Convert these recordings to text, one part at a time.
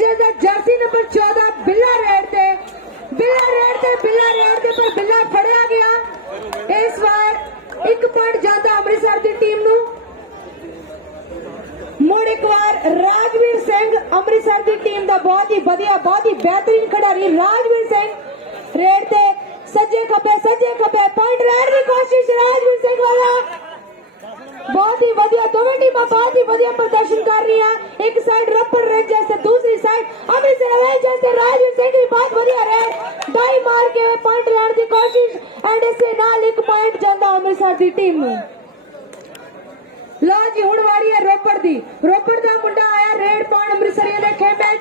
Rangers का Jersey number 14 बिल्ला red ते पर बिल्ला फड़िया गया। इस बार एक पॉइंट जाता अमृतसर की टीम नू। मुड़ एक बार राजवीर सिंह अमृतसर की टीम का बहुत ही बढ़िया बहुत ही बेहतरीन खिडारी राजवीर सिंह रेड ते सज्जे खपे पॉइंट लैण की कोशिश राजवीर सिंह वाला बहुत ही बढ़िया। दोनों टीमां बहुत ही बढ़िया प्रदर्शन कर रही हैं। एक साइड रपर रेंजर्स से दूसरी साइड अमृतसर रेंजर्स से राजवीर सिंह भी बहुत बढ़िया रेड डाई मार के पॉइंट लैण की कोशिश एंड इससे नाल एक पॉइंट जाता अमृतसर की टीम नू। लो जी हुण वारी है रोपड़ दा मुंडा आया रेड पाउंड अमृतसरिया दे खेमे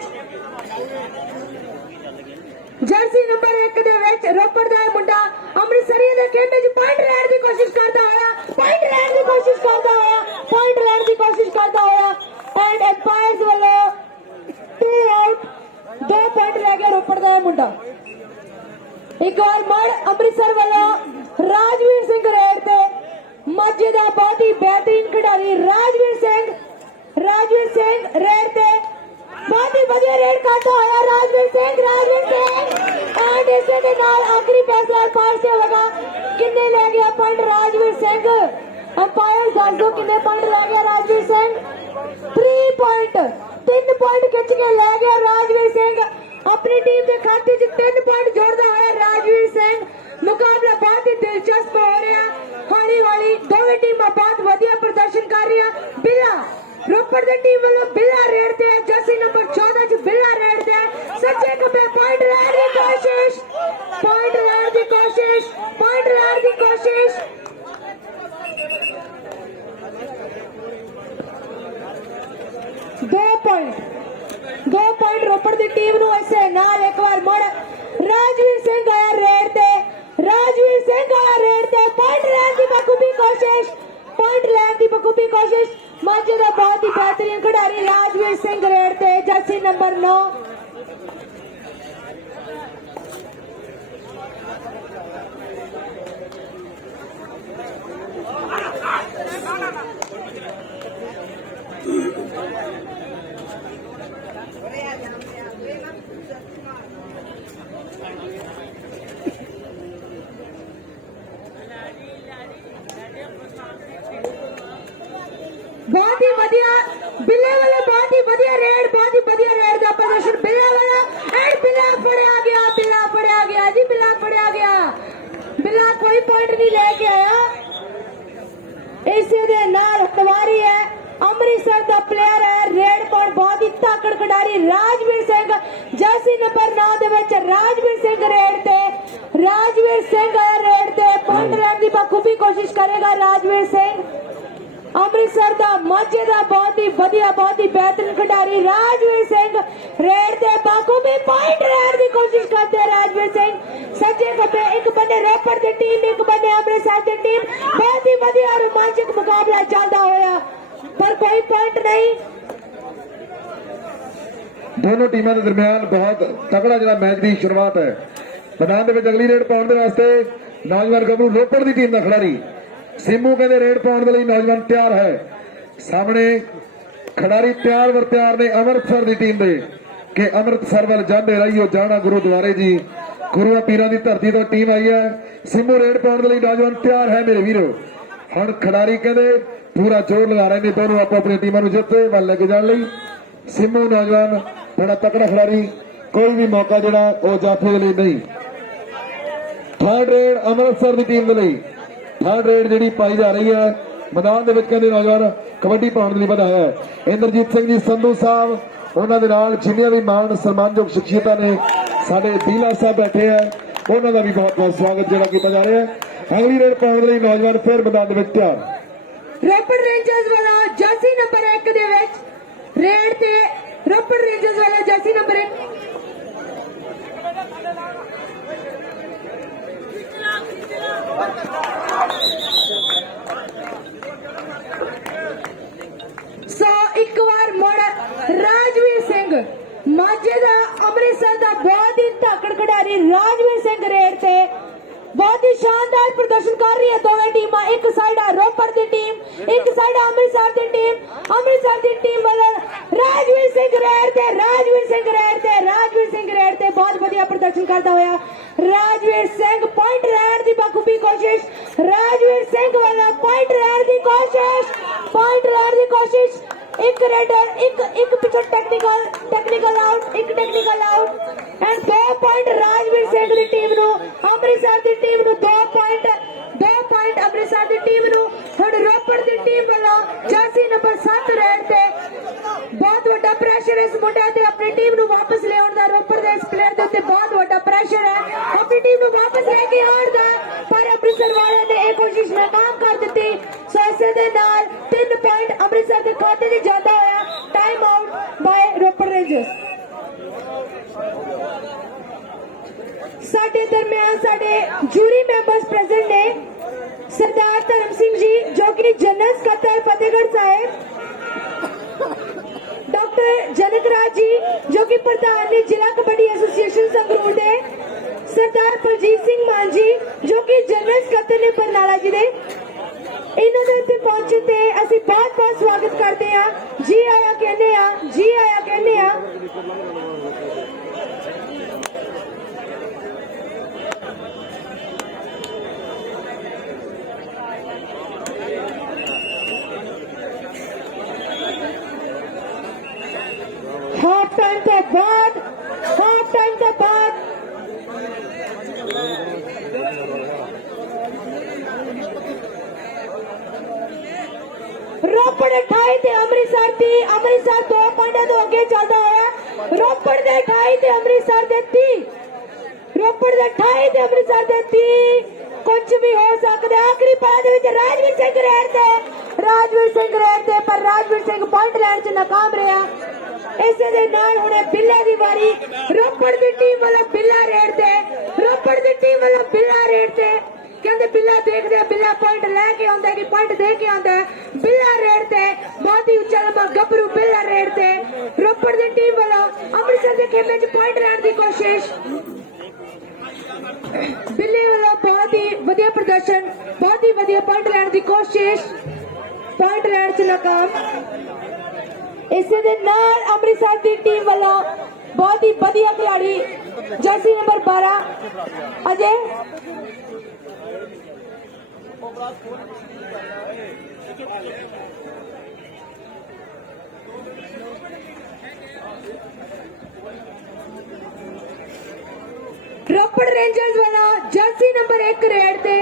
जर्सी नंबर 1 दे विच रोपड़ दा मुंडा अमृतसरिया दे खेमे च पॉइंट लैण दी कोशिश करदा होया पॉइंट लैण दी कोशिश करदा होया एंड एम्पायर्स वालों 2 आउट 2 पॉइंट ले गया रोपड़ दा मुंडा। एक और मड़ अमृतसर वालों राजवीर सिंह रेड ते माझे का बहुत ही बेहतरीन खिडारी राजवीर सिंह रेड ते बहुत ही बढ़िया रेड करता होया राजवीर सिंह एंड इसे दे नाल आखिरी फैसला अंपायर से होगा किन्ने ले गया पॉइंट राजवीर सिंह। अंपायर दस दो किन्ने पॉइंट ले गया राजवीर सिंह 3 पॉइंट खिंच के ले गया राजवीर सिंह अपनी टीम के खाते च 3 पॉइंट जोड़ता होया राजवीर सिंह। मुकाबला बहुत ही दिलचस्प हो रहा हौली दोनों टीमां बहुत बढ़िया प्रदर्शन कर रही हैं। बिल्ला रोपड़ की टीम वालों बिल्ला रेड ते जर्सी नंबर 14 च बिल्ला रेड ते सच्चे खब्बे पॉइंट लैण की कोशिश 2 पॉइंट रोपड़ की टीम नू। इसे नाल एक बार मुड़ राजवीर सिंह आया रेड ते पॉइंट लैण की बखूबी कोशिश माझे का बहुत ही बेहतरीन खिडारी राजवीर सिंह रेड ते जर्सी नंबर 9। बहुत ही बढ़िया बिल्ले वाले बहुत ही बढ़िया रेड का प्रदर्शन बिल्ला वाला एंड बिल्ला फड़िया गया बिल्ला कोई पॉइंट नहीं लेके आया। इसी दे नाल हटवारी है अमृतसर का प्लेयर है रेड पर बहुत ही ताकड़ खिडारी राजवीर सिंह जर्सी नंबर 9 दे विच राजवीर सिंह रेड ते पॉइंट लैण की बखूबी कोशिश करेगा राजवीर सिंह। अमृतसर का माझे का बहुत ही बेहतरीन खिडारी राजवीर सिंह रेड ते बखूबी पॉइंट लैण की कोशिश करते हैं राजवीर सिंह। सज्जे खब्बे एक बने रोपड़ की टीम एक बने अमृतसर की टीम बहुत ही बढ़िया रोमांचक मुकाबला चलता होया पर कोई पॉइंट नहीं। दोनों टीमों के दरमियान बहुत तगड़ा जो मैच की शुरुआत है। मैदान में अगली रेड पाने वास्ते नौजवान गबरू रोपड़ की टीम का खिडारी सिमू कहते रेड पाने के लिए नौजवान तैयार है। सामने खिडारी तैयार ने अमृतसर की टीम दे कि अमृतसर वाल जाते रहियो जाना गुरुद्वारे जी गुरुआ पीर की धरती तो टीम आई है। सिमू रेड पाने के लिए नौजवान तैयार है मेरे वीरो। हम खिडारी कहते पूरा जोर लगा रहे हैं दोनों आपो अपनी टीमों को जितने वाल लेके जाने लई। सिमू नौजवान बड़ा तकड़ा खिडारी कोई भी मौका जोड़ा वो जाफे के लिए नहीं। थर्ड रेड अमृतसर की टीम के लिए थर्ड रेड जी पाई जा रही है मैदान के कहते नौजवान कबड्डी पाने के लिए बधा है। इंद्रजीत सिंह जी संधू साहब उन्होंने जिन्नियां भी मान सम्मानयोग शख्सियत ने साडे बीला साहब बैठे हैं उन्होंने भी बहुत बहुत स्वागत जोड़ा किया जा रहा है। अगली रेड पाने के लिए नौजवान फिर मैदान में तैयार रोपड़ रेंजर्स वाला जर्सी नंबर 1 दे विच रेड ते रोपड़ रेंजर्स वाला जर्सी नंबर 1 एक बार मुड़ राजवीर सिंह माझे का अमृतसर का बहुत ही धाकड़ खिडारी राजवीर सिंह रेड ते बहुत ही शानदार प्रदर्शन कर रही है दोवें टीमां। एक साइड है रोपड़ की टीम, एक साइड है अमृतसर की टीम। अमृतसर की टीम वाला राजवीर सिंह रेड ते बहुत बढ़िया प्रदर्शन करता हुआ राजवीर सिंह पॉइंट लैंड की बखूबी कोशिश। राजवीर सिंह वाला पॉइंट लैंड की कोशिश। एक रेडर एक पिछड़ technical out and 2 point Rajveer Singh की टीम नु। अमृतसर की टीम नु 2 पॉइंट अमृतसर की टीम नु। हुण रोपड़ की टीम वाला जर्सी नंबर 7 रेड ते बहुत बड़ा प्रेशर इस मुंडे ते अपनी टीम नु वापस ले आउण दा। रोपड़ दे इस प्लेयर दे उत्ते बहुत बड़ा प्रेशर है अपनी टीम नु वापस लेके आउण दा, पर अमृतसर वाले ने एक कोशिश नाकाम कर दी। सो इसे दे नाल 3 पॉइंट अमृतसर के खाते च जाता होया। Time out by Ropar rangers. साडे दरमियान साडे जूरी मेंबर्स प्रेजेंट ने सरदार धर्म सिंह जी जो कि जनरल सकत्तर फतेहगढ़ साहिब, डॉक्टर जनक राज जी जो कि प्रधान ने जिला कबड्डी एसोसिएशन संगरूर दे, सरदार बलजीत सिंह मान जी जो कि जनरल सकत्तर ने बरनाला जी दे। इन्हों दे उत्ते पहुंचे ते ਅਸੀਂ बहुत स्वागत करते हैं। जी आया कहने आ। हाफ टाइम के बाद रोपड़ 28 ते अमृतसर 2 पॉइंटां तो अगे चलदा होया। रोपड़ दे 28 ते अमृतसर दे 30 कुछ भी हो सकता है। आखिरी पाद विच राजवीर सिंह रेड ते पर राजवीर सिंह पॉइंट लैंड च नाकाम रहा। इसे दे नाल हुणे बिल्ले दी वारी। रोपड़ दी टीम वाला बिल्ला रेड ते कहते बिल्ला देखते बिल्ला पॉइंट लैके आंदा कि पॉइंट दे के आंदा। बिल्ला रेड ते बहुत ही उच्चा लंबा गबरू बिल्ला रेड ते रोपड़ दी टीम वाला अमृतसर के खेमे च पॉइंट लैंड की कोशिश। बिल्ले वाला बहुत ही वधिया प्रदर्शन, बहुत ही वधिया पॉइंट लैंड की कोशिश, पॉइंट लैंड च नाकाम। इसे दे नाल अमृतसर की टीम वाला बहुत ही वधिया खिलाड़ी जर्सी नंबर 12 अजय रोपड़ रेंजर्स वाला जर्सी नंबर 1 रेड ते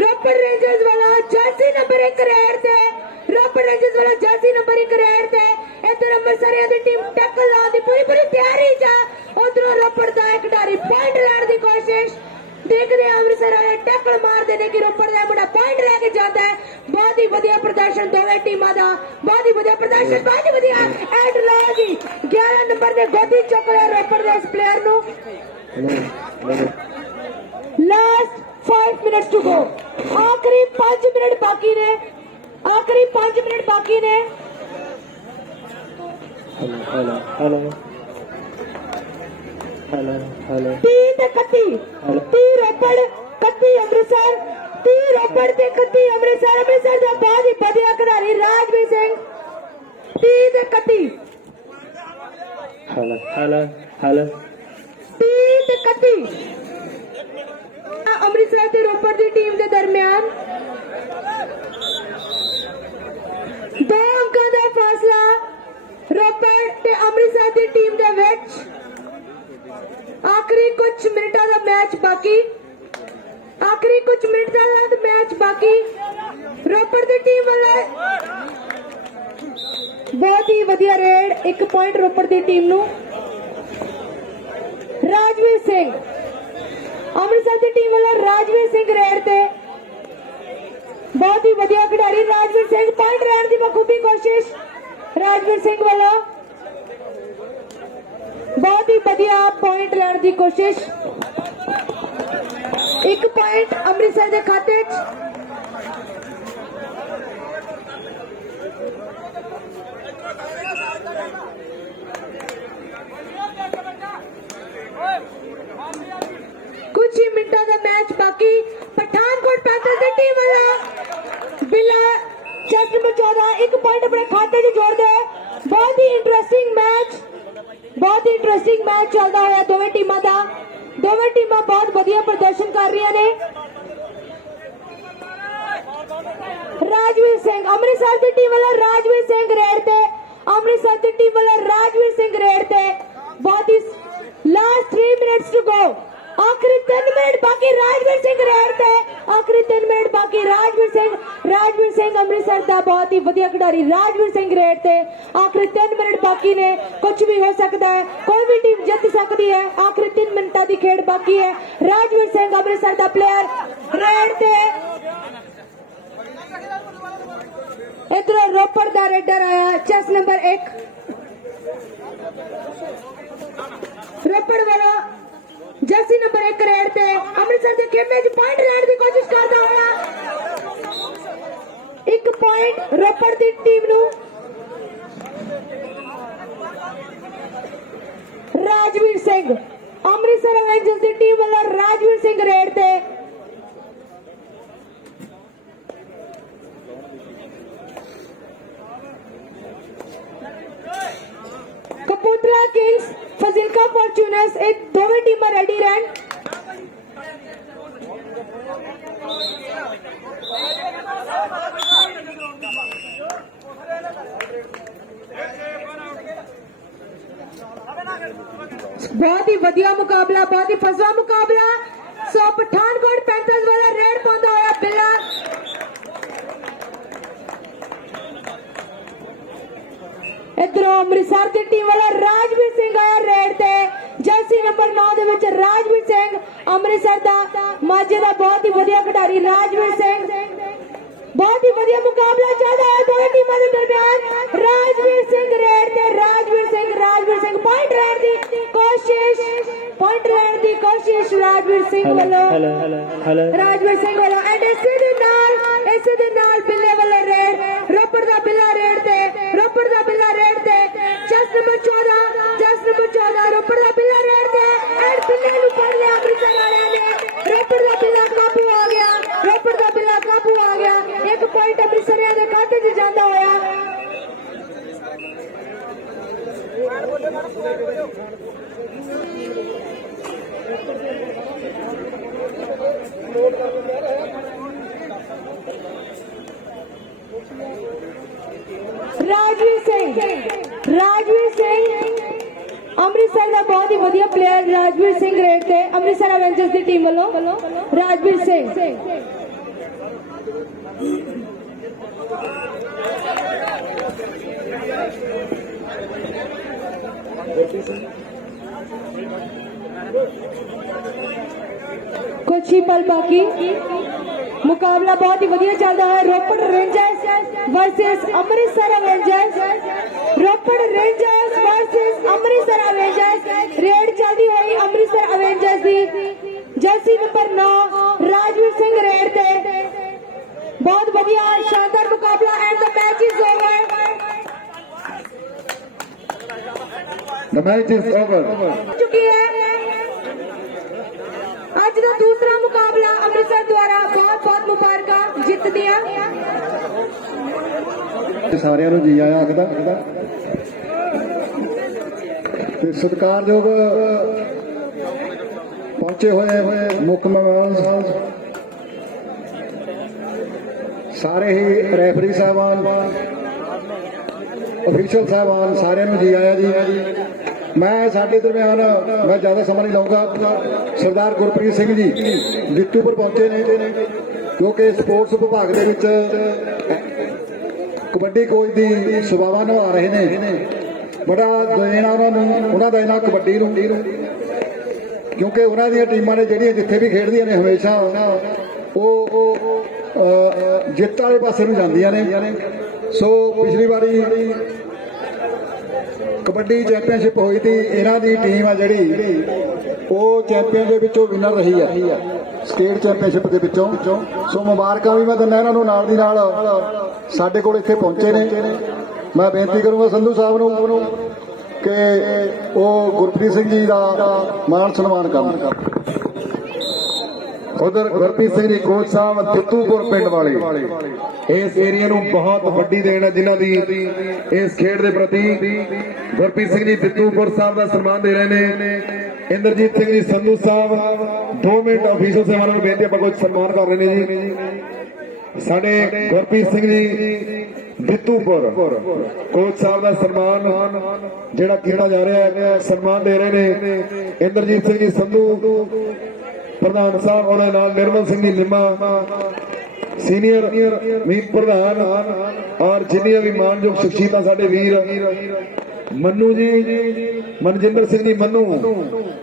रोपड़ रेंजर्स वाला जर्सी नंबर 1 रेड ते रोपड़ रेंजर्स वाला जर्सी नंबर 1 रेड ते इधर अमृतसर दी टीम टैकल लाने दी पूरी तैयारी च। उधरों रोपड़ दा एक खिडारी पॉइंट लेने की कोशिश। देखते हैं अमृतसर वाले टैकल मार देने की रोपड़ दा मुंडा पॉइंट लेके जाता है। बहुत ही वधिया प्रदर्शन दोवें टीमां दा, बहुत ही वधिया प्रदर्शन, बहुत ही वधिया एंड लो जी 11 नंबर ने गोदी चुक लिया रोपड़ दे इस प्लेयर नु। Last 5 minutes to go. आखिरी 5 मिनट बाकी ने। हेलो 30 ते 31 30 रोपड़ 31 अमृतसर 30 रोपड़ ते 31 अमृतसर दा बहुत ही वधिया खिडारी राजवीर सिंह 30 ते 31 हेलो 30 ते 31 अमृतसर ते रोपड़ दी टीम दे दरमियान 2 अंकां दा फासला। रोपड़ ते अमृतसर दी टीम दे विच आखिरी कुछ मिनटां दा मैच बाकी। रोपड़ दी टीम वाला बहुत ही वधिया रेड, 1 पॉइंट रोपड़ दी टीम नु। राजवीर सिंह अमृतसर दी टीम वाला राजवीर सिंह रेड ते बहुत ही वधिया खिडारी राजवीर सिंह पॉइंट लेने की बखूबी कोशिश। राजवीर सिंह वाला बहुत ही वधिया पॉइंट लेने की कोशिश। 1 पॉइंट अमृतसर के खाते कुछ ही मिनटों का मैच बाकी। पठानकोट पैंथर्स की टीम वाला बिला चेस्ट नंबर 14 एक पॉइंट अपने खाते च जोड़ दे। बहुत ही इंटरेस्टिंग मैच चलता होया दोवें टीमां दा। दोवें टीमां बहुत वधिया प्रदर्शन कर रही ने। राजवीर सिंह अमृतसर की टीम वाला राजवीर सिंह रेड ते अमृतसर की टीम वाला राजवीर सिंह रेड ते बहुत ही लास्ट 3 मिनट्स टू गो। आखिरी 3 मिनट बाकी राजवीर सिंह रेड ते आखिरी 3 मिनट बाकी राजवीर सिंह अमृतसर का बहुत ही वधिया खिडारी राजवीर सिंह रेड ते आखिरी 3 मिनट बाकी ने। कुछ भी हो सकता है, कोई भी टीम जीत सकती है। आखिरी 3 मिनटा की खेड बाकी है। राजवीर सिंह अमृतसर का प्लेयर रेड ते इधर रोपड़ का रेडर आया चेस नंबर 1 रोपड़ वाला जर्सी नंबर 1 रेड ते अमृतसर के खेमे च पॉइंट लैण की कोशिश करता होया। 1 पॉइंट रोपड़ की टीम नू। राजवीर सिंह अमृतसर एवेंजर्स की टीम वाला राजवीर सिंह रेड ते कपूरथला किंग्स फजिल्का फॉर्च्यूनर्स एक दोवें टीमां रेडी रहन। बहुत ही वधिया मुकाबला, बहुत ही फसवा मुकाबला। सो पठानकोट पैंथर्स वाला रेड पांदा होया बिल्ला। इधरों अमृतसर की टीम वाला राजवीर सिंह आया रेड ते जर्सी नंबर 9 दे विच राजवीर सिंह अमृतसर दा माजे दा बहुत ही वधिया खिडारी राजवीर सिंह। बहुत ही वधिया मुकाबला चल रहा है दोनों टीमां दे दरमियान। राजवीर सिंह रेड ते राजवीर सिंह पॉइंट लेने दी कोशिश राजवीर सिंह वालों एंड इसे दे नाल बिल्ले वाला रेड रोपड़ दा बिल्ला रेड ते चेस नंबर 14 रोपड़ दा बिल्ला रेड ते एंड बिल्ले नू फड़ लिया अमृतसर वालियां ने। रोपड़ दा बिल्ला काबू आ गया। 1 पॉइंट अमृतसरियां दे खाते च जांदा होया। राजवीर सिंह अमृतसर का बहुत ही वधिया प्लेयर राजवीर सिंह रेड ते अमृतसर एवेंजर्स की टीम वालों राजवीर सिंह। कुछ ही पल बाकी, मुकाबला बहुत ही वधिया चल रहा है। Ropar Rangers versus Amritsar Avengers. Ropar Rangers versus Amritsar Avengers. Raid चलती हुई अमृतसर एवेंजर्स की jersey number 9 Rajvir Singh raid ते बहुत वधिया शानदार मुकाबला and the match is over. The match is over. चुकी है आज का दूसरा मुकाबला अमृतसर द्वारा बहुत मुबारक जित दिया। ਸਾਰਿਆਂ ਨੂੰ ਜੀ ਆਇਆ ਆਖਦਾ ਤੇ ਸਤਿਕਾਰਯੋਗ ਪਹੁੰਚੇ ਹੋਏ ਮੁੱਖ ਮਹਿਮਾਨ ਸਾਰੇ ਹੀ ਰੈਫਰੀ ਸਾਹਿਬਾਨ ਅਫੀਸ਼ੀਅਲ ਸਾਹਿਬਾਨ ਸਾਰਿਆਂ ਨੂੰ ਜੀ ਆਇਆ ਜੀ। ਮੈਂ ਸਾਡੇ ਦਰਮਿਆਨ ਮੈਂ ਜ਼ਿਆਦਾ ਸਮਾਂ ਨਹੀਂ ਲਾਉਂਗਾ। ਸਰਦਾਰ ਗੁਰਪ੍ਰੀਤ ਸਿੰਘ ਜੀ ਜਿੱਤੂਪੁਰ ਪਹੁੰਚੇ ਨੇ ਜੋ ਕਿ ਸਪੋਰਟਸ ਵਿਭਾਗ ਦੇ ਵਿੱਚ ਕਬੱਡੀ ਕੋਚ ਦੀ ਸੇਵਾਵਾਂ ਨਿਭਾ ਰਹੇ ਨੇ। ਬੜਾ ਦੇਣ ਉਹਨਾਂ ਨੂੰ, ਉਹਨਾਂ ਦਾ ਇਹਨਾਂ ਕਬੱਡੀ ਨੂੰ, ਕਿਉਂਕਿ ਉਹਨਾਂ ਦੀਆਂ ਟੀਮਾਂ ਨੇ ਜਿਹੜੀਆਂ ਜਿੱਥੇ ਵੀ ਖੇਡਦੀਆਂ ਨੇ ਹਮੇਸ਼ਾ ਉਹ ਜਿੱਤ ਵਾਲੇ ਪਾਸੇ ਨੂੰ ਜਾਂਦੀਆਂ ਨੇ। ਸੋ ਪਿਛਲੀ ਵਾਰੀ ਕਬੱਡੀ ਚੈਂਪੀਅਨਸ਼ਿਪ ਹੋਈ ਸੀ, ਇਹਨਾਂ ਦੀ ਟੀਮ ਆ ਜਿਹੜੀ ਉਹ ਚੈਂਪੀਅਨ ਦੇ ਵਿੱਚੋਂ ਵਿਨਰ ਰਹੀ ਆ ਸਟੇਟ ਚੈਂਪੀਅਨਸ਼ਿਪ ਦੇ ਵਿੱਚੋਂ। ਸੋ ਮੁਬਾਰਕਾਂ ਵੀ ਮੈਂ ਦਿੰਦਾ ਇਹਨਾਂ ਨੂੰ। ਨਾਲ ਦੀ ਨਾਲ ਸਾਡੇ ਕੋਲ ਇੱਥੇ ਪਹੁੰਚੇ ਨੇ। ਮੈਂ ਬੇਨਤੀ ਕਰੂੰਗਾ ਸੰਧੂ ਸਾਹਿਬ ਨੂੰ ਕਿ ਉਹ ਗੁਰਪ੍ਰੀਤ ਸਿੰਘ ਜੀ ਦਾ ਮਾਣ ਸਨਮਾਨ ਕਰਨ। ਉਧਰ ਗੁਰਪ੍ਰੀਤ ਸਿੰਘ ਜੀ ਕੋਚ ਸਾਹਿਬ ਤਿੱਤੂਪੁਰ ਪਿੰਡ ਵਾਲੇ ਇਸ ਏਰੀਆ ਨੂੰ ਬਹੁਤ ਵੱਡੀ ਦੇਣ ਹੈ ਜਿਨ੍ਹਾਂ ਦੀ ਇਸ ਖੇਡ ਦੇ ਪ੍ਰਤੀ ਗੁਰਪ੍ਰੀਤ ਸਿੰਘ ਜੀ ਤਿੱਤੂਪੁਰ ਸਾਹਿਬ ਦਾ ਸਨਮਾਨ ਦੇ ਰਹੇ ਨੇ। ਇੰਦਰਜੀਤ ਸਿੰਘ ਜੀ ਸੰਧੂ ਸਾਹਿਬ 2 ਮਿੰਟ ਅਫੀਸ਼ਲ ਸੇਵਾਵਾਂ ਨੂੰ ਬੇਨਤੀ ਆਪਾਂ ਕੁਝ ਸਨਮਾਨ ਕਰ ਰਹੇ ਨੇ ਜੀ। ਸਾਡੇ ਗੁਰਪ੍ਰੀਤ ਸਿੰਘ ਜੀ ਬਿੱਤੂਪੁਰ ਕੋਚ ਸਾਹਿਬ ਦਾ ਸਨਮਾਨ ਜਿਹੜਾ ਕੀਤਾ ਜਾ ਰਿਹਾ ਹੈ, ਸਨਮਾਨ ਦੇ ਰਹੇ ਨੇ ਇੰਦਰਜੀਤ ਸਿੰਘ ਜੀ ਸੰਧੂ ਪ੍ਰਧਾਨ ਸਾਹਿਬ, ਉਹਦੇ ਨਾਲ ਨਿਰਮਲ ਸਿੰਘ ਜੀ ਲਿਮਾ ਸੀਨੀਅਰ ਮੀਤ ਪ੍ਰਧਾਨ, ਔਰ ਜਿੰਨੀਆਂ ਵੀ ਮਾਨਯੋਗ ਸ਼ਖਸੀਅਤਾਂ ਸਾਡੇ ਵੀਰ ਮੰਨੂ ਜੀ ਮਨਜਿੰਦਰ ਸਿੰਘ ਜੀ ਮੰਨੂ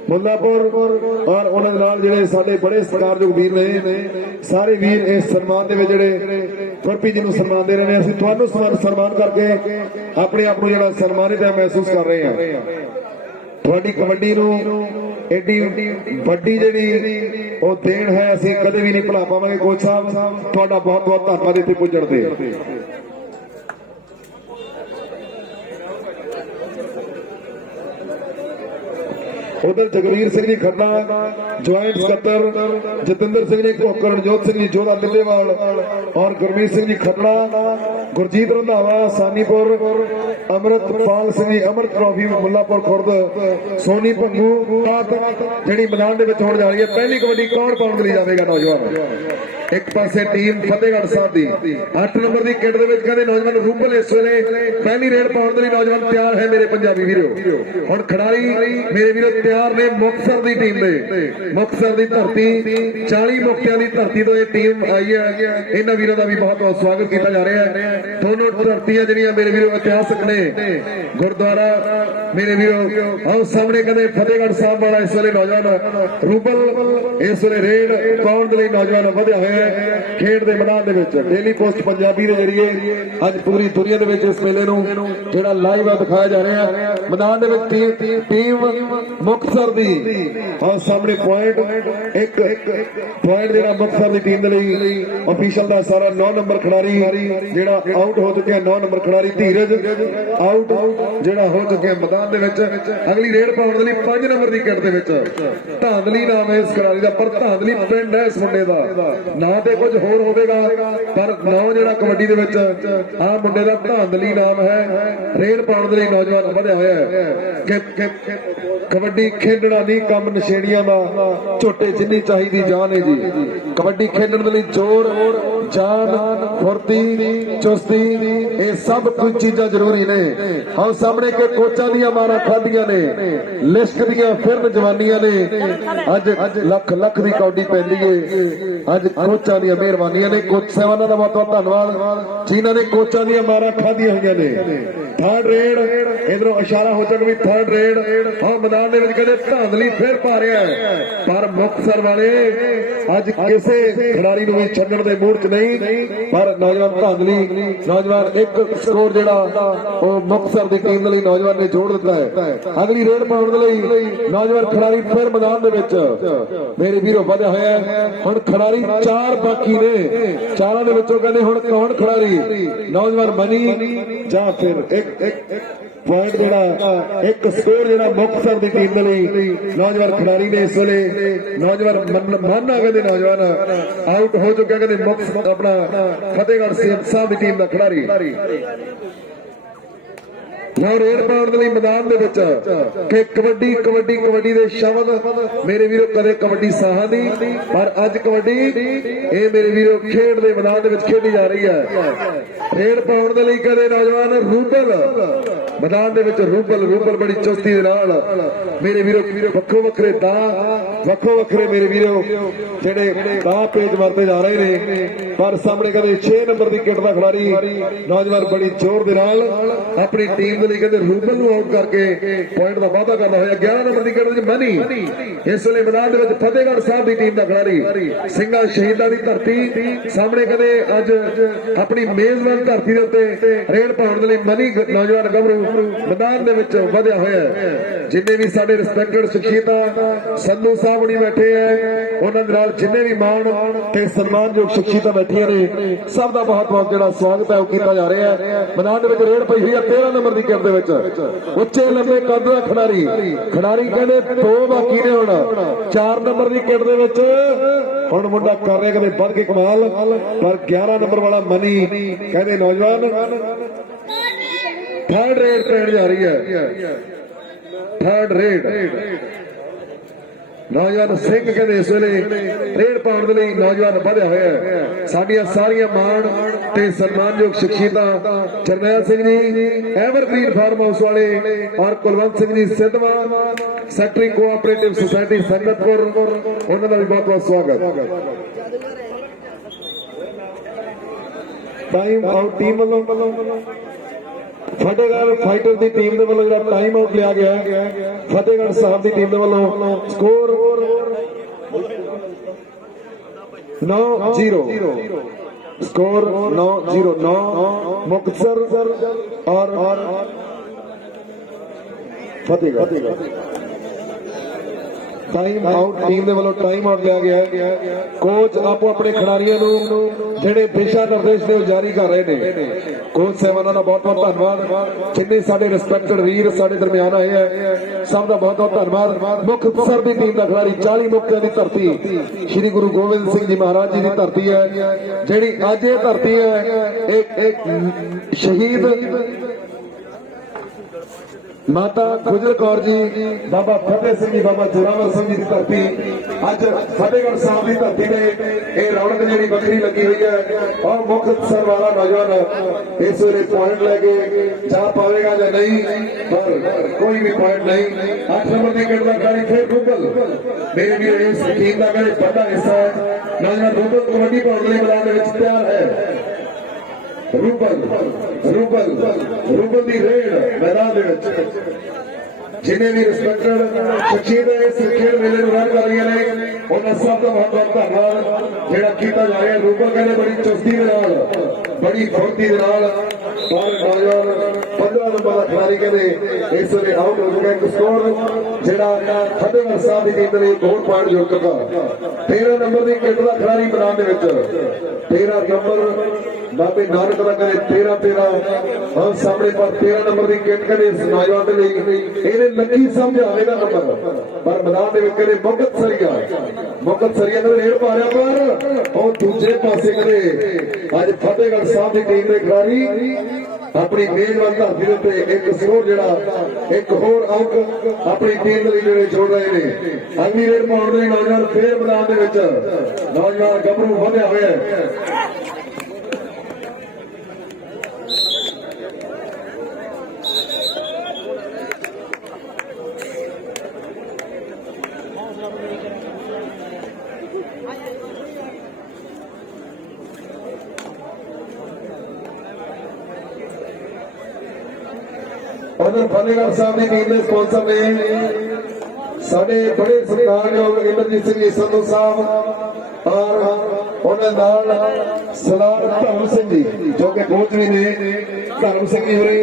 ਮੁੱਲਾਪੁਰ, ਔਰ ਉਹਨਾਂ ਦੇ ਨਾਲ ਜਿਹੜੇ ਸਾਡੇ ਬੜੇ ਸਤਿਕਾਰਯੋਗ ਵੀਰ ਨੇ ਸਾਰੇ ਵੀਰ ਇਸ ਸਨਮਾਨ ਦੇ ਵਿੱਚ ਜਿਹੜੇ ਗੁਰਪ੍ਰੀਤ ਜੀ ਨੂੰ ਸਨਮਾਨ ਦੇ ਰਹੇ ਨੇ। ਅਸੀਂ ਤੁਹਾਨੂੰ ਸਨਮਾਨ ਕਰਕੇ ਆਪਣੇ ਆਪ ਨੂੰ ਜਿਹੜਾ ਸਨਮਾਨਿਤ ਮਹਿਸੂਸ ਕਰ ਰਹੇ ਹਾਂ। ਤੁਹਾਡੀ ਕਬੱਡੀ ਨੂੰ ਐਡੀ ਵੱਡੀ ਜਿਹੜੀ ਉਹ ਦੇਣ ਹੈ ਅਸੀਂ ਕਦੇ ਵੀ ਨਹੀਂ ਭੁਲਾ ਪਾਵਾਂਗੇ। ਕੋਚ ਸਾਹਿਬ ਤੁਹਾਡਾ ਬਹੁਤ ਬਹੁਤ ਧੰਨਵਾਦ ਇੱਥੇ ਪੁੱਜਣ ਤੇ। उधर जगवीर सिंह जी खन्ना ज्वाइंट सकत्तर, जतिंदर सिंह जी कोकर, रणजोत सिंह जी जोधा मिलेवाल और गुरमीत सिंह जी खन्ना, गुरजीत रंधावा सानीपुर, अमृतपाल सिंह जी अमृत ट्रॉफी मुल्लापुर खुर्द, सोनी भंगू ਜਿਹੜੀ मैदान ਦੇ ਵਿੱਚ ਹੋਣ ਜਾ ਰਹੀ ਹੈ। ਪਹਿਲੀ ਕਬੱਡੀ ਕੌਣ ਪਾਉਣ ਦੇ ਲਈ ਜਾਵੇਗਾ ਨੌਜਵਾਨ? ਇੱਕ ਪਾਸੇ ਟੀਮ ਫਤਿਹਗੜ੍ਹ ਸਾਹਿਬ ਦੀ 8 ਨੰਬਰ ਦੀ ਕਿੱਟ ਦੇ ਵਿੱਚ ਕਹਿੰਦੇ ਨੌਜਵਾਨ ਰੂਬਲ ਇਸ ਵੇਲੇ ਪਹਿਲੀ ਰੇਡ ਪਾਉਣ ਦੇ ਲਈ ਨੌਜਵਾਨ ਤਿਆਰ ਹੈ ਮੇਰੇ ਪੰਜਾਬੀ ਵੀਰੋ। ਹੁਣ ਖਿਡਾਰੀ ਮੇਰੇ ਵੀਰੋ ਤਿਆਰ ਨੇ ਮੁਕਤਸਰ ਦੀ ਟੀਮ ਦੇ, ਮੁਕਤਸਰ ਦੀ ਧਰਤੀ 40 ਮੁਕਤਿਆਂ ਦੀ ਧਰਤੀ ਤੋਂ ਇਹ ਟੀਮ ਆਈ ਹੈ। ਇਹਨਾਂ ਵੀਰਾਂ ਦਾ ਵੀ ਬਹੁਤ ਬਹੁਤ ਸਵਾਗਤ ਕੀਤਾ ਜਾ ਰਿਹਾ ਹੈ। ਦੋਨੋਂ ਧਰਤੀਆਂ ਜਿਹੜੀਆਂ ਮੇਰੇ ਵੀਰੋ ਇਤਿਹਾਸਕ ਨੇ। ਗੁਰਦੁਆਰਾ ਮੇਰੇ ਵੀਰੋ ਆਓ ਸਾਹਮਣੇ ਕਹਿੰਦੇ ਫਤਿਹਗੜ੍ਹ ਸਾਹਿਬ ਵਾਲਾ ਇਸ ਵੇਲੇ ਨੌਜਵਾਨ ਰੂਬਲ ਇਸ ਵੇਲੇ ਰੇਡ ਪਾਉਣ ਦੇ ਲਈ ਨੌਜਵਾਨ ਵਧਿਆ ਹੋਇਆ ਖੇਡ ਦੇ ਮੈਦਾਨ ਦੇ ਵਿੱਚ। ਡੇਲੀ ਪੋਸਟ ਪੰਜਾਬੀ ਦੇ ਜਰੀਏ ਅੱਜ ਪੂਰੀ ਦੁਨੀਆ ਦੇ ਵਿੱਚ ਇਸ ਮੇਲੇ ਨੂੰ ਜਿਹੜਾ ਲਾਈਵ ਦਿਖਾਇਆ ਜਾ ਰਿਹਾ ਹੈ। ਮੈਦਾਨ ਦੇ ਵਿੱਚ ਟੀਮ ਮੁਕਤਸਰ ਦੀ ਆਹ ਸਾਹਮਣੇ ਪੁਆਇੰਟ ਇੱਕ ਪੁਆਇੰਟ ਜਿਹੜਾ ਮੁਕਤਸਰ ਦੀ ਟੀਮ ਦੇ ਲਈ ਅਫੀਸ਼ੀਅਲ ਦਾ ਸਾਰਾ 9 ਨੰਬਰ ਖਿਡਾਰੀ ਜਿਹੜਾ ਆਊਟ ਹੋ ਚੁੱਕਿਆ। 9 ਨੰਬਰ ਖਿਡਾਰੀ ਧੀਰਜ ਆਊਟ ਜਿਹੜਾ ਹੋ ਚੁੱਕਿਆ ਮੈਦਾਨ ਦੇ ਵਿੱਚ। ਅਗਲੀ ਰੇਡ ਪਾਉਣ ਦੇ ਲਈ 5 ਨੰਬਰ ਦੀ ਕਿੱਟ ਦੇ ਵਿੱਚ ਧਾਂਦਲੀ ਨਾਮ ਹੈ ਇਸ ਖਿਡਾਰੀ ਦਾ, ਪਰ ਧਾਂਦਲੀ ਪਿੰਡ ਹੈ ਇਸ ਮੁੰਡੇ ਦਾ। ਨਾ ਤੇ ਕੁਝ ਹੋਰ ਹੋਵੇਗਾ ਪਰ ਨਾਮ ਜਿਹੜਾ ਕਬੱਡੀ ਦੇ ਵਿੱਚ ਆਹ ਮੁੰਡੇ ਦਾ ਧਾਂਦਲੀ ਨਾਮ ਹੈ। ਰੇਡ ਪਾਉਣ ਦੇ ਲਈ ਨੌਜਵਾਨ ਵਧਿਆ ਹੋਇਆ ਹੈ। ਕਬੱਡੀ ਖੇਡਣਾ ਨਹੀਂ ਕੰਮ ਨਸ਼ੇੜੀਆਂ ਦਾ, ਝੋਟੇ ਜਿੰਨੀ ਚਾਹੀਦੀ ਜਾਨ ਹੈ ਜੀ। ਕਬੱਡੀ ਖੇਡਣ ਦੇ ਲਈ ਜ਼ੋਰ, ਜਾਨ, ਫੁਰਤੀ, ਚੁਸਤੀ ਇਹ ਸਭ ਕੁਝ ਚੀਜ਼ਾਂ ਜ਼ਰੂਰੀ ਨੇ। ਹਾਂ ਸਾਹਮਣੇ ਕੇ ਕੋਚਾਂ ਦੀਆਂ ਮਾਰਾਂ ਖਾਧੀਆਂ ਨੇ, ਲਿਸ਼ਕ ਦੀਆਂ ਫਿਰਨ ਜਵਾਨੀਆਂ ਨੇ। ਅੱਜ ਲੱਖ ਲੱਖ ਦੀ ਕੌਡੀ ਪੈਂਦੀ ਏ। ਅੱਜ ਕੋਚਾਂ ਦੀਆਂ ਮਿਹਰਬਾਨੀਆਂ ਨੇ। ਕੋਚ ਸਾਹਿਬਾਨਾਂ ਦਾ ਬਹੁਤ ਬਹੁਤ ਧੰਨਵਾਦ ਜਿਨ੍ਹਾਂ ਨੇ ਕੋਚਾਂ ਦੀਆਂ ਮਾਰਾਂ ਖਾਧੀਆਂ ਹੋਈਆਂ ਨੇ। ਥਰਡ ਰੇਡ ਇਧਰੋਂ ਇਸ਼ਾਰਾ ਹੋ ਚੱਕ ਵੀ ਥਰਡ ਰੇਡ ਹਾਂ ਮੈਦਾਨ ਦੇ ਵਿੱਚ ਕਹਿੰਦੇ ਧਾਂਦਲੀ ਫੇਰ ਪਾ ਰਿਹਾ ਹੈ। ਪਰ ਮੁਕਤਸਰ ਵਾਲੇ ਅੱਜ ਕਿਸੇ ਖਿਡਾਰੀ ਨੂੰ ਵੀ ਛੱਡਣ ਦੇ ਮੂਡ 'ਚ ਨਹੀਂ। ਪਰ ਨੌਜਵਾਨ ਧਾਂਦਲੀ ਨੌਜਵਾਨ ਇੱਕ ਸਕੋਰ ਜਿਹੜਾ ਉਹ ਮੁਕਤਸਰ ਦੀ ਟੀਮ ਦੇ ਲਈ ਨੌਜਵਾਨ ਨੇ ਜੋੜ ਦਿੱਤਾ ਹੈ। ਅਗਲੀ ਰੇਡ ਪਾਉਣ ਦੇ ਲਈ ਨੌਜਵਾਨ ਖਿਡਾਰੀ ਫਿਰ ਮੈਦਾਨ ਦੇ ਵਿੱਚ ਮੇਰੇ ਵੀਰੋ ਵਧਿਆ ਹੋਇਆ ਹੈ। ਹੁਣ ਖਿਡਾਰੀ 4 ਬਾਕੀ ਨੇ। 4 ਦੇ ਵਿੱਚੋਂ ਕਹਿੰਦੇ ਹੁਣ ਕੌਣ ਖਿਡਾਰੀ? ਨੌਜਵਾਨ ਮਨੀ ਜਾਂ ਫਿਰ ਇੱਕ ਪੁਆਇੰਟ ਜਿਹੜਾ ਇੱਕ ਸਕੋਰ ਜਿਹੜਾ ਮੁਕਤਸਰ ਦੀ ਟੀਮ ਦੇ ਲਈ ਨੌਜਵਾਨ ਖਿਡਾਰੀ ਨੇ ਇਸ ਵੇਲੇ ਨੌਜਵਾਨ ਮਾਨਾ ਕਹਿੰਦੇ ਨੌਜਵਾਨ ਆਊਟ ਹੋ ਚੁੱਕਿਆ। ਕਹਿੰਦੇ ਮੁਕਤਸਰ ਆਪਣਾ ਫਤਿਹਗੜ੍ਹ ਸਾਹਿਬ ਦੀ ਟੀਮ ਦਾ ਖਿਡਾਰੀ ਨਾ ਰੇਡ ਪਾਉਣ ਦੇ ਲਈ ਮੈਦਾਨ ਦੇ ਵਿੱਚ ਕਿ ਕਬੱਡੀ ਕਬੱਡੀ ਕਬੱਡੀ ਦੇ ਸ਼ਬਦ ਮੇਰੇ ਵੀਰੋ ਕਦੇ ਕਬੱਡੀ ਸਾਹਾਂ ਦੀ, ਪਰ ਅੱਜ ਕਬੱਡੀ ਇਹ ਮੇਰੇ ਵੀਰੋ ਖੇਡ ਦੇ ਮੈਦਾਨ ਦੇ ਵਿੱਚ ਖੇਡੀ ਜਾ ਰਹੀ ਹੈ। ਰੇਡ ਪਾਉਣ ਦੇ ਲਈ ਕਦੇ ਨੌਜਵਾਨ ਰੂਬਲ ਮੈਦਾਨ ਦੇ ਵਿੱਚ ਰੂਬਲ ਬੜੀ ਚੁਸਤੀ ਦੇ ਨਾਲ ਮੇਰੇ ਵੀਰੋ ਵੱਖੋ ਵੱਖਰੇ ਦਾ ਵੱਖੋ ਵੱਖਰੇ ਮੇਰੇ ਵੀਰੋ ਜਿਹੜੇ ਦਾ ਪੇਜ ਵਰਤੇ ਜਾ ਰਹੇ ਨੇ। ਪਰ ਸਾਹਮਣੇ ਕਦੇ 6 ਨੰਬਰ ਦੀ ਕਿੱਟ ਦਾ ਖਿਡਾਰੀ ਨੌਜਵਾਨ ਬੜੀ ਜ਼ੋਰ ਦੇ ਨਾਲ ਆਪਣੀ ਟੀਮ ਦੇ ਲਈ ਕਹਿੰਦੇ ਰੂਬਲ ਨੂੰ ਆਊਟ ਕਰਕੇ ਪੁਆਇੰਟ ਦਾ ਵਾਅਦਾ ਕਰਦਾ ਹੋਇਆ। 11 ਨੰਬਰ ਦੀ ਕਿੱਟ ਵਿੱਚ ਮਨੀ ਇਸ ਵੇਲੇ ਮੈਦਾਨ ਦੇ ਵਿੱਚ ਫਤਿਹਗੜ੍ਹ ਸਾਹਿਬ ਦੀ ਟੀਮ ਦਾ ਖਿਡਾਰੀ ਸਿੰਘਾਂ ਸ਼ਹੀਦਾਂ ਦੀ ਧਰਤੀ ਸਾਹਮਣੇ ਕਹਿੰਦੇ ਅੱਜ ਆਪਣੀ ਮੇਜ਼ਬਾਨ ਧਰਤੀ ਦੇ ਉੱਤੇ ਰੇਡ ਪਾਉਣ ਦੇ ਲਈ ਮਨੀ ਨੌਜਵਾਨ ਗੱਭਰੂ मैदान दे विच वधिया होया है। जिन्ने भी साडे रिस्पैक्टेड शख्सियतां संधू साहब नहीं बैठे हैं, उन्हां दे नाल जिन्ने भी मान ते सन्मानयोग शख्सियतां बैठियां ने, सब दा बहुत बहुत जिहड़ा स्वागत है वो कीता जा रहा है। मैदान दे विच रेड पई हुई है 13 नंबर दी किट दे विच, उच्चे लंबे कद दा खिडारी कहंदे 2 बाकी ने, हुण 4 नंबर दी किट दे विच हुण मुंडा कर रहा कदे वध के कमाल, पर 11 नंबर वाला मनी कहंदे नौजवान थर्ड रेड पैण जा रही है। थर्ड रेड नौजवान सिंह कहते इस वेले रेड पाउण दे लई नौजवान वधिया होया है। साडियां सारियां मान ते सन्मानयोग शख्सियतां Jarnail Singh ji evergreen farm house वाले और कुलवंत सिंह जी सिद्धवा सैकटरी कोआपरेटिव सोसाइटी संगतपुर, उन्हां दा भी बहुत बहुत स्वागत। टाइम आउट टीम वालों फतेहगढ़ फाइटर की टीम के वालों जो टाइम आउट लिया गया है, फतेहगढ़ साहब की टीम के वालों स्कोर 9-0, स्कोर 9-0, 9 मुक्तसर और फतेहगढ़। टाइम आउट टीम के वालों टाइम आउट लिया गया है। कोच आपो अपने खिडारियों जेडे दिशा निर्देश ने जारी कर रहे हैं, कोच साहबाना का बहुत बहुत धन्यवाद। जिन्ने साडे रिस्पैक्टेड वीर साडे दरमियान आए हैं, सब का बहुत बहुत धन्यवाद। मुक्तसर की टीम का खिडारी 40 मुक्तियों की धरती श्री गुरु गोबिंद सिंह जी महाराज जी की धरती है, जिहड़ी अज ये धरती है एक शहीद माता गुजर कौर जी, बाबा फतेह सिंह जी, बाबा जोरावर सिंह जी की धरती, अज फतेहगढ़ साहब की धरती ने यह रौनक जी बखरी लगी हुई है। और मुक्तसर वाला नौजवान इस वे पॉइंट लैके जा पाएगा या नहीं, पर कोई भी पॉइंट नहीं। 8 नंबर की किट का खिलाड़ी फिर रूबल, मेरे भी इस टीम का बड़ा बड़ा हिस्सा है। नौजवान रूबल कबड्डी पाउंड मैदान में तैयार है। रूबल की रेड मैदान जिन्हें भी रिस्पैक्टेड शख्सियत इस खेल मेले रन कर रही ने, उन्होंने सब का बहुत बहुत धन्यवाद जोड़ा किया जा रहा है। रूबल कहने बड़ी चुस्ती के नाल, बड़ी फुर्ती के नाल, और नौजवान 15 नंबर का खिलाड़ी कहते इस वे आउट हो चुका। एक स्कोर जोड़ा फतेहगढ़ साहब की टीम ने एक होर पॉइंट जोड़ चुका। 13 नंबर की किट का खिलाड़ी मैदान 13 नंबर बाबे नानक का करे 13-13 और सामने पर 13 नंबर की किट करे इस नौजवान के लिए लकी समझ आएगा नंबर, पर मैदान के कहते मुकत सरिया ने रेड पा रहा, पर और दूसरे पासे कहते अज फतेहगढ़ साहब की टीम के खिलाड़ी अपनी मेजबान धरती उत्ते एक स्कोर जोड़ा एक होर अंक अपनी टीम के लिए छोड़ रहे हैं। अगली रेड पाउण के नौजवान फिर मैदान के नौजवान गभरू वधिया होया। उधर फतेहगढ़ साहब की टीम के स्पॉन्सर ने साडे बड़े सत्कारयोग इंद्रजीत सिंह जी संधू साहब और उन्हें नाल सरदार धर्म सिंह जी जो कि कोच भी ने, धर्म सिंह जी होरे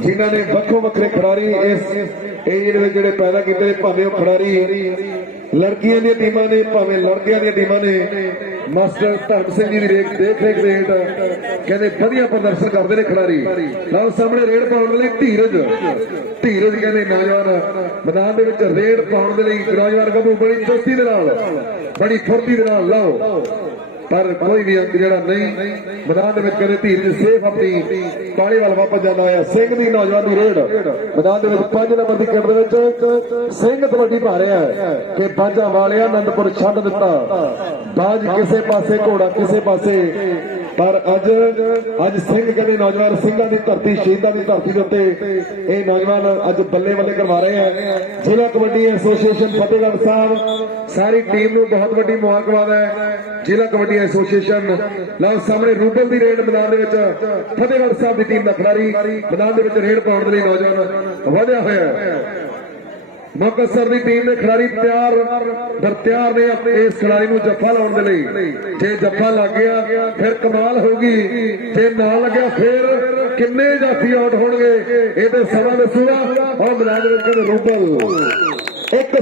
जिन्होंने वक्खो वक्खरे खिडारी इस एरिया में जोड़े पैदा किए, भावें वो खिडारी लड़कियां दी टीमां ने भावें लड़कियां दी टीमां ने। मास्टर धर्म सिंह जी की देख रेख रेट कहते वधिया प्रदर्शन करते हैं खिडारी। लो सामने रेड पाउण के लिए धीरज कहते नौजवान मैदान के रेड पाउण के लिए नौजवान गभरू बड़ी चुस्ती के नाल बड़ी फुर्ती के नाल लाओ, पर कोई भी अंक जरा नहीं मैदान में कहते धीरज सेफ अपनी पानी वाल वापस जाना है। सिंह की नौजवान की रेड मैदान में 5 नंबर की किट सिंह कबड्डी पा रहा है कि बाजा वाले आनंदपुर छड्ड दिता, बाज किसे पासे घोड़ा किसे पासे, पर अज सिंह कहते नौजवान सिंघां की धरती शहीदां की धरती के उत्ते ये नौजवान अज बल्ले बल्ले करवा रहे हैं। जिला कबड्डी एसोसीएशन फतेहगढ़ साहब सारी टीम को बहुत बड़ी मुबारकबाद है। जिला कबड्डी एसोसीएशन लो सामने रूबल की रेड मैदान फतेहगढ़ साहब की टीम का खिलाड़ी मैदान रेड पाउण के लिए नौजवान वधिया होया। ਮੁਕਤਸਰ ਦੀ ਟੀਮ ਦੇ ਖਿਡਾਰੀ ਤਿਆਰ ਨੇ ਇਸ ਖਿਡਾਰੀ ਨੂੰ ਜੱਫਾ ਲਾਉਣ ਦੇ ਲਈ। ਜੇ ਜੱਫਾ ਲੱਗ ਗਿਆ ਫਿਰ ਕਮਾਲ ਹੋਊਗੀ, ਜੇ ਨਾ ਲੱਗਿਆ ਫਿਰ ਕਿੰਨੇ ਜਾਫੀ ਆਊਟ ਹੋਣਗੇ ਇਹ ਤੇ ਸਮਾਂ ਦੱਸੂਗਾ। ਔਰ ਮੈਦਾਨ ਦੇ ਵਿੱਚ ਰੂਬਲ ਇੱਕ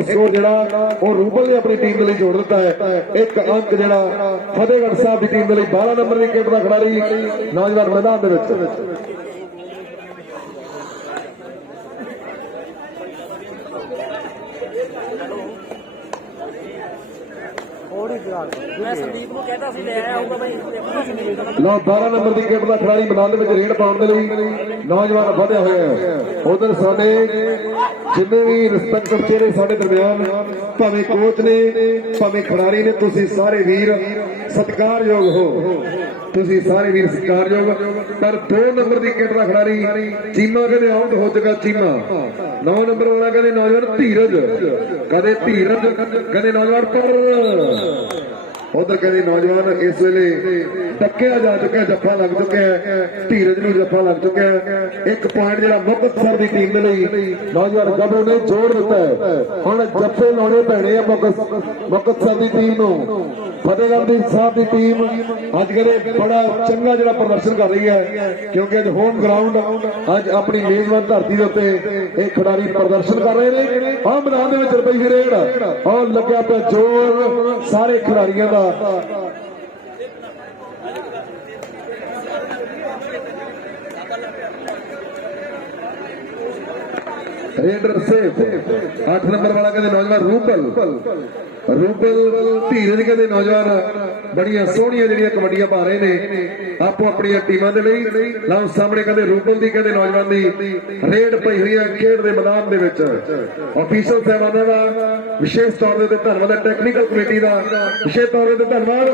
ਸਕੋਰ ਜਿਹੜਾ ਉਹ ਰੂਬਲ ਨੇ ਆਪਣੀ ਟੀਮ ਦੇ ਲਈ ਜੋੜ ਦਿੱਤਾ ਹੈ। ਇੱਕ ਅੰਕ ਜਿਹੜਾ ਫਤਿਹਗੜ੍ਹ ਸਾਹਿਬ ਦੀ ਟੀਮ ਦੇ ਲਈ 12 ਨੰਬਰ ਦੀ ਕਿੱਟ ਦਾ ਖਿਡਾਰੀ ਨੌਜਵਾਨ ਮੈਦਾਨ ਦੇ ਵਿੱਚ। ਮੈਂ ਸੰਦੀਪ ਨੂੰ ਕਹਿੰਦਾ ਸੀ ਲੈ ਆਇਆ ਹੋਊਗਾ ਬਾਈ ਲਓ 12 ਨੰਬਰ ਦੀ ਕਿੱਟ ਦਾ ਖਿਡਾਰੀ ਮੈਦਾਨ ਦੇ ਵਿੱਚ ਰੇਡ ਪਾਉਣ ਦੇ ਲਈ ਨੌਜਵਾਨ ਵਧਿਆ ਹੋਇਆ ਹੈ। ਉਧਰ ਸਾਡੇ ਜਿੰਨੇ ਵੀ ਰਿਸਪੈਕਟਡ ਚਿਹਰੇ ਸਾਡੇ ਦਰਮਿਆਨ, ਭਾਵੇਂ ਕੋਚ ਨੇ ਭਾਵੇਂ ਖਿਡਾਰੀ ਨੇ, ਤੁਸੀਂ ਸਾਰੇ ਵੀਰ ਸਤਿਕਾਰਯੋਗ ਹੋ, ਤੁਸੀਂ ਸਾਰੇ ਵੀਰ ਸਤਿਕਾਰਯੋਗ। ਪਰ 2 ਨੰਬਰ ਦੀ ਕਿੱਟ ਦਾ ਖਿਡਾਰੀ ਚੀਮਾ ਕਹਿੰਦੇ ਆਊਟ ਹੋ ਚੁੱਕਾ। ਚੀਮਾ 9 ਨੰਬਰ ਵਾਲਾ ਕਹਿੰਦੇ ਨੌਜਵਾਨ ਧੀਰਜ, ਕਹਿੰਦੇ ਨੌਜਵਾਨ ਪਰ ਉਧਰ ਕਹਿੰਦੇ ਨੌਜਵਾਨ ਇਸ ਵੇਲੇ ਟੱਕਿਆ ਜਾ ਚੁੱਕਿਆ, ਜੱਫਾ ਲੱਗ ਚੁੱਕਿਆ, ਧੀਰਜ ਨੂੰ ਜੱਫਾ ਲੱਗ ਚੁੱਕਿਆ। ਇੱਕ ਪੁਆਇੰਟ ਜਿਹੜਾ ਮੁਕਤਸਰ ਦੀ ਟੀਮ ਦੇ ਲਈ ਨੌਜਵਾਨ ਗੱਭਰੂ ਨੇ ਜੋੜ ਦਿੱਤਾ ਹੈ। ਹੁਣ ਜੱਫੇ ਲਾਉਣੇ ਪੈਣੇ ਆ ਮੁਕਤਸਰ ਦੀ ਟੀਮ ਨੂੰ। ਫਤਿਹਗੜ੍ਹ ਸਾਹਿਬ ਦੀ ਟੀਮ ਅੱਜ ਕਹਿੰਦੇ ਬੜਾ ਚੰਗਾ ਜਿਹੜਾ ਪ੍ਰਦਰਸ਼ਨ ਕਰ ਰਹੀ ਹੈ, ਕਿਉਂਕਿ ਅੱਜ ਹੋਮ ਗਰਾਊਂਡ ਅੱਜ ਆਪਣੀ ਮੇਜ਼ਬਾਨ ਧਰਤੀ ਦੇ ਉੱਤੇ ਇਹ ਖਿਡਾਰੀ ਪ੍ਰਦਰਸ਼ਨ ਕਰ ਰਹੇ ਨੇ। ਆਹ ਮੈਦਾਨ ਦੇ ਵਿੱਚ ਰੁਪਈ ਰੇਡ ਔਰ ਲੱਗਿਆ ਪਿਆ ਜ਼ੋਰ ਸਾਰੇ ਖਿਡਾਰੀਆਂ ਦਾ। ਰੇਡਰ ਸੇਫ 8 ਨੰਬਰ ਵਾਲਾ ਕਹਿੰਦੇ ਨੌਜਵਾਨ ਰੂਬਲ ਧੀਰਜ ਕਹਿੰਦੇ ਨੌਜਵਾਨ ਬੜੀਆਂ ਸੋਹਣੀਆਂ ਜਿਹੜੀਆਂ ਕਬੱਡੀਆਂ ਪਾ ਰਹੇ ਨੇ ਆਪੋ ਆਪਣੀਆਂ ਟੀਮਾਂ ਦੇ ਲਈ। ਲਓ ਸਾਹਮਣੇ ਕਹਿੰਦੇ ਰੂਬਲ ਦੀ ਕਹਿੰਦੇ ਨੌਜਵਾਨ ਦੀ ਰੇਡ ਪਈ ਹੋਈ ਹੈ ਖੇਡ ਦੇ ਮੈਦਾਨ ਦੇ ਵਿੱਚ। ਆਫੀਸ਼ੀਅਲ ਸਾਹਿਬਾਨਾਂ ਦਾ ਵਿਸ਼ੇਸ਼ ਤੌਰ ਦੇ ਉੱਤੇ ਧੰਨਵਾਦ ਹੈ, ਟੈਕਨੀਕਲ ਕਮੇਟੀ ਦਾ ਵਿਸ਼ੇਸ਼ ਤੌਰ ਦੇ ਉੱਤੇ ਧੰਨਵਾਦ।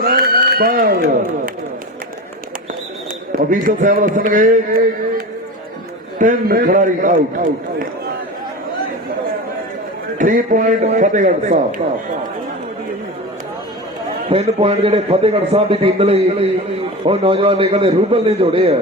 ਆਫੀਸ਼ੀਅਲ ਸਾਹਿਬ ਦੱਸਣਗੇ 3 ਖਿਡਾਰੀ out. 3 point Fatehgarh Sahib, 3 point ਜਿਹੜੇ ਫਤਿਹਗੜ੍ਹ ਸਾਹਿਬ ਦੀ ਟੀਮ ਦੇ ਲਈ ਉਹ ਨੌਜਵਾਨ ਨੇ ਕਹਿੰਦੇ ਰੂਬਲ ਨੇ ਜੋੜੇ ਆ।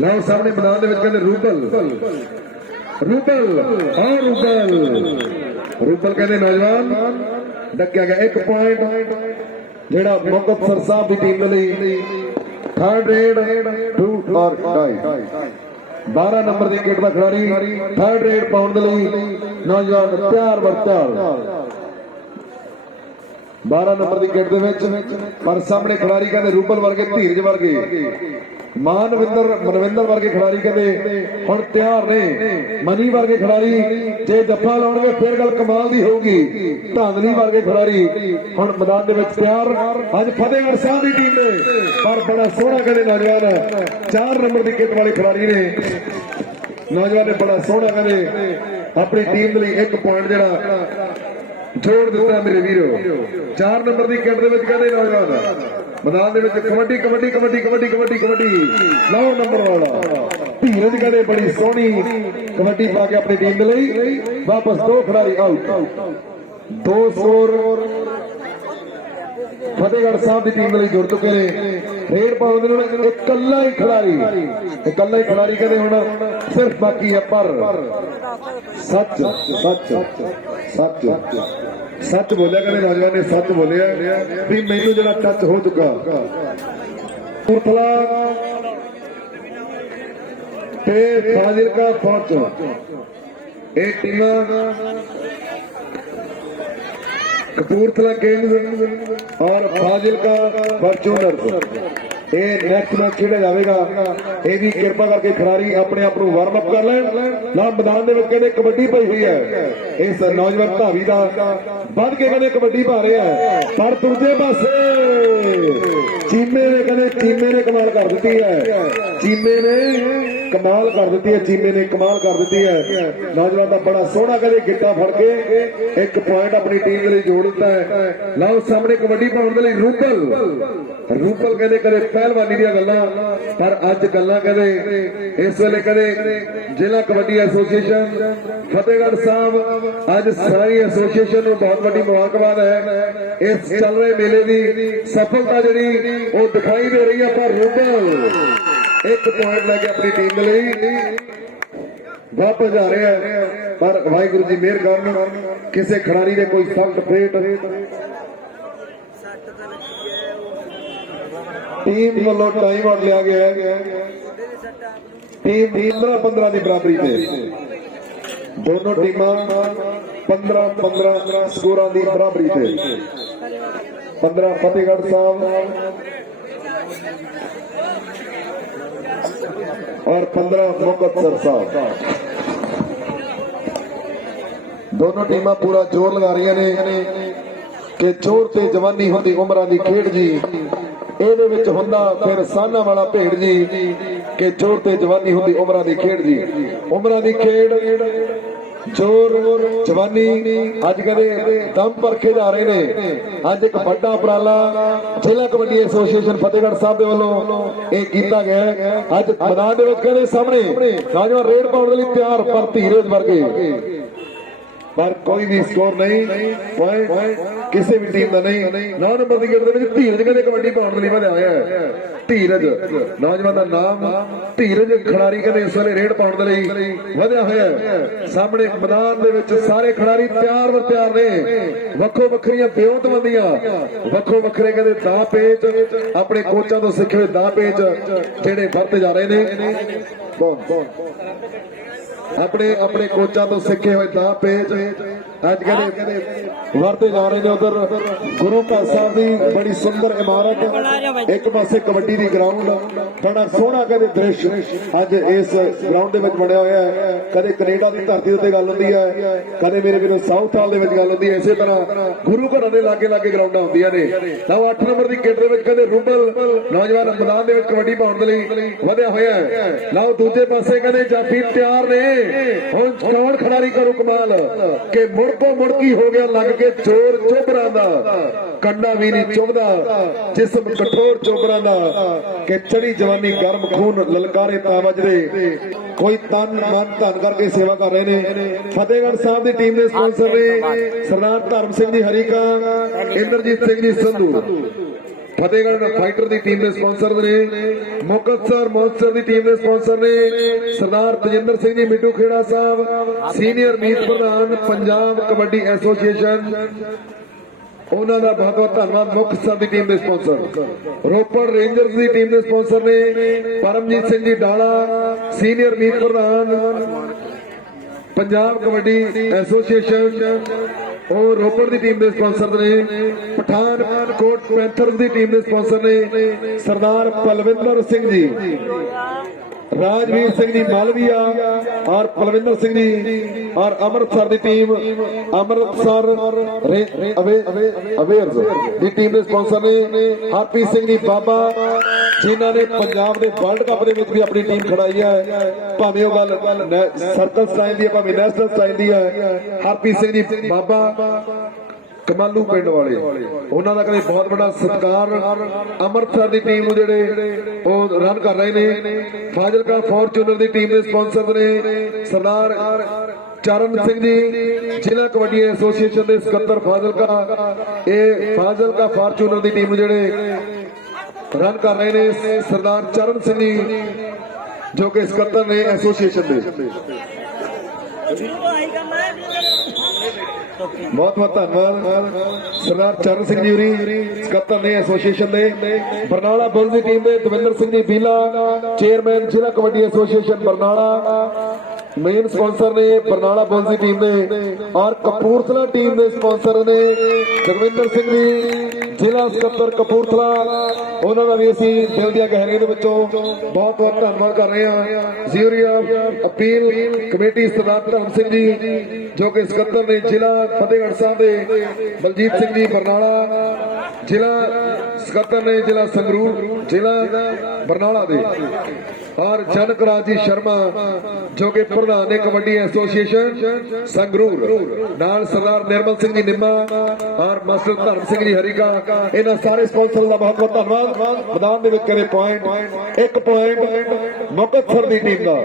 ਲਓ ਸਾਹਮਣੇ ਮੈਦਾਨ ਦੇ ਵਿੱਚ ਕਹਿੰਦੇ ਰੂਬਲ ਕਹਿੰਦੇ ਨੌਜਵਾਨ ਡੱਕਿਆ ਗਿਆ। 1 ਪੁਆਇੰਟ ਜਿਹੜਾ ਮੁਕਤਸਰ ਸਾਹਿਬ ਦੀ ਟੀਮ ਦੇ ਲਈ। 3rd ਰੇਡ 2 ਔਰ ਡਾਈ 12 ਨੰਬਰ ਦੀ ਕਿੱਟ ਦਾ ਖਿਡਾਰੀ 3rd ਰੇਡ ਪਾਉਣ ਦੇ ਲਈ ਨੌਜਵਾਨ ਤਿਆਰ 12 ਨੰਬਰ ਦੀ ਕਿੱਟ ਦੇ ਵਿੱਚ। ਪਰ ਸਾਹਮਣੇ ਖਿਡਾਰੀ ਕਹਿੰਦੇ ਰੂਬਲ ਵਰਗੇ, ਧੀਰਜ ਵਰਗੇ, ਮਨਵਿੰਦਰ ਵਰਗੇ ਖਿਡਾਰੀ ਕਹਿੰਦੇ ਹੁਣ ਤਿਆਰ ਨੇ। ਮਨੀ ਵਰਗੇ ਖਿਡਾਰੀ ਜੇ ਜੱਫਾ ਲਾਉਣਗੇ ਫਿਰ ਗੱਲ ਕਮਾਲ ਦੀ ਹੋਊਗੀ। ਧਾਂਦਲੀ ਵਰਗੇ ਖਿਡਾਰੀ ਹੁਣ ਮੈਦਾਨ ਦੇ ਵਿੱਚ ਤਿਆਰ। ਅੱਜ ਫਤਿਹਗੜ੍ਹ ਸਾਹਿਬ ਦੀ ਟੀਮ ਨੇ ਪਰ ਬੜਾ ਸੋਹਣਾ ਕਹਿੰਦੇ ਨੌਜਵਾਨ 4 ਨੰਬਰ ਦੀ ਕਿੱਟ ਵਾਲੇ ਖਿਡਾਰੀ ਨੇ ਨੌਜਵਾਨ ਨੇ ਬੜਾ ਸੋਹਣਾ ਕਹਿੰਦੇ ਆਪਣੀ ਟੀਮ ਦੇ ਲਈ 1 ਪੁਆਇੰਟ ਜਿਹੜਾ ਜੋੜ ਦਿੱਤਾ ਮੇਰੇ ਵੀਰੋ। 4 ਨੰਬਰ ਦੀ ਕਿੱਟ ਦੇ ਵਿੱਚ ਕਹਿੰਦੇ ਨੌਜਵਾਨ ਮੈਦਾਨ ਦੇ ਵਿੱਚ ਕਬੱਡੀ 9 ਨੰਬਰ ਵਾਲਾ ਧੀਰਜ ਕਹਿੰਦੇ ਬੜੀ ਸੋਹਣੀ ਕਬੱਡੀ ਪਾ ਕੇ ਆਪਣੀ ਟੀਮ ਦੇ ਲਈ ਵਾਪਸ 2 ਖਿਡਾਰੀ ਆਊਟ। 2 ਸਕੋਰ ਫਤਿਹਗੜ੍ਹ ਸਾਹਿਬ ਦੀ ਟੀਮ ਲਈ ਜੁੜ ਚੁੱਕੇ ਨੇ। ਰੇਡ ਪਾਉਂਦੇ ਨੇ ਹੁਣ ਇਕੱਲਾ ਹੀ ਖਿਡਾਰੀ ਕਹਿੰਦੇ ਹੁਣ ਸਿਰਫ ਬਾਕੀ ਹੈ ਪਰ ਸੱਚ ਬੋਲਿਆ ਕਹਿੰਦੇ ਨੌਜਵਾਨ ਨੇ, ਸੱਚ ਬੋਲਿਆ ਵੀ ਮੈਨੂੰ ਜਿਹੜਾ ਟੱਚ ਹੋ ਚੁੱਕਾ। ਕਪੂਰਥਲਾ ਤੇ ਫਾਜ਼ਿਲਕਾ ਫੌਜ ਇਹ ਟੀਮਾਂ ਕਪੂਰਥਲਾ ਕਿੰਗਜ਼ और फाजिलका फॉर्च्यूनर ਇਹ ਨੈਕਸਟ ਮੈਚ ਖੇਡਿਆ ਜਾਵੇਗਾ। ਇਹ ਵੀ ਕਿਰਪਾ ਕਰਕੇ ਖਿਡਾਰੀ ਆਪਣੇ ਆਪ ਨੂੰ ਵਾਰਮ ਅਪ ਕਰ ਲੈਣ। ਨਾ ਮੈਦਾਨ ਦੇ ਵਿੱਚ ਕਹਿੰਦੇ ਕਬੱਡੀ ਪਈ ਹੋਈ ਹੈ, ਇਸ ਨੌਜਵਾਨ ਧਾਵੀ ਦਾ ਵੱਧ ਕੇ ਕਹਿੰਦੇ ਕਬੱਡੀ ਪਾ ਰਿਹਾ ਹੈ। ਪਰ ਦੂਜੇ ਪਾਸੇ ਚੀਮੇ ਨੇ ਕਹਿੰਦੇ ਚੀਮੇ ਨੇ ਕਮਾਲ ਕਰ ਦਿੱਤੀ ਹੈ, ਚੀਮੇ ਨੇ ਕਮਾਲ ਕਰ ਦਿੱਤੀ ਹੈ, ਚੀਮੇ ਨੇ ਕਮਾਲ ਕਰ ਦਿੱਤੀ ਹੈ। ਨੌਜਵਾਨ ਦਾ ਬੜਾ ਸੋਹਣਾ ਕਹਿੰਦੇ ਗਿੱਟਾ ਫੜ ਕੇ ਇੱਕ ਪੁਆਇੰਟ ਆਪਣੀ ਟੀਮ ਦੇ ਲਈ ਜੋੜ ਦਿੱਤਾ ਹੈ। ਲਓ ਸਾਹਮਣੇ ਕਬੱਡੀ ਪਾਉਣ ਦੇ ਲਈ ਰੂਪਲ ਕਹਿੰਦੇ ਕਦੇ ਪਹਿਲਵਾਨੀ ਦੀਆਂ ਗੱਲਾਂ, ਪਰ ਅੱਜ ਗੱਲਾਂ ਕਹਿੰਦੇ ਇਸ ਵੇਲੇ ਕਹਿੰਦੇ ਜ਼ਿਲ੍ਹਾ ਕਬੱਡੀ ਐਸੋਸੀਏਸ਼ਨ ਫਤਿਹਗੜ੍ਹ ਸਾਹਿਬ ਅੱਜ ਸਾਰੀ ਐਸੋਸੀਏਸ਼ਨ ਨੂੰ ਬਹੁਤ ਵੱਡੀ ਮੁਬਾਰਕਬਾਦ ਹੈ। ਇਸ ਚੱਲ ਰਹੇ ਮੇਲੇ ਦੀ ਸਫਲਤਾ ਜਿਹੜੀ ਉਹ ਦਿਖਾਈ ਦੇ ਰਹੀ ਹੈ। ਪਰ ਰੂਪਲ ਇੱਕ ਪੁਆਇੰਟ ਲੈ ਕੇ ਆਪਣੀ ਟੀਮ ਦੇ ਲਈ ਵਾਪਸ ਜਾ ਰਿਹਾ ਹੈ। ਪਰ ਵਾਹਿਗੁਰੂ ਜੀ ਮਿਹਰ ਕਰਨ, ਕਿਸੇ ਖਿਡਾਰੀ ਦੇ ਕੋਈ ਸਖਤ ਫੇਟ ਟੀਮ ਵੱਲੋਂ ਟਾਈਮ ਆਊਟ ਲਿਆ ਗਿਆ ਹੈ। ਟੀਮ 15-15 ਦੀ ਬਰਾਬਰੀ ਤੇ ਦੋਨੋਂ ਟੀਮਾਂ 15-15 ਸਕੋਰਾਂ ਦੀ ਬਰਾਬਰੀ ਤੇ 15 ਫਤਿਹਗੜ੍ਹ ਸਾਹਿਬ और 15 मुक्तसर साहब। दोनों टीमां पूरा जोर लगा रही ने कि जोर ते जवानी होंदी उमरां दी खेड जी, ਇਹਦੇ ਵਿੱਚ ਹੁੰਦਾ ਫਿਰ ਸਾਨਾ ਵਾਲਾ ਭੇਡ ਜੀ ਕਿ ਜ਼ੋਰ ਤੇ ਜਵਾਨੀ ਹੁੰਦੀ ਉਮਰਾਂ ਦੀ ਖੇਡ ਜੀ। ਉਮਰਾਂ ਦੀ ਖੇਡ ਜ਼ੋਰ ਜਵਾਨੀ ਅੱਜ ਕਹਿੰਦੇ ਦਮ ਪਰਖੇ ਜਾ ਰਹੇ ਨੇ। ਅੱਜ ਇੱਕ ਵੱਡਾ ਉਪਰਾਲਾ ਜ਼ਿਲ੍ਹਾ ਕਬੱਡੀ ਐਸੋਸੀਏਸ਼ਨ ਫਤਿਹਗੜ੍ਹ ਸਾਹਿਬ ਦੇ ਵੱਲੋਂ ਇਹ ਕੀਤਾ ਗਿਆ। ਅੱਜ ਮੈਦਾਨ ਦੇ ਵਿੱਚ ਕਹਿੰਦੇ ਸਾਹਮਣੇ ਨੌਜਵਾਨ ਰੇਡ ਪਾਉਣ ਦੇ ਲਈ ਤਿਆਰ, ਪਰ ਧੀਰਜ ਵਰਗੇ पर कोई भी स्कोर नहीं, पॉइंट किसी भी टीम का नहीं। 9 नंबर की गेट में धीरज कहते कबड्डी पाने लिए वधिया होया है। धीरज नौजवान का नाम धीरज खिडारी कहते इस वेले रेड पाने लिए वधिया होया है। सामने मैदान दे विच सारे खिडारी तैयार ने, वक्खो वक्खरियां बेउतबंदियां वक्खो वक्खरे कहते दा पेच अपने कोचां तो सिखे हुए दा पेच जेडे वरते जा रहे ने। अपने अपने कोचा तो सीखे हुए दा पेच अज कहते वरते जा रहे हैं। उधर गुरु घर साहब की बड़ी सुंदर इमारत, एक पासे कबड्डी की ग्राउंड, बड़ा सोहना कहते दृश्य अज इस ग्राउंड में बनया होया है। कदे कनेडा की धरती उत्ते गल हुंदी है, कदे मेरे वीरों साउथ हाल दे विच गल हुंदी है। इसे तरह गुरु घरां दे लागे लागे ग्राउंडां हुंदियां ने। लओ 8 नंबर की गेट दे विच कहते रूबल नौजवान मैदान दे विच कबड्डी पाउण दे लई वधिया होया है। लओ दूजे पासे कहते जाफी तैयार ने। हुण कौन खिडारी करू कमाल कि मुड़ को मुड़की हो गया लग के जोर चोबरां दा, कंडा भी नहीं चुभदा जिस्म कठोर चोबरां दा कि चढ़ी जवानी गर्म खून ललकारे तावजदे कोई तन मन धन करके सेवा कर रहे ने। फतेहगढ़ साहब की टीम ने स्पॉन्सर ने सरदार धर्म सिंह जी हरीका, इंद्रजीत सिंह जी संधू। फतेहगढ़ फाइटर की टीम ने स्पॉन्सर ने, मुक्तसर महोत्सव की टीम ने स्पॉन्सर ने सरदार तजिंदर सिंह जी मिट्टू खेड़ा साहब, सीनियर मीत प्रधान पंजाब कबड्डी एसोसीएशन, उन्होंने बहुत बहुत धन्यवाद। मुक्तसर की टीम ने स्पॉन्सर, रोपड़ रेंजर्स की टीम ने स्पॉन्सर ने परमजीत सिंह जी डाला, सीनियर मीत प्रधान पंजाब कबड्डी एसोसीएशन और रोपड़ की टीम के स्पॉन्सर ने, पठानकोट पैंथर्स की टीम के स्पॉन्सर ने सरदार पलविंदर सिंह जी, राजवीर सिंह जी मालविया और पलविंदर सिंह जी, और अमृतसर की टीम अमृतसर अवेयर्स की टीम के स्पॉन्सर ने हरप्रीत सिंह जी बाबा, जिन्होंने पंजाब के वर्ल्ड कप के भी अपनी टीम खड़ाई है। भावें वो गल सर्कल स्टाइल की भावें नेशनल स्टाइल की है। हरप्रीत सिंह जी बाबा कमालू पिंड वाले उन्होंने कदे बहुत बड़ा सत्कार। अमृतसर की टीम जेडे रन कर रहे हैं। फाजिलका फॉर्चूनर की टीम के स्पॉन्सर ने सरदार चरण सिंह जी, जिला कबड्डी एसोसीएशन के सकत्तर फाजिलका। ये फाजिलका फॉर्चूनर की टीम जेडे रन कर रहे हैं सरदार चरण सिंह जी जो कि सकत्तर ने एसोसीएशन के। बहुत बहुत धन्यवाद सरदार चरण सिंह जी होरी सकत्तर ने एसोसीएशन के। बरनाला बुल्स की टीम में दविंदर सिंह जी बीला, चेयरमैन जिला kabaddi association Barnala. Main sponsor ने बरनाला बुल्स की टीम ने और कपूरथला टीम ने स्पॉन्सर ने जगविंदर सिंह जी जिला ਸਕੱਤਰ कपूरथला ਉਹਨਾਂ ਦਾ ਵੀ ਅਸੀਂ ਦਿਲ ਦੀਆਂ ਗਹਿਰਾਈਆਂ ਦੇ ਵਿੱਚੋਂ ਬਹੁਤ ਬਹੁਤ ਧੰਨਵਾਦ ਕਰ ਰਹੇ ਹਾਂ। ਜ਼ਿਊਰੀ ਆਫ ਅਪੀਲ ਕਮੇਟੀ ਸਰਦਾਰ ਧਰਮ ਸਿੰਘ ਜੀ ਜੋ ਕਿ ਸਕੱਤਰ ਨੇ ਜ਼ਿਲ੍ਹਾ ਫਤਿਹਗੜ੍ਹ ਸਾਹਿਬ ਦੇ, ਬਲਜੀਤ ਸਿੰਘ ਜੀ ਬਰਨਾਲਾ ਜ਼ਿਲ੍ਹਾ ਸਕੱਤਰ ਨੇ ਜ਼ਿਲ੍ਹਾ ਸੰਗਰੂਰ ਜ਼ਿਲ੍ਹਾ ਬਰਨਾਲਾ ਦੇ, और जनक राज जी शर्मा जो कि प्रधान ने कबड्डी एसोसिएशन संगरूर नाल सरदार निर्मल सिंह जी निम्मा और मास्टर धर्म सिंह जी हरीका, इन्हां सारे स्पॉन्सर का बहुत बहुत धन्यवाद। मैदान दे विच करे पॉइंट एक पॉइंट मुकतसर की टीम का,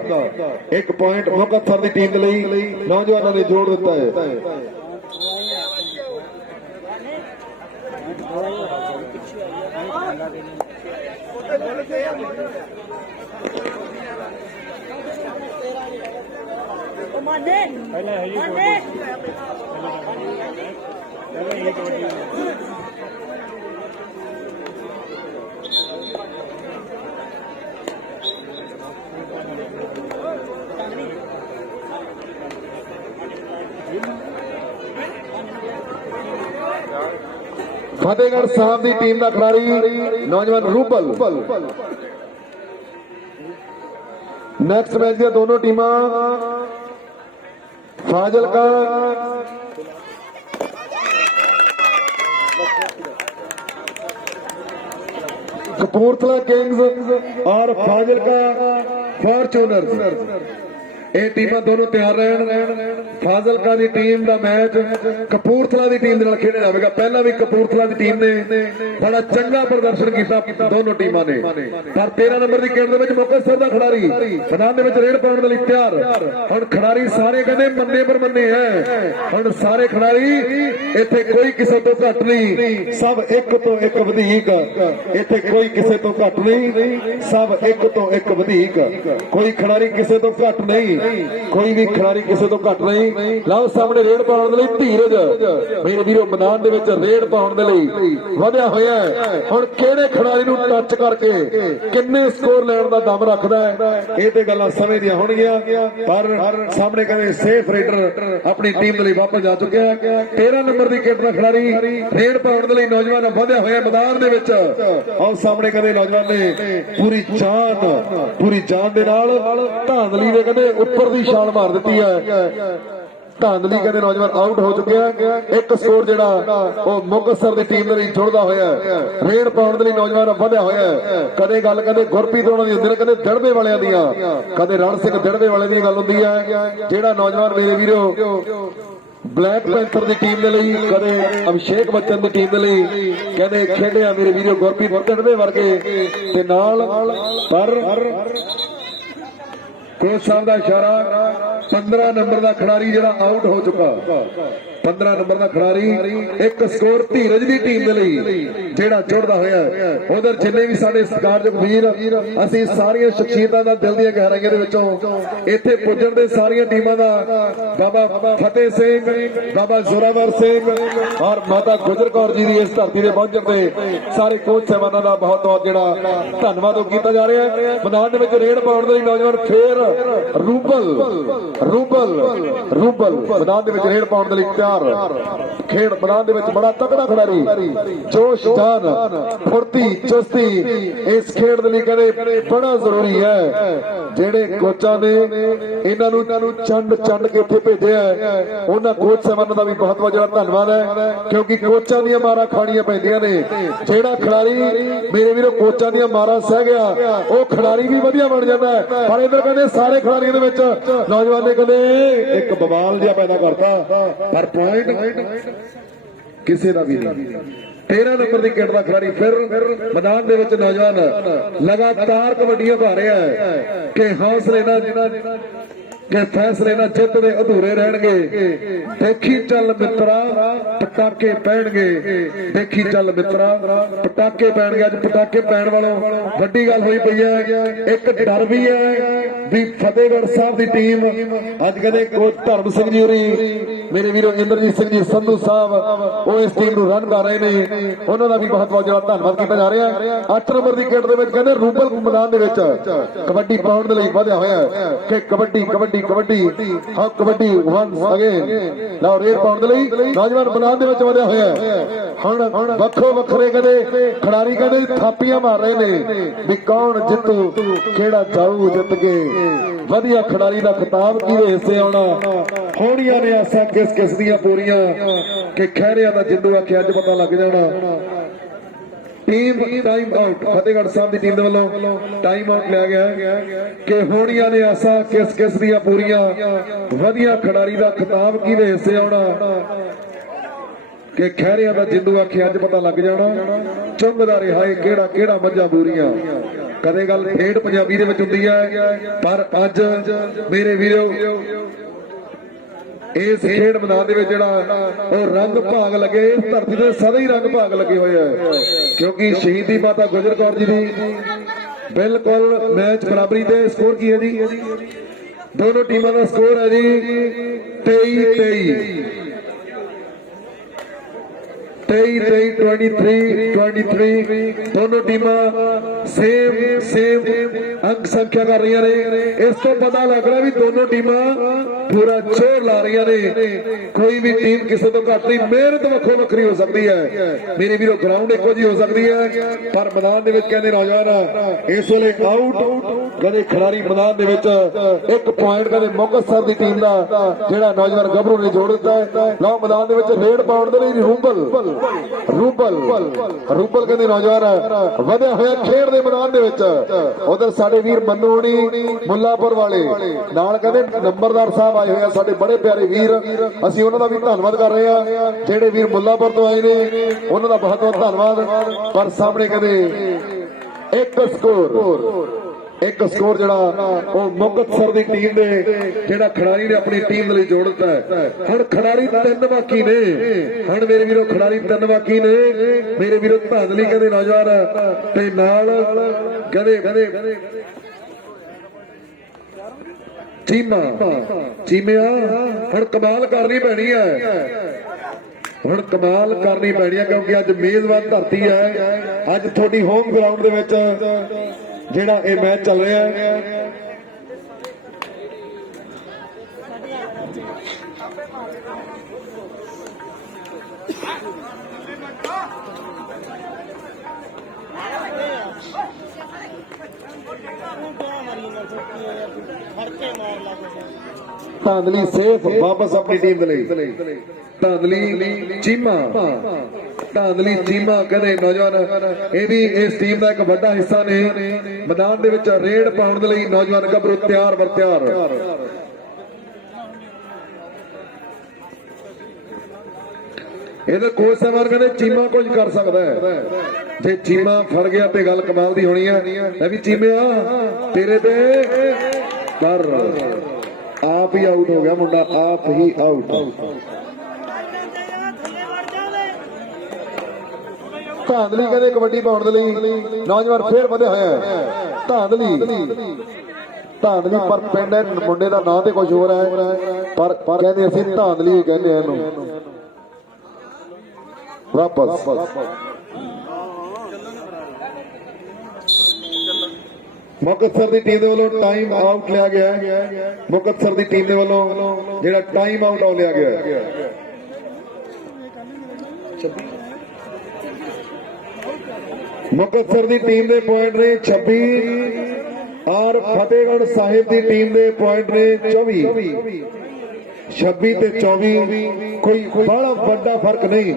एक पॉइंट मुकतसर की टीम के लिए नौजवानों ने जोड़ दिता है। पहले है ये फतेहगढ़ साहब की टीम का खिलाड़ी नौजवान रूबल। नेक्स्ट मैच दी दोनों टीम फाजिलका कपूरथला किंग्स और फाजिलका फॉर्चूनर्स, ये टीमां दोनों तैयार रहन। फाजिलका की टीम का मैच कपूरथला की टीम नाल खेडਿਆ जाएगा। पहला भी कपूरथला की टीम ने बड़ा चंगा प्रदर्शन किया दोनों टीमां ने, पर 13 नंबर की गेंद में मुकतसर का खिलाड़ी मैदान में रेड पाने के लिए तैयार। हुण खिलाड़ी सारे कहते मन्ने पर मन्ने है, हुण सारे खिलाड़ी इत्थे कोई किसी तो घट नहीं, सब एक तो एक वधीक, इत्थे कोई किसी तो घट नहीं, सब एक तो एक वधीक, कोई खिलाड़ी किसी तो घट नहीं, कोई भी खिलाड़ी किसी तो घट नहीं। ਲਓ ਸਾਹਮਣੇ ਰੇਡ ਪਾਉਣ ਦੇ ਲਈ ਧੀਰਜ ਮੇਰੇ ਵੀਰੋ ਮੈਦਾਨ ਦੇ ਵਿੱਚ ਰੇਡ ਪਾਉਣ ਦੇ ਲਈ ਵਧਿਆ ਹੋਇਆ ਹੈ। ਹੁਣ ਕਿਹੜੇ ਖਿਡਾਰੀ ਨੂੰ ਟੱਚ ਕਰਕੇ ਕਿੰਨੇ ਸਕੋਰ ਲੈਣ ਦਾ ਦਮ ਰੱਖਦਾ ਹੈ, ਇਹ ਤੇ ਗੱਲਾਂ ਸਮੇਂ ਦੀਆਂ ਹੋਣਗੀਆਂ। ਪਰ ਸਾਹਮਣੇ ਕਹਿੰਦੇ ਸੇਫ ਰੇਡਰ ਆਪਣੀ ਟੀਮ ਦੇ ਲਈ ਵਾਪਸ ਜਾ ਚੁੱਕਿਆ ਹੈ। 13 ਨੰਬਰ ਦੀ ਕਿੱਟ ਦਾ ਖਿਡਾਰੀ ਰੇਡ ਪਾਉਣ ਦੇ ਲਈ ਨੌਜਵਾਨ ਵਧਿਆ ਹੋਇਆ ਮੈਦਾਨ ਦੇ ਵਿੱਚ। ਆਓ ਸਾਹਮਣੇ ਕਹਿੰਦੇ ਨੌਜਵਾਨ ਨੇ ਪੂਰੀ ਜਾਨ ਦੇ ਨਾਲ ਧਾਂਦਲੀ ਦੇ ਕਹਿੰਦੇ ਉੱਪਰ ਦੀ ਛਾਲ ਮਾਰ ਦਿੱਤੀ ਹੈ। ਧਾਂਦਲੀ ਕਹਿੰਦੇ ਨੌਜਵਾਨ ਆਊਟ ਹੋ ਚੁੱਕਿਆ। ਇੱਕ ਸਕੋਰ ਜਿਹੜਾ ਉਹ ਮੁਕਤਸਰ ਦੀ ਟੀਮ ਦੇ ਲਈ ਜੁੜਦਾ ਹੋਇਆ ਰੇਡ ਪਾਉਣ ਦੇ ਲਈ ਨੌਜਵਾਨ ਵਧਿਆ ਹੋਇਆ। ਕਦੇ ਗੱਲ ਕਹਿੰਦੇ ਗੁਰਪ੍ਰੀਤ ਉਹਨਾਂ ਦੀ ਹੁੰਦੀ, ਕਦੇ ਦੜਵੇ ਵਾਲਿਆਂ ਦੀਆਂ, ਕਦੇ ਰਣ ਸਿੰਘ ਦੜਵੇ ਵਾਲਿਆਂ ਦੀ ਗੱਲ ਹੁੰਦੀ ਹੈ। ਜਿਹੜਾ ਨੌਜਵਾਨ ਮੇਰੇ ਵੀਰੋ ਬਲੈਕ ਪੈਂਥਰ ਦੀ ਟੀਮ ਦੇ ਲਈ, ਕਦੇ ਅਭਿਸ਼ੇਕ ਬੱਚਨ ਦੀ ਟੀਮ ਦੇ ਲਈ ਕਹਿੰਦੇ ਖੇਡਿਆ ਮੇਰੇ ਵੀਰੋ ਗੁਰਪ੍ਰੀਤ ਦੜਵੇ ਵਰਗੇ ਤੇ ਨਾਲ। ਪਰ कोच साहब का इशारा 15 नंबर का खिलाड़ी जो आउट हो चुका, 15 नंबर का खिलाड़ी एक स्कोर धीरज की टीम के लिए जेड़ा जुड़दा होया। उधर जिन्ने भी साडे सत्कारयोग वीर असीं सारियां शख्सियतां दा दिल दी गहराइयां दे विचों इत्थे पुजण दे सारियां टीमां दा बाबा फतेह सिंह, बाबा जोरावर सिंह और माता गुजर कौर जी दी इस धरती ते पहुंचण ते सारे कोच साहबानां दा बहुत बहुत जेड़ा धन्नवाद कीता जा रहा है। मैदान दे विच रेड पाउण दे नौजवान फेर रूबल मैदान दे विच रेड पाउण दे लई तैयार। खेड मैदान दे विच बड़ा तगड़ा खिलाड़ी जोश जान फुर्ती चुस्ती इस खेड दे लई कहंदे बड़ा जरूरी है। जेड़े कोचां ने इन्हां नूं चंड के इत्थे भेजिआ उन्हां कोच साहबानां दा भी बहुत बहुत जेड़ा धन्नवाद है, क्योंकि कोचां दीआं मारां खाणीਆਂ पैंदियां ने। जेड़ा खिलाड़ी मेरे वीरो कोचां दीआं मारां सह गया ਉਹ खिलाड़ी भी वधिया बन जाता है। पर इधर कहंदे सारे खिलाड़ियों दे विच नौजवान ने कहंदे एक बवाल जिहा पैदा करता, पर पॉइंट किसी का भी नहीं। 13 नंबर की किट का खिलाड़ी फिर मैदान दे विच नौजवान लगातार कबड्डियां पा रहा है कि हौसले ना कि फैसले ना जित दे अधूरे रहणगे। देखी चल मित्रा पटाके पैणगे, देखी चल मित्रा पटाके पैणगे। अज पटाके पैण वालों वड्डी गल होई पई है। एक डर भी है ਵੀ ਫਤਿਹਗੜ੍ਹ ਸਾਹਿਬ ਦੀ ਟੀਮ ਅੱਜ ਕਹਿੰਦੇ ਕੋਚ ਧਰਮ ਸਿੰਘ ਜੀ ਹੋਰੀ ਮੇਰੇ ਵੀਰੋ ਇੰਦਰਜੀਤ ਸਿੰਘ ਜੀ ਸੰਧੂ ਸਾਹਿਬ ਉਹ ਇਸ ਟੀਮ ਨੂੰ ਰਨ ਕਰ ਰਹੇ ਨੇ, ਉਹਨਾਂ ਦਾ ਵੀ ਬਹੁਤ ਬਹੁਤ ਜਿਹੜਾ ਧੰਨਵਾਦ ਕੀਤਾ ਜਾ ਰਿਹਾ। 8 ਨੰਬਰ ਦੀ ਕਿੱਟ ਦੇ ਵਿੱਚ ਕਹਿੰਦੇ ਰੂਬਲ ਮੈਦਾਨ ਦੇ ਵਿੱਚ ਕਬੱਡੀ ਪਾਉਣ ਦੇ ਲਈ ਵਧਿਆ ਹੋਇਆ ਕਿ ਕਬੱਡੀ ਕਬੱਡੀ ਕਬੱਡੀ ਹਾਂ ਕਬੱਡੀ ਵਨਸ ਅਗੇਨ ਲਓ ਰੇਡ ਪਾਉਣ ਦੇ ਲਈ ਨੌਜਵਾਨ ਮੈਦਾਨ ਦੇ ਵਿੱਚ ਵਧਿਆ ਹੋਇਆ। ਹੁਣ ਵੱਖੋ ਵੱਖਰੇ ਕਹਿੰਦੇ ਖਿਡਾਰੀ ਕਹਿੰਦੇ ਥਾਪੀਆਂ ਮਾਰ ਰਹੇ ਨੇ ਵੀ ਕੌਣ ਜਿੱਤੂ ਕਿਹੜਾ ਜਾਊ ਜਿੱਤ ਕੇ ਵਧੀਆ ਖਿਡਾਰੀ ਦਾ ਖਿਤਾਬ ਕਿਹਦੇ ਹਿੱਸੇ ਆਉਣਾ। ਹੋਣੀਆਂ ਨੇ ਆਸਾਂ ਕਿਸ ਕਿਸ ਦੀਆਂ ਪੂਰੀਆਂ ਕਿ ਖਹਿਰਿਆਂ ਦਾ ਜਿੰਦੂ ਆਖਿਆ ਅੱਜ ਪਤਾ ਲੱਗ ਜਾਣਾ। Team time out Fatehgarh Sahib ਦੀ ਟੀਮ ਦੇ ਵੱਲੋਂ ਟਾਈਮ ਆਊਟ ਲਿਆ ਗਿਆ ਕਿ ਹੋਣੀਆਂ ਨੇ ਆਸਾਂ ਕਿਸ ਕਿਸ ਦੀਆਂ ਪੂਰੀਆਂ ਵਧੀਆ ਖਿਡਾਰੀ ਦਾ ਖਿਤਾਬ ਕਿਹਦੇ ਹਿੱਸੇ ਆਉਣਾ ਕਿ ਖਹਿਰਿਆਂ ਦਾ ਜਿੰਦੂ ਆਖਿਆ ਅੱਜ ਪਤਾ ਲੱਗ ਜਾਣਾ। ਚੁੰਗਦਾ ਰਿਹਾ ਏ ਕਿਹੜਾ ਕਿਹੜਾ ਮੱਝਾਂ ਬੂਰੀਆਂ। ਕਦੇ ਗੱਲ ਠੇਠ ਪੰਜਾਬੀ ਦੇ ਵਿੱਚ ਹੁੰਦੀ ਹੈ ਪਰ ਅੱਜ ਮੇਰੇ ਵੀਰੋ ਇਸ ਖੇਡ ਮੈਦਾਨ ਦੇ ਵਿੱਚ ਜਿਹੜਾ ਉਹ ਰੰਗ ਭਾਗ ਲੱਗੇ, ਇਸ ਧਰਤੀ ਤੇ ਸਦਾ ਹੀ ਰੰਗ ਭਾਗ ਲੱਗੇ ਹੋਏ ਆ ਕਿਉਂਕਿ ਸ਼ਹੀਦੀ ਮਾਤਾ ਗੁਜਰ ਕੌਰ ਜੀ ਦੀ ਬਿਲਕੁਲ ਮੈਚ ਬਰਾਬਰੀ ਤੇ ਸਕੋਰ ਕੀ ਹੈ ਜੀ, ਦੋਨੋਂ ਟੀਮਾਂ ਦਾ ਸਕੋਰ ਹੈ ਜੀ 23-23 23 दोनों टीमां सेम अंक संख्या कर रही ने। इस तो पता लग रहा भी दोनों टीमां पूरा जोर ला रही ने, कोई भी टीम किसी तो घट नहीं। मेहनत वक्रो वक्री हो सकती है मेरे वीरों, ग्राउंड एको जी हो सकती है पर मैदान दे विच कहंदे नौजवान इस वेले आउट कदे खिडारी मैदान दे विच एक पॉइंट कदे मुक्तसर दी टीम दा जेड़ा नौजवान गभरू ने जोड़ दिता है। लो मैदान दे विच रेड पाउण दे लई रूबल कहते नौजवान ਵਧਿਆ ਹੋਇਆ ਖੇਡ ਦੇ ਮੈਦਾਨ ਦੇ ਵਿੱਚ। ਉਧਰ ਸਾਡੇ ਵੀਰ ਮੰਨੂ ਹੋਣੀ ਮੁੱਲਾਪੁਰ ਵਾਲੇ ਨਾਲ ਕਹਿੰਦੇ ਨੰਬਰਦਾਰ ਸਾਹਿਬ ਆਏ ਹੋਏ ਆ, ਸਾਡੇ ਬੜੇ ਪਿਆਰੇ ਵੀਰ, ਅਸੀਂ ਉਹਨਾਂ ਦਾ ਵੀ ਧੰਨਵਾਦ ਕਰ ਰਹੇ ਆ। ਜਿਹੜੇ ਵੀਰ ਮੁੱਲਾਪੁਰ ਤੋਂ ਆਏ ਨੇ ਉਹਨਾਂ ਦਾ ਬਹੁਤ ਬਹੁਤ ਧੰਨਵਾਦ। ਪਰ ਸਾਹਮਣੇ ਕਹਿੰਦੇ ਇੱਕ ਸਕੋਰ ਜਿਹੜਾ ਉਹ ਮੁਕਤਸਰ ਦੀ ਟੀਮ ਦੇ ਜਿਹੜਾ ਖਿਡਾਰੀ ਨੇ ਆਪਣੀ ਟੀਮ ਦੇ ਲਈ ਜੋੜ ਦਿੱਤਾ ਹੈ। ਹੁਣ ਖਿਡਾਰੀ 3 ਬਾਕੀ ਨੇ, ਹੁਣ ਮੇਰੇ ਵੀਰੋ ਖਿਡਾਰੀ 3 ਬਾਕੀ ਨੇ ਮੇਰੇ ਵੀਰੋ। ਧਾਂਦਲੀ ਕਹਿੰਦੇ ਨੌਜਵਾਨ ਤੇ ਨਾਲ ਕਹਿੰਦੇ ਚੀਮਿਆ ਹੁਣ ਕਮਾਲ ਕਰਨੀ ਪੈਣੀ ਹੈ, ਹੁਣ ਕਮਾਲ ਕਰਨੀ ਪੈਣੀ ਹੈ ਕਿਉਂਕਿ ਅੱਜ ਮੇਜ਼ਬਾਨ ਧਰਤੀ ਹੈ। ਅੱਜ ਤੁਹਾਡੀ ਹੋਮ ਗਰਾਊਂਡ ਦੇ ਵਿੱਚ ਜਿਹੜਾ ਇਹ ਮੈਚ ਚੱਲ ਰਿਹਾ ਹੈ। ਧਾਂਦਲੀ ਸੇਫ ਵਾਪਸ ਆਪਣੀ ਟੀਮ ਦੇ ਲਈ। ਧਾਂਦਲੀ ਚੀਮਾ ਕਹਿੰਦੇ ਨੌਜਵਾਨ ਇਹ ਵੀ ਇਸ ਟੀਮ ਦਾ ਇੱਕ ਵੱਡਾ ਹਿੱਸਾ ਨੇ। ਮੈਦਾਨ ਦੇ ਵਿੱਚ ਰੇਡ ਪਾਉਣ ਦੇ ਲਈ ਨੌਜਵਾਨ ਗੱਭਰੂ ਤਿਆਰ ਬਰ ਤਿਆਰ। ਇਹਦੇ ਕੋਚ ਸਾਹਿਬਾਨ ਕਹਿੰਦੇ ਚੀਮਾ ਕੁਝ ਕਰ ਸਕਦਾ ਹੈ, ਜੇ ਚੀਮਾ ਫੜ ਗਿਆ ਤੇ ਗੱਲ ਕਮਾਲ ਦੀ ਹੋਣੀ ਹੈ। ਇਹ ਵੀ ਚੀਮਿਆ ਤੇਰੇ ਤੇ ਕਰ ਆਪ ਹੀ ਆਊਟ ਹੋ ਗਿਆ ਮੁੰਡਾ, ਆਪ ਹੀ ਆਊਟ। ਧਾਂਦਲੀ ਕਹਿੰਦੇ ਕਬੱਡੀ ਪਾਉਣ ਦੇ ਲਈ ਨੌਜਵਾਨ ਫੇਰ ਵਧਿਆ ਹੋਇਆ। ਧਾਂਦਲੀ ਪਰ ਪਿੰਡ ਮੁੰਡੇ ਦਾ ਨਾਂ ਤੇ ਕੁਝ ਹੋਰ ਹੈ ਪਰ ਕਹਿੰਦੇ ਅਸੀਂ ਧਾਂਦਲੀ ਕਹਿੰਦੇ ਆ ਇਹਨੂੰ। ਵਾਪਸ ਮੁਕਤਸਰ ਦੀ ਟੀਮ ਦੇ ਵੱਲੋਂ ਟਾਈਮ ਆਊਟ ਲਿਆ ਗਿਆ। ਮੁਕਤਸਰ ਦੀ ਟੀਮ ਦੇ ਵੱਲੋਂ ਜਿਹੜਾ ਟਾਈਮ ਆਊਟ ਲਿਆ ਗਿਆ। ਮੁਕਤਸਰ ਦੀ ਟੀਮ ਦੇ ਪੁਆਇੰਟ ਨੇ 26 ਔਰ ਫਤਿਹਗੜ੍ਹ ਸਾਹਿਬ ਦੀ ਟੀਮ ਦੇ ਪੁਆਇੰਟ ਨੇ 24। 26 ਤੇ 24 ਕੋਈ ਬੜਾ ਵੱਡਾ ਫਰਕ ਨਹੀਂ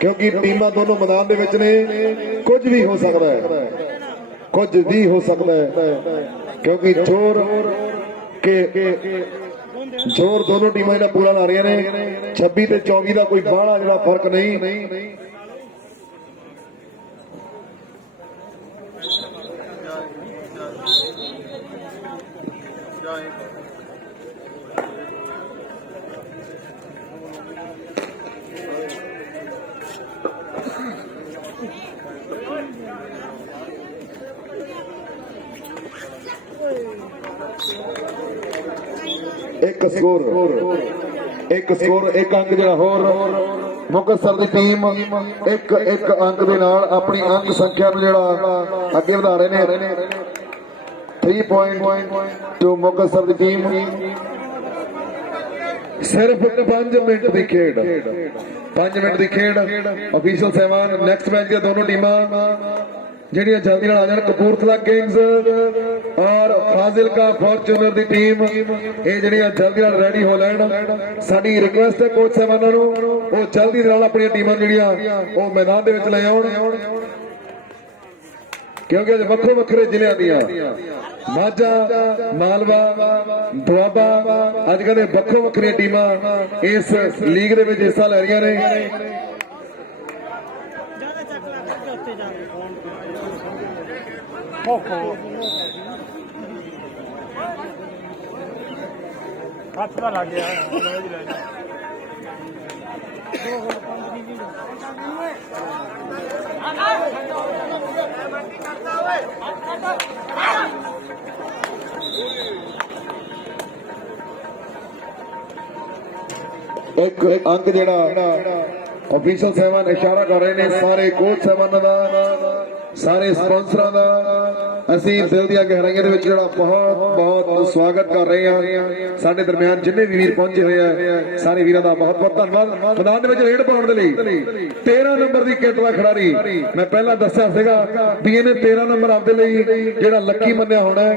ਕਿਉਂਕਿ ਟੀਮਾਂ ਦੋਨੋਂ ਮੈਦਾਨ ਦੇ ਵਿੱਚ ਨੇ। ਕੁਝ ਵੀ ਹੋ ਸਕਦਾ ਹੈ ਕਿਉਂਕਿ ਜ਼ੋਰ ਦੋਨੋਂ ਟੀਮਾਂ ਜਿਹੜਾ ਪੂਰਾ ਲਾ ਰਹੀਆਂ ਨੇ। 26 ਤੇ 24 ਦਾ ਕੋਈ ਬਾਹਲਾ ਜਿਹੜਾ ਫਰਕ ਨਹੀਂ। एक स्कोर एक अंक जो होर मुक्तसर की टीम एक अंक दे नाल अपनी अंक संख्या नूं जिहड़ा अगे वधा रहे ने 3 पॉइंट टू मुक्तसर की टीम सिर्फ 5 मिनट की खेड 5 मिनट की खेड ऑफिशियल सहमान नेक्स्ट मैच के दोनों टीमां ਜਿਹੜੀਆਂ ਜਲਦੀ ਨਾਲ ਆ ਜਾਣ ਕਪੂਰਥਲਾ ਕਿੰਗਸ ਔਰ ਫਾਜ਼ਿਲਕਾ ਫੋਰਚੂਨਰ ਦੀ ਟੀਮ ਇਹ ਜਿਹੜੀਆਂ ਜਲਦੀ ਨਾਲ ਰੈਡੀ ਹੋ ਲੈਣ ਸਾਡੀ ਰਿਕੁਐਸਟ ਹੈ ਕੋਚ ਸਾਹਿਬਾਨਾਂ ਨੂੰ ਉਹ ਜਲਦੀ ਨਾਲ ਆਪਣੀਆਂ ਟੀਮਾਂ ਜਿਹੜੀਆਂ ਉਹ ਮੈਦਾਨ ਦੇ ਵਿੱਚ ਲੈ ਆਉਣ ਕਿਉਂਕਿ ਅੱਜ ਵੱਖਰੇ ਵੱਖਰੇ ਜ਼ਿਲ੍ਹਿਆਂ ਦੀਆਂ ਮਾਝਾ ਮਾਲਵਾ ਦੁਆਬਾ ਅੱਜ ਕੱਲ੍ਹ ਵੱਖੋ ਵੱਖਰੀਆਂ ਟੀਮਾਂ ਇਸ ਲੀਗ ਦੇ ਵਿੱਚ ਹਿੱਸਾ ਲੈ ਰਹੀਆਂ ਨੇ ਹੱਥ ਦਾ ਲੱਗ ਗਿਆ एक अंक ਜਿਹੜਾ ऑफिशियल सहमान इशारा कर रहे हैं सारे कोच सहमानां दा सारे स्पॉन्सरां दा ਅਸੀਂ ਦਿਲ ਦੀਆਂ ਗਹਿਰਾਈਆਂ ਦੇ ਵਿੱਚ ਜਿਹੜਾ ਬਹੁਤ ਸਵਾਗਤ ਕਰ ਰਹੇ ਹਾਂ ਸਾਡੇ ਦਰਮਿਆਨ ਜਿੰਨੇ ਵੀ ਵੀਰ ਪਹੁੰਚੇ ਹੋਏ ਆ ਸਾਰੇ ਵੀਰਾਂ ਦਾ ਬਹੁਤ ਧੰਨਵਾਦ ਮੈਦਾਨ ਦੇ ਵਿੱਚ ਰੇਡ ਪਾਉਣ ਦੇ ਲਈ 13 ਨੰਬਰ ਦੀ ਕਿੱਟ ਦਾ ਖਿਡਾਰੀ ਮੈਂ ਪਹਿਲਾਂ ਦੱਸਿਆ ਸੀਗਾ ਵੀ ਇਹਨੇ 13 ਨੰਬਰ ਆਪਦੇ ਲਈ ਜਿਹੜਾ ਲੱਕੀ ਮੰਨਿਆ ਹੋਣਾ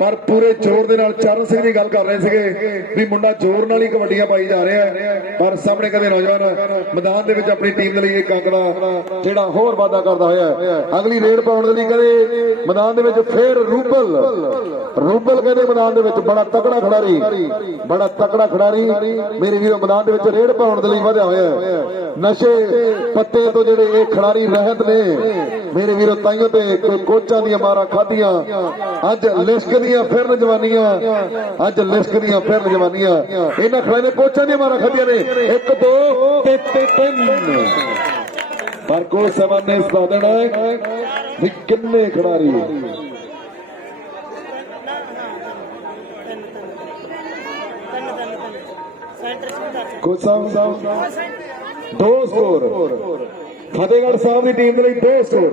ਪਰ ਪੂਰੇ ਜ਼ੋਰ ਦੇ ਨਾਲ ਚਰਨ ਸਿੰਘ ਦੀ ਗੱਲ ਕਰ ਰਹੇ ਸੀਗੇ ਵੀ ਮੁੰਡਾ ਜ਼ੋਰ ਨਾਲ ਹੀ ਕਬੱਡੀਆਂ ਪਾਈ ਜਾ ਰਿਹਾ ਪਰ ਸਾਹਮਣੇ ਕਦੇ ਨੌਜਵਾਨ ਮੈਦਾਨ ਦੇ ਵਿੱਚ ਆਪਣੀ ਟੀਮ ਦੇ ਲਈ ਇੱਕ ਅੰਕ ਦਾ ਜਿਹੜਾ ਹੋਰ ਵਾਅਦਾ ਕਰਦਾ ਹੋਇਆ ਅਗਲੀ ਰੇਡ ਪਾਉਣ ਦੇ ਲਈ ਕਦੇ ਮੈਦਾਨ ਦੇ फिर रूबल कहते मैदान बड़ा तगड़ा खिडारी मेरे वीरों मैदान रेड पाउण दे लई वधिया होया नशे पत्ते तो जेडे खिडारी रहत ने मेरे वीरों ताइयों ते कोचां दी मारा खादियां अज लिस्कदियां फिर जवानियां इन्हां खिडारी ने कोचां दी मारा खादियां ने 1 2 3 पर कोच साहब ने इस देना है भी किन्ने खिडारी कोच साहब 2 स्कोर फतेहगढ़ साहब की टीम के लिए 2 स्कोर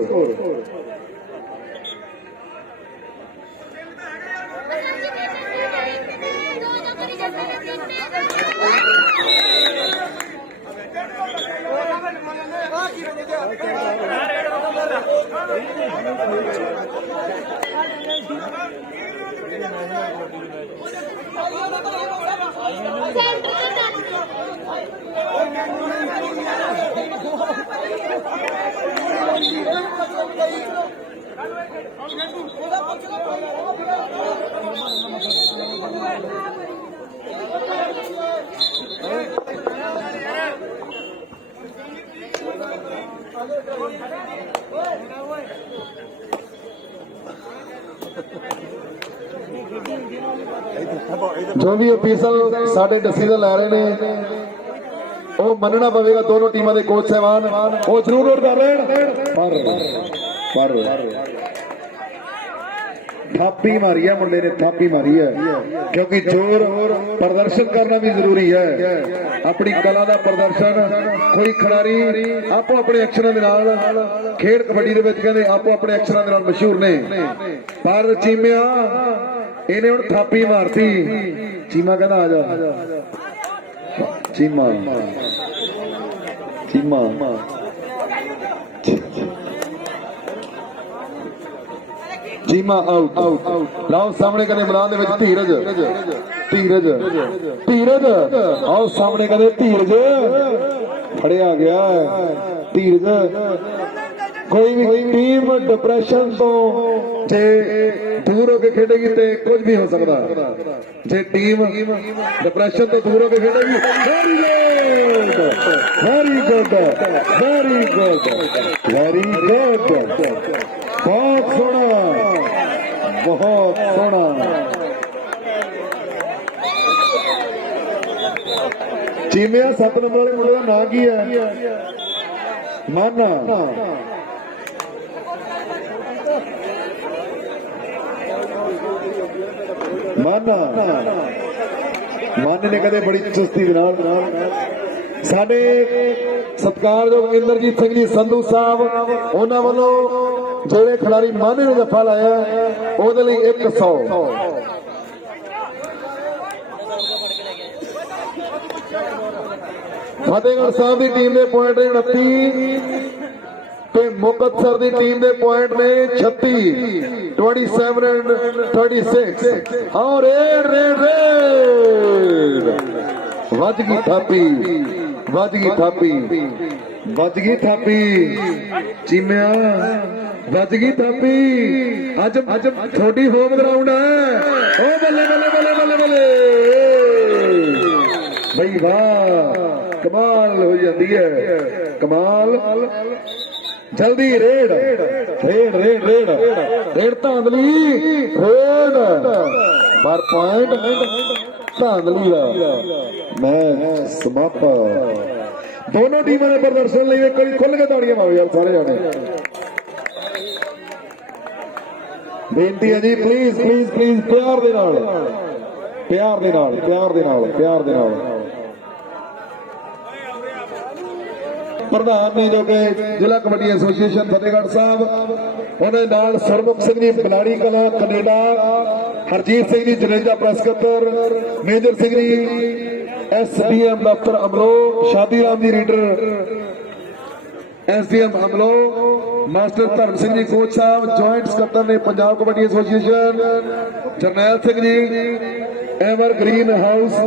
जो भी ऑफिसर साडे डिसीजन लै रहे ने वो मनना पवेगा दोनों टीमों के कोच साहबान वो जरूर नोट कर रहे हैं पर थापी मारी है मुंडे ने थापी मारी है क्योंकि जोर प्रदर्शन करना भी जरूरी है अपनी कला का प्रदर्शन कोई खिडारी आपो अपने अक्षरों के नाल खेड कबड्डी दे विच कहंदे आपो अपने अक्षरों के नाल मशहूर ने पर चीमिया इन्हें हुण थापी मारती चीमा कहता आ जा चीमा चीमा चीमा आउट लाओ सामने कदे मैदान दे विच धीरज धीरज धीरज आओ सामने कदे धीरज फड़िया गया धीरज कोई भी टीम डिप्रेशन तो जे दूर होकर खेलेगी तो कुछ भी हो सकता जे टीम डिप्रेशन तो दूर होकर खेलेगी very good very good very good बहुत सोना बहुत सोना चीमिया 7 नंबर वाले मुंडे का नाम की है माना माना ਮਨ ਨੇ ਕਦੇ ਬੜੀ ਚੁਸਤੀ ਦੇ ਨਾਲ ਸਾਡੇ ਸਤਿਕਾਰਯੋਗ ਇੰਦਰਜੀਤ ਸਿੰਘ ਜੀ ਸੰਧੂ ਸਾਹਿਬ ਉਹਨਾਂ ਵੱਲੋਂ ਜਿਹੜੇ ਖਿਡਾਰੀ ਮਾਨੇ ਨੇ ਜੱਫਾ ਲਾਇਆ ਉਹਦੇ ਲਈ 100 ਫਤਿਹਗੜ੍ਹ ਸਾਹਿਬ ਦੀ ਟੀਮ ਦੇ ਪੁਆਇੰਟ ਨੇ 29 ਤੇ ਮੁਕਤਸਰ ਦੀ ਟੀਮ ਦੇ ਪੁਆਇੰਟ ਨੇ 36 27 ਐਂਡ 36 ਹਾਂ ਰੇਡ ਰੇਡ ਰੇਡ ਵੱਜ ਗਈ ਥਾਪੀ ਵੱਜ ਗਈ ਥਾਪੀ ਵੱਜ ਗਈ ਥਾਪੀ ਚੀਮਿਆ ਵੱਜ ਗਈ ਥਾਪੀ ਅੱਜ ਛੋਟੀ ਹੋਮ ਗਰਾਊਂਡ ਹੈ ਓ ਬੱਲੇ ਬੱਲੇ ਬੱਲੇ ਬੱਲੇ ਬੱਲੇ ਬਈ ਵਾਹ ਕਮਾਲ ਹੋ ਜਾਂਦੀ ਹੈ ਕਮਾਲ ਜਲਦੀ raid raid raid raid raid ਧਾਂਦਲੀ ਰੇਡ ਪਰ ਪੁਆਇੰਟ ਧਾਂਦਲੀ ਦਾ ਮੈਂ ਸਮਾਪਤ ਦੋਨੋਂ ਟੀਮਾਂ ਦੇ ਪ੍ਰਦਰਸ਼ਨ ਲਈ ਇੱਕ ਵਾਰੀ ਖੁੱਲ ਕੇ ਤਾੜੀਆਂ ਮਾਰੋ ਯਾਰ ਸਾਰੇ ਜਾਣੇ ਬੇਨਤੀ ਹੈ ਜੀ ਪਲੀਜ਼ ਪਲੀਜ਼ ਪਲੀਜ਼ ਪਿਆਰ ਦੇ ਨਾਲ ਪਿਆਰ ਦੇ ਨਾਲ ਪਿਆਰ ਦੇ ਨਾਲ ਪਿਆਰ ਦੇ ਨਾਲ ਪ੍ਰਧਾਨ ਨੇ ਜੋ ਕਿ ਜ਼ਿਲ੍ਹਾ ਕਬੱਡੀ ਐਸੋਸੀਏਸ਼ਨ ਫਤਿਹਗੜ੍ਹ ਸਾਹਿਬ ਉਹਦੇ ਨਾਲ ਸਰਮੁਖ ਸਿੰਘ ਜੀ ਬਲਾੜੀ ਕਲਾ ਕੈਨੇਡਾ ਹਰਜੀਤ ਸਿੰਘ ਜੀ ਜਨੇਜਾ ਪ੍ਰੈਸ ਸਕੱਤਰ ਮੇਜਰ ਸਿੰਘ ਜੀ ਐਸਡੀਐਮ ਦਫ਼ਤਰ ਅਮਲੋ ਸ਼ਾਦੀ Ram ji reader SDM Amloh master ਧਰਮ ਸਿੰਘ ਜੀ ਕੋਚ ਸਾਹਿਬ ਜੁਆਇੰਟ ਸਕੱਤਰ ਨੇ Punjab kabaddi association Jarnail Singh ji ever green house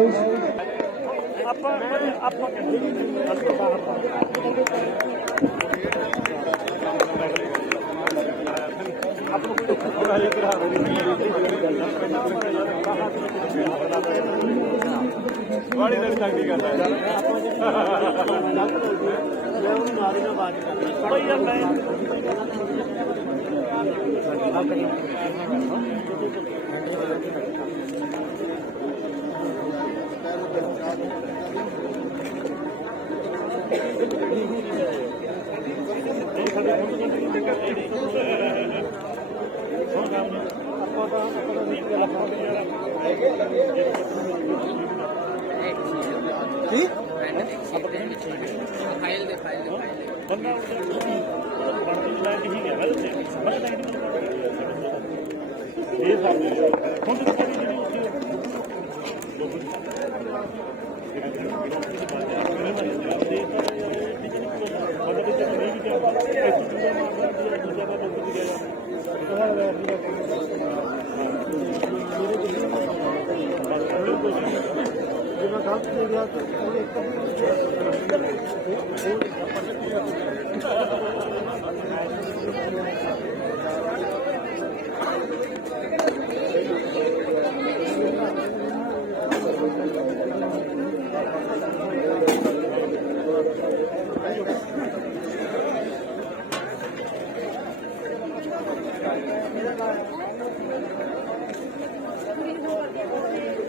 ਬੜੀ ਦੇਰ ਤੱਕ ਨਹੀਂ ਕਰਦਾ ਮੈਂ ਉਹਨੂੰ ਨਾਲ ਹੀ ਨਾ ਬਾਤ ਕਰਦਾ ਕੋਈ ਗੱਲ ਨਹੀਂ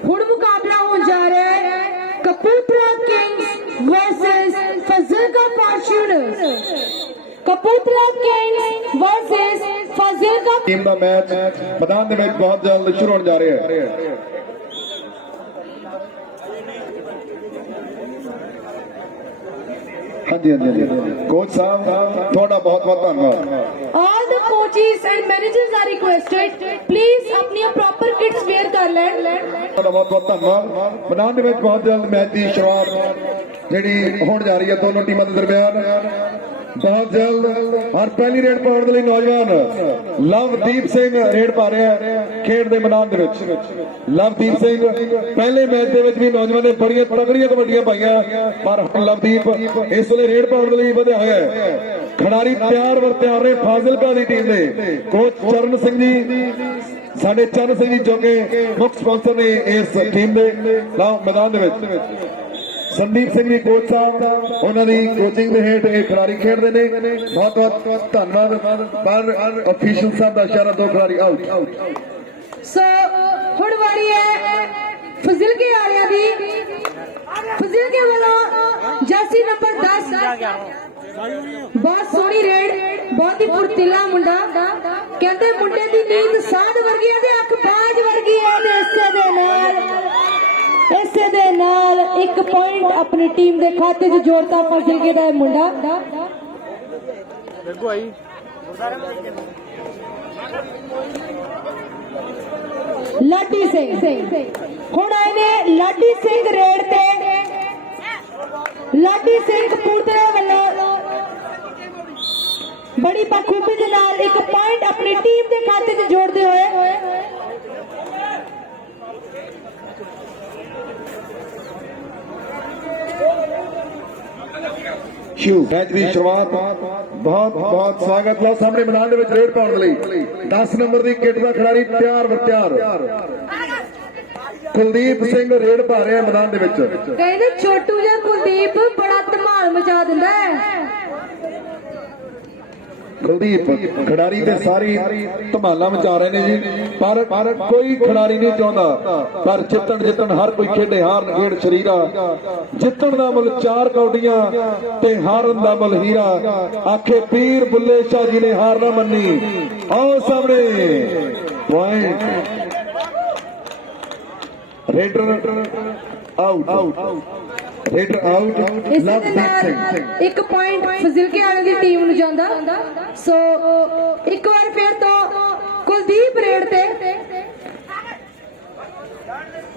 ਹੁਣ ਮੁਕਾਬਲਾ ਹੋਣ ਜਾ ਰਿਹਾ ਹੈ Kapurthala Kings versus Fazilka Fortuners Kapurthala Kings versus Fazilka team ਦਾ ਮੈਚ ਮੈਦਾਨ ਦੇ ਵਿੱਚ ਬਹੁਤ ਜਲਦ ਸ਼ੁਰੂ ਹੋਣ ਜਾ ਰਿਹਾ ਹੈ ਹਾਂਜੀ ਹਾਂਜੀ ਕੋਚ ਸਾਹਿਬ ਤੁਹਾਡਾ ਬਹੁਤ ਬਹੁਤ ਧੰਨਵਾਦ all the coaches and managers are requested please ਆਪਣੀਆਂ proper kits wear ਕਰ ਲੈਣ ਤੁਹਾਡਾ ਬਹੁਤ ਬਹੁਤ ਧੰਨਵਾਦ ਮੈਦਾਨ ਦੇ ਵਿੱਚ ਬਹੁਤ ਜਲਦ ਮੈਚ ਦੀ ਸ਼ੁਰੂਆਤ ਜਿਹੜੀ ਹੋਣ ਜਾ ਰਹੀ ਹੈ ਦੋਨੋਂ ਟੀਮਾਂ ਦੇ ਦਰਮਿਆਨ ਬਹੁਤ ਜਲਦ ਔਰ ਪਹਿਲੀ ਰੇਡ ਪਾਉਣ ਦੇ ਲਈ ਨੌਜਵਾਨ ਲਵਦੀਪ ਸਿੰਘ ਰੇਡ ਪਾ ਰਿਹਾ ਹੈ ਖੇਡ ਦੇ ਮੈਦਾਨ ਦੇ ਵਿੱਚ ਲਵਦੀਪ ਸਿੰਘ ਪਹਿਲੇ ਮੈਚ ਦੇ ਵਿੱਚ ਵੀ ਨੌਜਵਾਨ ਨੇ ਬੜੀਆਂ ਤਗੜੀਆਂ ਕਬੱਡੀਆਂ ਪਾਈਆਂ ਪਰ ਹੁਣ ਲਵਦੀਪ ਇਸ ਵੇਲੇ ਰੇਡ ਪਾਉਣ ਦੇ ਲਈ ਵਧਿਆ ਹੋਇਆ ਹੈ ਖਿਡਾਰੀ ਤਿਆਰ ਵਰ ਤਿਆਰ ਨੇ ਫਾਜ਼ਿਲਕਾ ਦੀ ਟੀਮ ਦੇ ਕੋਚ ਚਰਨ ਸਿੰਘ ਜੀ ਸਾਡੇ ਚਰਨ ਸਿੰਘ ਜੀ ਜੋ ਕਿ ਮੁੱਖ ਸਪਾਂਸਰ ਨੇ ਇਸ ਟੀਮ ਦੇ ਮੈਦਾਨ ਦੇ ਵਿੱਚ ਸੰਦੀਪ ਸਿੰਘ ਜੀ ਕੋਚ ਸਾਹਿਬ ਉਹਨਾਂ ਦੀ ਕੋਚਿੰਗ ਦੇ ਹੇਠ ਇਹ ਖਿਡਾਰੀ ਖੇਡਦੇ ਨੇ ਬਹੁਤ ਬਹੁਤ ਧੰਨਵਾਦ ਪਰ ਅਫੀਸ਼ੀਅਲ ਸਾਹਿਬ ਦਾ ਇਸ਼ਾਰਾ ਦੋ ਖਿਡਾਰੀ ਆਊਟ ਸੋ ਹੁਣ ਵਾਰੀ ਹੈ ਫਜ਼ਿਲਕੇ ਵਾਲਿਆਂ ਦੀ ਫਜ਼ਿਲਕੇ ਵੱਲੋਂ ਜਰਸੀ ਨੰਬਰ 10 ਬਹੁਤ ਸੋਹਣੀ ਰੇਡ ਬਹੁਤ ਹੀ ਫੁਰਤੀਲਾ ਮੁੰਡਾ ਕਹਿੰਦੇ ਮੁੰਡੇ ਦੀ ਨੀਂਦ ਸਾਧ ਵਰਗੀ ਹੈ ਤੇ ਅੱਖ ਬਾਜ ਵਰਗੀ ਹੈ ਤੇ ਇਸੇ एक पॉइंट अपनी टीम के खाते च जोड़ता फाजिलके दा मुंडा ਦੇਖੋ ਆਈ लाडी सिंह हुण आए ने लाडी सिंह रेड ते लाडी सिंह कपूरथला वालों बड़ी बखूबी दे नाल एक पॉइंट अपनी टीम के खाते च जोड़ते हुए मैच की शुरुआत बहुत बहुत स्वागत लो सामने मैदान ਦੇ ਵਿੱਚ ਰੇਡ ਪਾਉਣ ਲਈ 10 ਨੰਬਰ ਦੀ ਕਿੱਟ ਦਾ ਖਿਡਾਰੀ ਤਿਆਰ ਕੁਲਦੀਪ ਸਿੰਘ ਰੇਡ ਪਾ ਰਿਹਾ ਮੈਦਾਨ ਦੇ ਵਿੱਚ ਕਹਿੰਦੇ ਛੋਟੂ ਜਿਹਾ ਕੁਲਦੀਪ ਬੜਾ ਧਮਾਲ ਮਚਾ ਦਿੰਦਾ ਹੈ ਕੁਲਦੀਪ ਖਿਡਾਰੀ ਤੇ ਸਾਰੀ ਧਮਾਲਾਂ ਮਚਾ ਰਹੇ ਨੇ ਜੀ ਪਰ ਕੋਈ ਖਿਡਾਰੀ ਨਹੀਂ ਚਾਹੁੰਦਾ ਪਰ ਜਿੱਤਣ ਹਰ ਕੋਈ ਖੇਡੇ ਹਾਰਨ ਖੇਡ ਸ਼ਰੀਰਾ ਜਿੱਤਣ ਦਾ ਮੁੱਲ 4 ਕੌਡੀਆਂ ਤੇ ਹਾਰਨ ਦਾ ਮੁੱਲ ਹੀਰਾ ਆਖੇ ਪੀਰ ਬੁੱਲੇ ਸ਼ਾਹ ਜੀ ਨੇ ਹਾਰ ਨਾ ਮੰਨੀ ਆਓ ਸਾਹਮਣੇ point raider out raider out Lovedeep Singh ਇੱਕ ਪੁਆਇੰਟ ਫਜ਼ਿਲਕੇ ਵਾਲੇ ਦੀ ਟੀਮ ਨੂੰ ਜਾਂਦਾ ਸੋ ਇੱਕ ਵਾਰ ਫੇਰ ਤੋਂ ਕੁਲਦੀਪ ਰੇਡ ਤੇ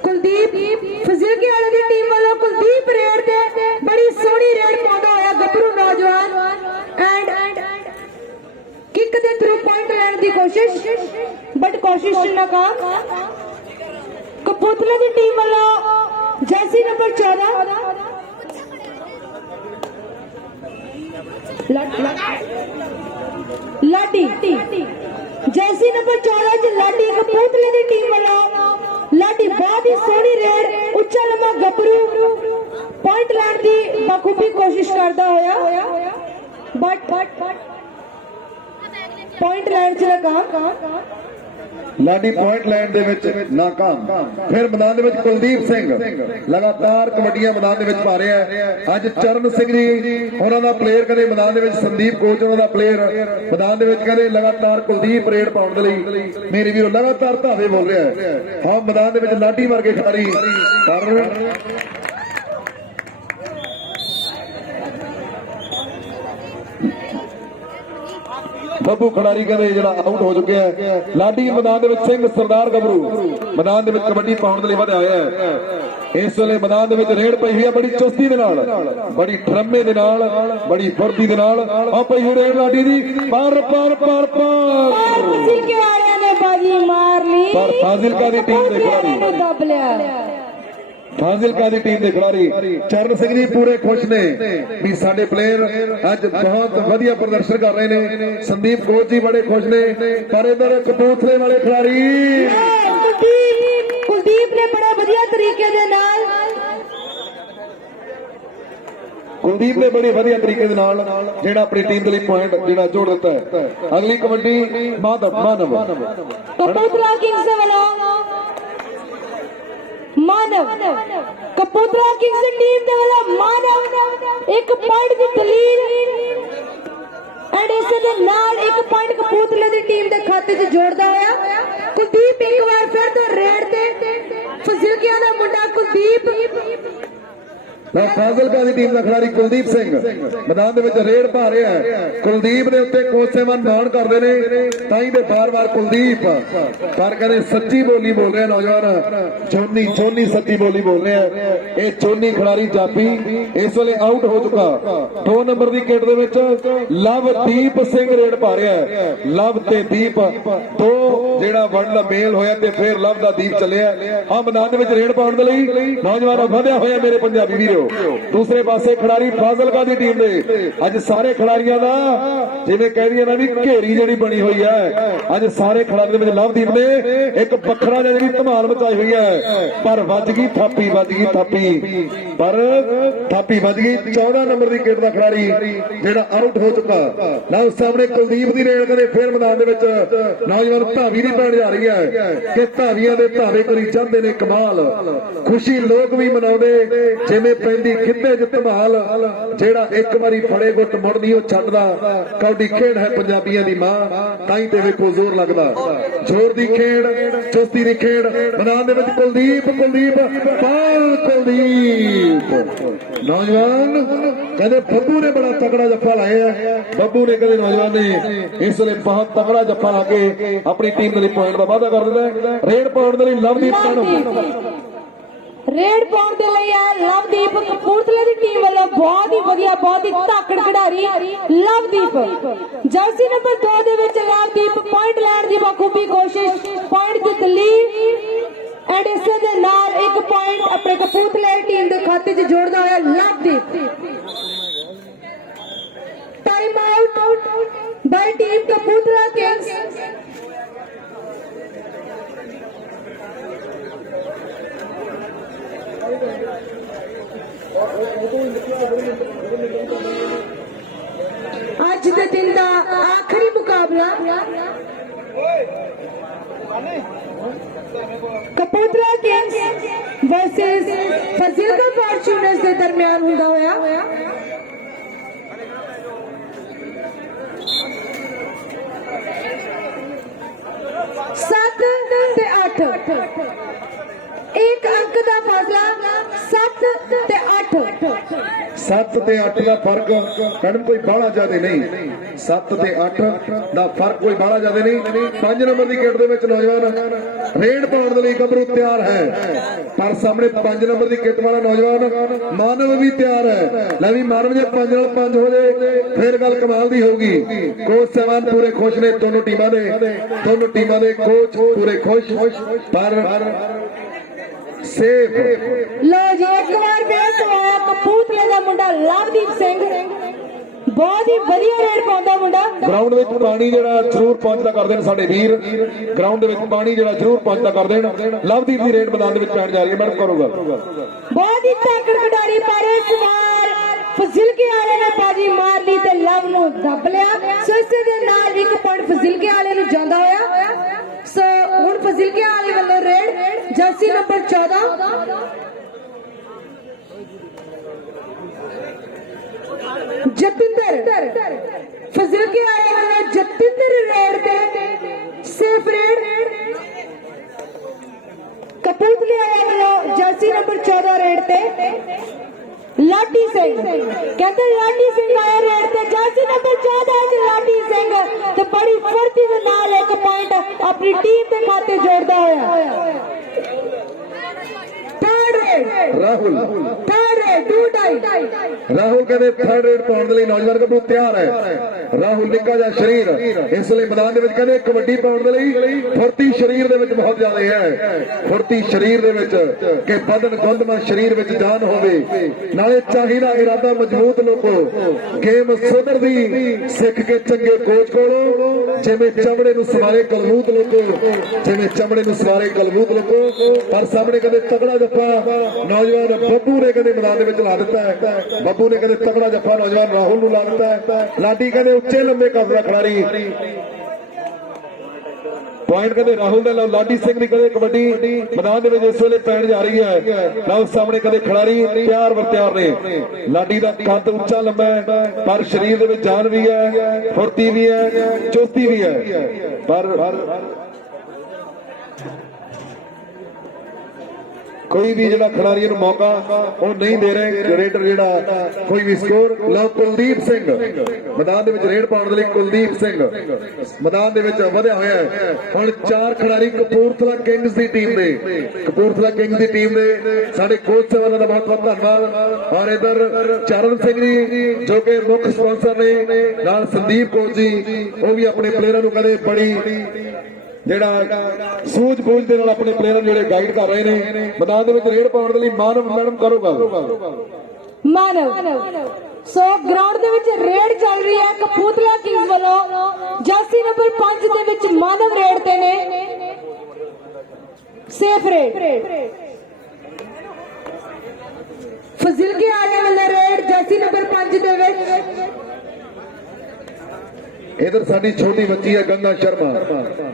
ਕੁਲਦੀਪ ਫਜ਼ਿਲਕੇ ਵਾਲੇ ਦੀ ਟੀਮ ਵੱਲੋਂ ਕੁਲਦੀਪ ਰੇਡ ਤੇ ਬੜੀ ਸੋਹਣੀ ਰੇਡ ਪਾਉਂਦਾ ਹੋਇਆ ਗੱਭਰੂ ਨੌਜਵਾਨ ਐਂਡ ਕਿੱਕ ਦੇ ਥਰੂ ਪੁਆਇੰਟ ਲੈਣ ਦੀ ਕੋਸ਼ਿਸ਼ ਬਟ ਕੋਸ਼ਿਸ਼ ਨਾਕਾਮ ਕਪੂਰਥਲਾ ਦੀ ਟੀਮ ਵੱਲੋਂ जर्सी नंबर 14 लाडी जर्सी नंबर 14 च लाडी कपूरथले की टीम वालों लाडी बहुत ही सोहनी रेड उच्चा लंबा गबरू पॉइंट लैंड की बखूबी कोशिश करता होया बट पॉइंट लैंड च नाकाम ਲਾਡੀ ਪੁਆਇੰਟ ਲੈਣ ਦੇ ਵਿੱਚ ਨਾਕਾਮ ਫਿਰ ਮੈਦਾਨ ਦੇ ਵਿੱਚ ਕੁਲਦੀਪ ਸਿੰਘ ਲਗਾਤਾਰ ਕਬੱਡੀਆਂ ਮੈਦਾਨ ਦੇ ਵਿੱਚ ਪਾ ਰਿਹਾ ਹੈ ਅੱਜ ਚਰਨ ਸਿੰਘ ਜੀ ਉਹਨਾਂ ਦਾ ਪਲੇਅਰ ਕਹਿੰਦੇ ਮੈਦਾਨ ਦੇ ਵਿੱਚ ਸੰਦੀਪ ਕੋਚ ਉਹਨਾਂ ਦਾ ਪਲੇਅਰ ਮੈਦਾਨ ਦੇ ਵਿੱਚ ਕਹਿੰਦੇ ਲਗਾਤਾਰ ਕੁਲਦੀਪ ਰੇਡ ਪਾਉਣ ਦੇ ਲਈ ਮੇਰੇ ਵੀਰੋ ਲਗਾਤਾਰ ਧਾਵੇ ਬੋਲ ਰਿਹਾ ਹੈ ਹਾਂ ਮੈਦਾਨ ਦੇ ਵਿੱਚ ਲਾਡੀ ਵਰਗੇ ਖਿਡਾਰੀ ਪਰ ਬੱਬੂ ਖਿਡਾਰੀ ਕਹਿੰਦੇ ਜਿਹੜਾ ਆਊਟ ਹੋ ਚੁੱਕਿਆ ਹੈ ਲਾਡੀ ਮੈਦਾਨ ਦੇ ਵਿੱਚ ਸਿੰਘ ਸਰਦਾਰ ਗੱਭਰੂ ਮੈਦਾਨ ਦੇ ਵਿੱਚ ਕਬੱਡੀ ਪਾਉਣ ਦੇ ਲਈ ਵਧਿਆ ਹੋਇਆ ਹੈ ਇਸ ਵੇਲੇ ਮੈਦਾਨ ਦੇ ਵਿੱਚ ਰੇਡ ਪਈ ਹੋਈ ਹੈ ਬੜੀ ਚੁਸਤੀ ਦੇ ਨਾਲ ਬੜੀ ਠਰਮੇ ਦੇ ਨਾਲ ਬੜੀ ਫੁਰਤੀ ਦੇ ਨਾਲ ਆ ਪਈ ਹੋਈ ਰੇਡ ਲਾਡੀ ਦੀ ਪਰ ਫਾਜ਼ਿਲਕੇ ਵਾਲਿਆਂ ਨੇ ਬਾਜੀ ਮਾਰ ਲਈ ਪਰ ਫਾਜ਼ਿਲਕਾ ਦੀ ਟੀਮ ਦੇ ਖਿਡਾਰੀ ਨੂੰ ਦਬ ਲਿਆ ਫਾਜ਼ਿਲਕਾ ਦੀ ਟੀਮ ਦੇ ਖਿਡਾਰੀ ਚਰਨ ਸਿੰਘ ਜੀ ਪੂਰੇ ਖੁਸ਼ ਨੇ ਵੀ ਸਾਡੇ ਪਲੇਅਰ ਅੱਜ ਬਹੁਤ ਵਧੀਆ ਪ੍ਰਦਰਸ਼ਨ ਕਰ ਰਹੇ ਨੇ ਸੰਦੀਪ ਕੋਚ ਜੀ ਬੜੇ ਖੁਸ਼ ਨੇ ਪਰ ਇਧਰ ਕਪੂਰਥਲੇ ਵਾਲੇ ਖਿਡਾਰੀ ਕੁਲਦੀਪ ਨੇ ਬੜੇ ਵਧੀਆ ਤਰੀਕੇ ਦੇ ਨਾਲ ਕੁਲਦੀਪ ਨੇ ਬੜੀ ਵਧੀਆ ਤਰੀਕੇ ਦੇ ਨਾਲ ਜਿਹੜਾ ਆਪਣੀ ਟੀਮ ਦੇ ਲਈ ਪੁਆਇੰਟ ਜਿਹੜਾ ਜੋੜ ਦਿੱਤਾ ਹੈ ਅਗਲੀ ਕਬੱਡੀ ਮਾਨਵ ਕਪੂਰਥਲਾ ਕਿੰਗਸ ਦੇ ਵੱਲੋਂ मानव कपूरथला किंग्स टीम दे वाला मानव एक पॉइंट की दलील एंड इस दे नाल एक पॉइंट कपूरथला दी टीम दे खाते च जोड़दा होया कुलदीप एक बार फिर तो रेड ते फजिलकिया दा मुंडा कुलदीप ਫਾਜ਼ਿਲਕਾ ਦੀ ਟੀਮ ਦਾ ਖਿਡਾਰੀ ਕੁਲਦੀਪ ਸਿੰਘ ਮੈਦਾਨ ਦੇ ਵਿੱਚ ਰੇਡ ਪਾ ਰਿਹਾ ਹੈ ਕੁਲਦੀਪ ਦੇ ਉੱਤੇ ਕੋਚੇਮਨ ਮਾਣ ਕਰਦੇ ਨੇ ਤਾਂ ਹੀ ਤੇ ਬਾਰ-ਬਾਰ ਕੁਲਦੀਪ ਪਰ ਕਹਿੰਦੇ ਸੱਚੀ ਬੋਲੀ ਬੋਲ ਰਿਹਾ ਨੌਜਵਾਨ ਚੋਨੀ ਸੱਚੀ ਬੋਲੀ ਬੋਲ ਰਿਹਾ ਇਹ ਚੋਨੀ ਖਿਡਾਰੀ ਜਾਪੀ ਇਸ ਵੇਲੇ ਆਊਟ ਹੋ ਚੁੱਕਾ 2 ਨੰਬਰ ਦੀ ਕਿੱਟ ਦੇ ਵਿੱਚ ਲਵਦੀਪ ਸਿੰਘ ਰੇਡ ਪਾ ਰਿਹਾ ਹੈ ਲਵ ਤੇ ਦੀਪ ਦੋ ਜਿਹੜਾ ਵੰਡ ਦਾ ਮੇਲ ਹੋਇਆ ਤੇ ਫਿਰ ਲਵ ਦਾ ਦੀਪ ਚੱਲਿਆ ਆ ਮੈਦਾਨ ਦੇ ਵਿੱਚ ਰੇਡ ਪਾਉਣ ਦੇ ਲਈ ਨੌਜਵਾਨ ਵਧਿਆ ਹੋਇਆ ਮੇਰੇ ਪੰਜਾਬੀ ਵੀਰੋ ਦੂਸਰੇ ਪਾਸੇ ਖਿਡਾਰੀ ਫਾਜ਼ਿਲਕਾ ਦੀ ਟੀਮ ਦੇ ਅੱਜ ਸਾਰੇ ਖਿਡਾਰੀਆਂ ਦਾ ਜਿਵੇਂ ਕਹਿੰਦੀ ਨਾ ਵੀ ਘੇਰੀ ਜਿਹੜੀ ਬਣੀ ਹੋਈ ਹੈ ਅੱਜ ਸਾਰੇ ਖਿਡਾਰੀਆਂ ਦੇ ਵਿੱਚ ਲਵਦੀਪ ਨੇ ਇੱਕ ਵੱਖਰਾ ਜਿਹੜੀ ਧਮਾਲ ਮਚਾਈ ਹੋਈ ਹੈ ਪਰ ਵੱਜ ਗਈ ਥਾਪੀ ਪਰ ਥਾਪੀ ਵੱਜ ਗਈ 14 ਨੰਬਰ ਦੀ ਕਿੱਟ ਦਾ ਖਿਡਾਰੀ ਜਿਹੜਾ ਆਊਟ ਹੋ ਚੁੱਕਾ ਲਓ ਸਾਹਮਣੇ ਕੁਲਦੀਪ ਦੀ ਰੇਡ ਕਦੇ ਫੇਰ ਮੈਦਾਨ ਦੇ ਵਿੱਚ ਨੌਜਵਾਨ ਧਾਵੀ ਦੀ ਪੈਣ ਜਾ ਰਹੀ ਹੈ ਕਿ ਧਾਵੀਆਂ ਦੇ ਧਾਵੇ ਕਰੀ ਜਾਂਦੇ ਨੇ ਕਮਾਲ ਖੁਸ਼ੀ ਲੋਕ ਵੀ ਮਨਾਉਂਦੇ ਜਿਵੇਂ ਪੈਂਦੀ ਖਿੱਤੇ ਚ ਧਮਾਲ ਜਿਹੜਾ ਇੱਕ ਵਾਰੀ ਫੜੇ ਗੁੱਟ ਮੁੜਦੀ ਉਹ ਛੱਡਦਾ ਕਬੱਡੀ ਖੇਡ ਹੈ ਪੰਜਾਬੀਆਂ ਦੀ ਮਾਂ ਤਾਂ ਹੀ ਤੇ ਵੇਖੋ ਜ਼ੋਰ ਲੱਗਦਾ ਜ਼ੋਰ ਦੀ ਖੇਡ ਚੁਸਤੀ ਦੀ ਖੇਡ ਮੈਦਾਨ ਦੇ ਵਿੱਚ ਕੁਲਦੀਪ ਲਵਦੀਪ ਨੌਜਵਾਨ ਕਹਿੰਦੇ ਬੱਬੂ ਨੇ ਬੜਾ ਤਕੜਾ ਜੱਫਾ ਲਾਇਆ ਬੱਬੂ ਨੇ ਕਹਿੰਦੇ ਨੌਜਵਾਨ ਨੇ ਇਸ ਲਈ ਬਹੁਤ ਤਕੜਾ ਜੱਫਾ ਲਾ ਕੇ ਆਪਣੀ ਟੀਮ ਦੇ ਲਈ ਪੁਆਇੰਟ ਦਾ ਵਾਅਦਾ ਕਰ ਦਿੰਦਾ ਹੈ। ਰੇਡ ਪਾਉਣ ਦੇ ਲਈ ਲਵਦੀਪ ਰੇਡ ਪਾਉਣ ਦੇ ਲਈ ਹੈ ਲਵਦੀਪ ਕਪੂਰਥਲੇ ਦੀ ਟੀਮ ਵੱਲੋਂ ਬਹੁਤ ਹੀ ਵਧੀਆ ਬਹੁਤ ਹੀ ਧਾਕੜ ਖਿਡਾਰੀ ਲਵਦੀਪ ਜਰਸੀ ਨੰਬਰ 2 ਦੇ ਵਿੱਚ ਲਵਦੀਪ ਪੁਆਇੰਟ ਲੈਣ ਦੀ ਬਖੂਬੀ ਕੋਸ਼ਿਸ਼ ਪੁਆਇੰਟ ਜਿੱਤ ਲਈ ਐਂਡ ਇਸੇ ਦੇ ਨਾਲ ਇੱਕ ਪੁਆਇੰਟ ਆਪਣੇ ਕਪੂਰਥਲੇ ਟੀਮ ਦੇ ਖਾਤੇ 'ਚ ਜੋੜਦਾ ਹੋਇਆ ਲਵਦੀਪ ਟਾਈਮ ਆਊਟ ਬਾਈ ਟੀਮ ਕਪੂਰਥਲਾ ਕਿੰਗਸ ਅੱਜ ਦੇ ਦਿਨ ਦਾ ਆਖਰੀ ਮੁਕਾਬਲਾ ਕਪੂਰਥਲਾ ਕਿੰਗਸ ਵਰਸਸ ਫਾਜ਼ਿਲਕਾ ਫਾਰਚੂਨਰਸ ਦੇ ਦਰਮਿਆਨ ਹੁੰਦਾ ਹੋਇਆ ਸੱਤ ਤੇ 8 ਇੱਕ ਅੰਕ ਦਾ ਫਾਸਲਾ 7 ਤੇ 8 7 ਤੇ 8 ਦਾ ਫਰਕ ਮੈਡਮ ਕੋਈ ਬਾਹਲਾ ਜ਼ਿਆਦਾ ਨਹੀਂ 7 ਤੇ 8 ਦਾ ਫਰਕ ਕੋਈ ਬਾਹਲਾ ਜ਼ਿਆਦਾ ਨਹੀਂ 5 ਨੰਬਰ ਦੀ ਕਿੱਟ ਦੇ ਵਿੱਚ ਨੌਜਵਾਨ ਰੇਡ ਪਾਉਣ ਦੇ ਲਈ ਗੱਭਰੂ ਤਿਆਰ ਹੈ ਪਰ ਸਾਹਮਣੇ 5 ਨੰਬਰ ਦੀ ਕਿੱਟ ਵਾਲਾ ਨੌਜਵਾਨ ਮਾਨਵ ਵੀ ਤਿਆਰ ਹੈ ਲੈ ਵੀ ਮਾਨਵ ਜੇ 5 ਨਾਲ 5 ਹੋ ਜਾਏ ਫਿਰ ਗੱਲ ਕਮਾਲ ਦੀ ਹੋਊਗੀ ਕੋਚ ਸਾਹਿਬਾਨ ਪੂਰੇ ਖੁਸ਼ ਨੇ ਦੋਨੋਂ ਟੀਮਾਂ ਦੇ ਕੋਚ ਪੂਰੇ ਖੁਸ਼ ਪਰ ਸੇਫ ਲੋ ਜੀ ਇੱਕ ਵਾਰ ਫੇਰ ਸਵਾਇਆ ਕਪੂਰਥਲੇ ਦਾ ਮੁੰਡਾ ਲਵਦੀਪ ਸਿੰਘ ਬਹੁਤ ਹੀ ਵਧੀਆ ਰੇਡ ਪਾਉਂਦਾ ਮੁੰਡਾ ਗਰਾਊਂਡ ਵਿੱਚ ਪਾਣੀ ਜਿਹੜਾ ਜ਼ਰੂਰ ਪਹੁੰਚਦਾ ਕਰਦੇ ਨੇ ਸਾਡੇ ਵੀਰ ਗਰਾਊਂਡ ਦੇ ਵਿੱਚ ਪਾਣੀ ਜਿਹੜਾ ਜ਼ਰੂਰ ਪਹੁੰਚਦਾ ਕਰਦੇ ਨੇ ਲਵਦੀਪ ਦੀ ਰੇਡ ਮੈਦਾਨ ਦੇ ਵਿੱਚ ਪੈਣ ਜਾ ਰਹੀ ਹੈ ਮੈਡਮ ਕਰੋਗਾ ਬਹੁਤ ਹੀ ਤਾਕੜ ਖਿਡਾਰੀ ਪਰ ਇਸ ਵਾਰ ਫਜ਼ਿਲਕੇ ਵਾਲੇ ਨੇ ਬਾਜੀ ਮਾਰ ਲਈ ਤੇ ਲਵ ਨੂੰ ਦੱਬ ਲਿਆ ਸੋ ਇਸੇ ਦੇ ਨਾਲ ਇੱਕ ਪੁਆਇੰਟ ਫਜ਼ਿਲਕੇ ਵਾਲੇ ਨੂੰ ਜਾਂਦਾ ਹੋਇਆ ਸੋ ਹੁਣ ਫਜ਼ਿਲਕੇ ਵਾਲੇ ਵੱਲੋਂ ਰੇਡ ਜਰਸੀ ਨੰਬਰ 14 ਜਤਿੰਦਰ ਫਜ਼ਿਲਕੇ ਵਾਲੇ ਵੱਲੋਂ ਜਤਿੰਦਰ ਰੇਡ ਤੇ ਸੇਫ ਰੇਡ ਕਪੂਰਥਲੇ ਵਾਲੇ ਵੱਲੋਂ ਜਰਸੀ ਨੰਬਰ 14 ਰੇਡ ਤੇ ਲਾਡੀ ਸਿੰਘ ਕਹਿੰਦੇ ਲਾਡੀ ਸਿੰਘ ਆਇਆ ਰੇਡ ਤੇ ਜਰਸੀ ਨੰਬਰ 14 ਚ ਲਾਡੀ ਸਿੰਘ ਤੇ ਬੜੀ ਫੁਰਤੀ ਦੇ ਨਾਲ ਇੱਕ ਪੁਆਇੰਟ ਆਪਣੀ ਟੀਮ ਦੇ ਖਾਤੇ ਜੋੜਦਾ ਹੋਇਆ ਰਾਹੁਲ ਰਾਹੁਲ ਕਹਿੰਦੇ ਥਰਡ ਰੇਡ ਪਾਉਣ ਦੇ ਲਈ ਨੌਜਵਾਨ ਗੱਭਰੂ ਤਿਆਰ ਹੈ ਰਾਹੁਲ ਨਿੱਕਾ ਜਿਹਾ ਸਰੀਰ ਇਸ ਲਈ ਮੈਦਾਨ ਦੇ ਵਿੱਚ ਕਹਿੰਦੇ ਕਬੱਡੀ ਪਾਉਣ ਦੇ ਲਈ ਫੁਰਤੀ ਸਰੀਰ ਦੇ ਵਿੱਚ ਬਹੁਤ ਜ਼ਿਆਦਾ ਹੈ ਫੁਰਤੀ ਸਰੀਰ ਦੇ ਵਿੱਚ ਕਿ ਬਦਨ ਗੁੰਦਮਨ ਸਰੀਰ ਵਿੱਚ ਜਾਨ ਹੋਵੇ ਨਾਲੇ ਚਾਹੀਦਾ ਇਰਾਦਾ ਮਜ਼ਬੂਤ ਲੋਕੋ ਗੇਮ ਸੁਧਰਦੀ ਸਿੱਖ ਕੇ ਚੰਗੇ ਕੋਚ ਕੋਲੋਂ ਜਿਵੇਂ ਚਮੜੇ ਨੂੰ ਸਵਾਰੇ ਗਲਮੂਤ ਲੋਕੋ ਪਰ ਸਾਹਮਣੇ ਕਹਿੰਦੇ ਤਕੜਾ ਜੱਫਾ ਨੌਜਵਾਨ ਬੱਬੂ ਨੇ ਕਹਿੰਦੇ ਮੈਦਾਨ ਦੇ ਵਿੱਚ ਲਾ ਦਿੱਤਾ ਹੈ ਬੱਬੂ ਨੇ ਕਹਿੰਦੇ ਤਕੜਾ ਜੱਫਾ ਨੌਜਵਾਨ ਰਾਹੁਲ ਨੂੰ ਲਾ ਦਿੱਤਾ ਹੈ ਲਾਡੀ ਕਹਿੰਦੇ ਉੱਚੇ ਲੰਬੇ ਕੱਦ ਦਾ ਖਿਡਾਰੀ ਪੁਆਇੰਟ ਕਹਿੰਦੇ ਰਾਹੁਲ ਦੇ ਲਓ ਲਾਡੀ ਸਿੰਘ ਦੀ ਕਹਿੰਦੇ ਕਬੱਡੀ ਮੈਦਾਨ ਦੇ ਵਿੱਚ ਇਸ ਵੇਲੇ ਪੈਣ ਜਾ ਰਹੀ ਹੈ ਲਓ ਸਾਹਮਣੇ ਕਹਿੰਦੇ ਖਿਡਾਰੀ ਤਿਆਰ ਨੇ ਲਾਡੀ ਦਾ ਕੱਦ ਉੱਚਾ ਲੰਬਾ ਹੈ ਪਰ ਸਰੀਰ ਦੇ ਵਿੱਚ ਜਾਨ ਵੀ ਹੈ ਫੁਰਤੀ ਵੀ ਹੈ ਚੁਸਤੀ ਵੀ ਹੈ ਪਰ ਕੋਈ ਵੀ ਜਿਹੜਾ ਖਿਡਾਰੀ ਨੂੰ ਮੌਕਾ ਉਹ ਨਹੀਂ ਦੇ ਰਹੇ ਰੇਡਰ ਜਿਹੜਾ ਕੋਈ ਵੀ ਸਕੋਰ ਲਓ ਕੁਲਦੀਪ ਸਿੰਘ ਮੈਦਾਨ ਦੇ ਵਿੱਚ ਰੇਡ ਪਾਉਣ ਦੇ ਲਈ ਕੁਲਦੀਪ ਸਿੰਘ ਮੈਦਾਨ ਦੇ ਵਿੱਚ ਵਧਿਆ ਹੋਇਆ ਹੈ ਹੁਣ 4 ਖਿਡਾਰੀ ਕਪੂਰਥਲਾ ਕਿੰਗਸ ਦੀ ਟੀਮ ਦੇ ਸਾਡੇ ਕੋਚ ਸਾਹਿਬਾਨਾਂ ਦਾ ਬਹੁਤ ਬਹੁਤ ਧੰਨਵਾਦ ਔਰ ਇਧਰ ਚਰਨ ਸਿੰਘ ਜੀ ਜੋ ਕਿ ਮੁੱਖ ਸਪਾਂਸਰ ਨੇ ਨਾਲ ਸੰਦੀਪ ਕੋਚ ਜੀ ਉਹ ਵੀ ਆਪਣੇ ਪਲੇਅਰਾਂ ਨੂੰ ਕਹਿੰਦੇ ਬੜੀ ਜਿਹੜਾ ਸੂਝ-ਬੂਝ ਦੇ ਨਾਲ ਆਪਣੇ ਪਲੇਅਰਾਂ ਨੂੰ ਜਿਹੜੇ ਗਾਈਡ ਕਰ ਰਹੇ ਨੇ ਮੈਦਾਨ ਦੇ ਵਿੱਚ ਰੇਡ ਪਾਉਣ ਦੇ ਲਈ ਮਾਨਵ ਮੈਡਮ ਕਰੋਗਾ ਮਾਨਵ ਸੋ ਗਰਾਊਂਡ ਦੇ ਵਿੱਚ ਰੇਡ ਚੱਲ ਰਹੀ ਹੈ ਕਪੂਰਥਲਾ ਕਿੰਗਸ ਵੱਲੋਂ ਜਰਸੀ ਨੰਬਰ 5 ਦੇ ਵਿੱਚ ਮਾਨਵ ਰੇਡ ਤੇ ਨੇ ਸੇਫ ਰੇਡ ਫਜ਼ਿਲਕੇ ਵਾਲੇ ਵੱਲੋਂ ਰੇਡ ਜਰਸੀ ਨੰਬਰ 5 ਦੇ ਵਿੱਚ इधर साडी छोटी बच्ची है गंगा शर्मा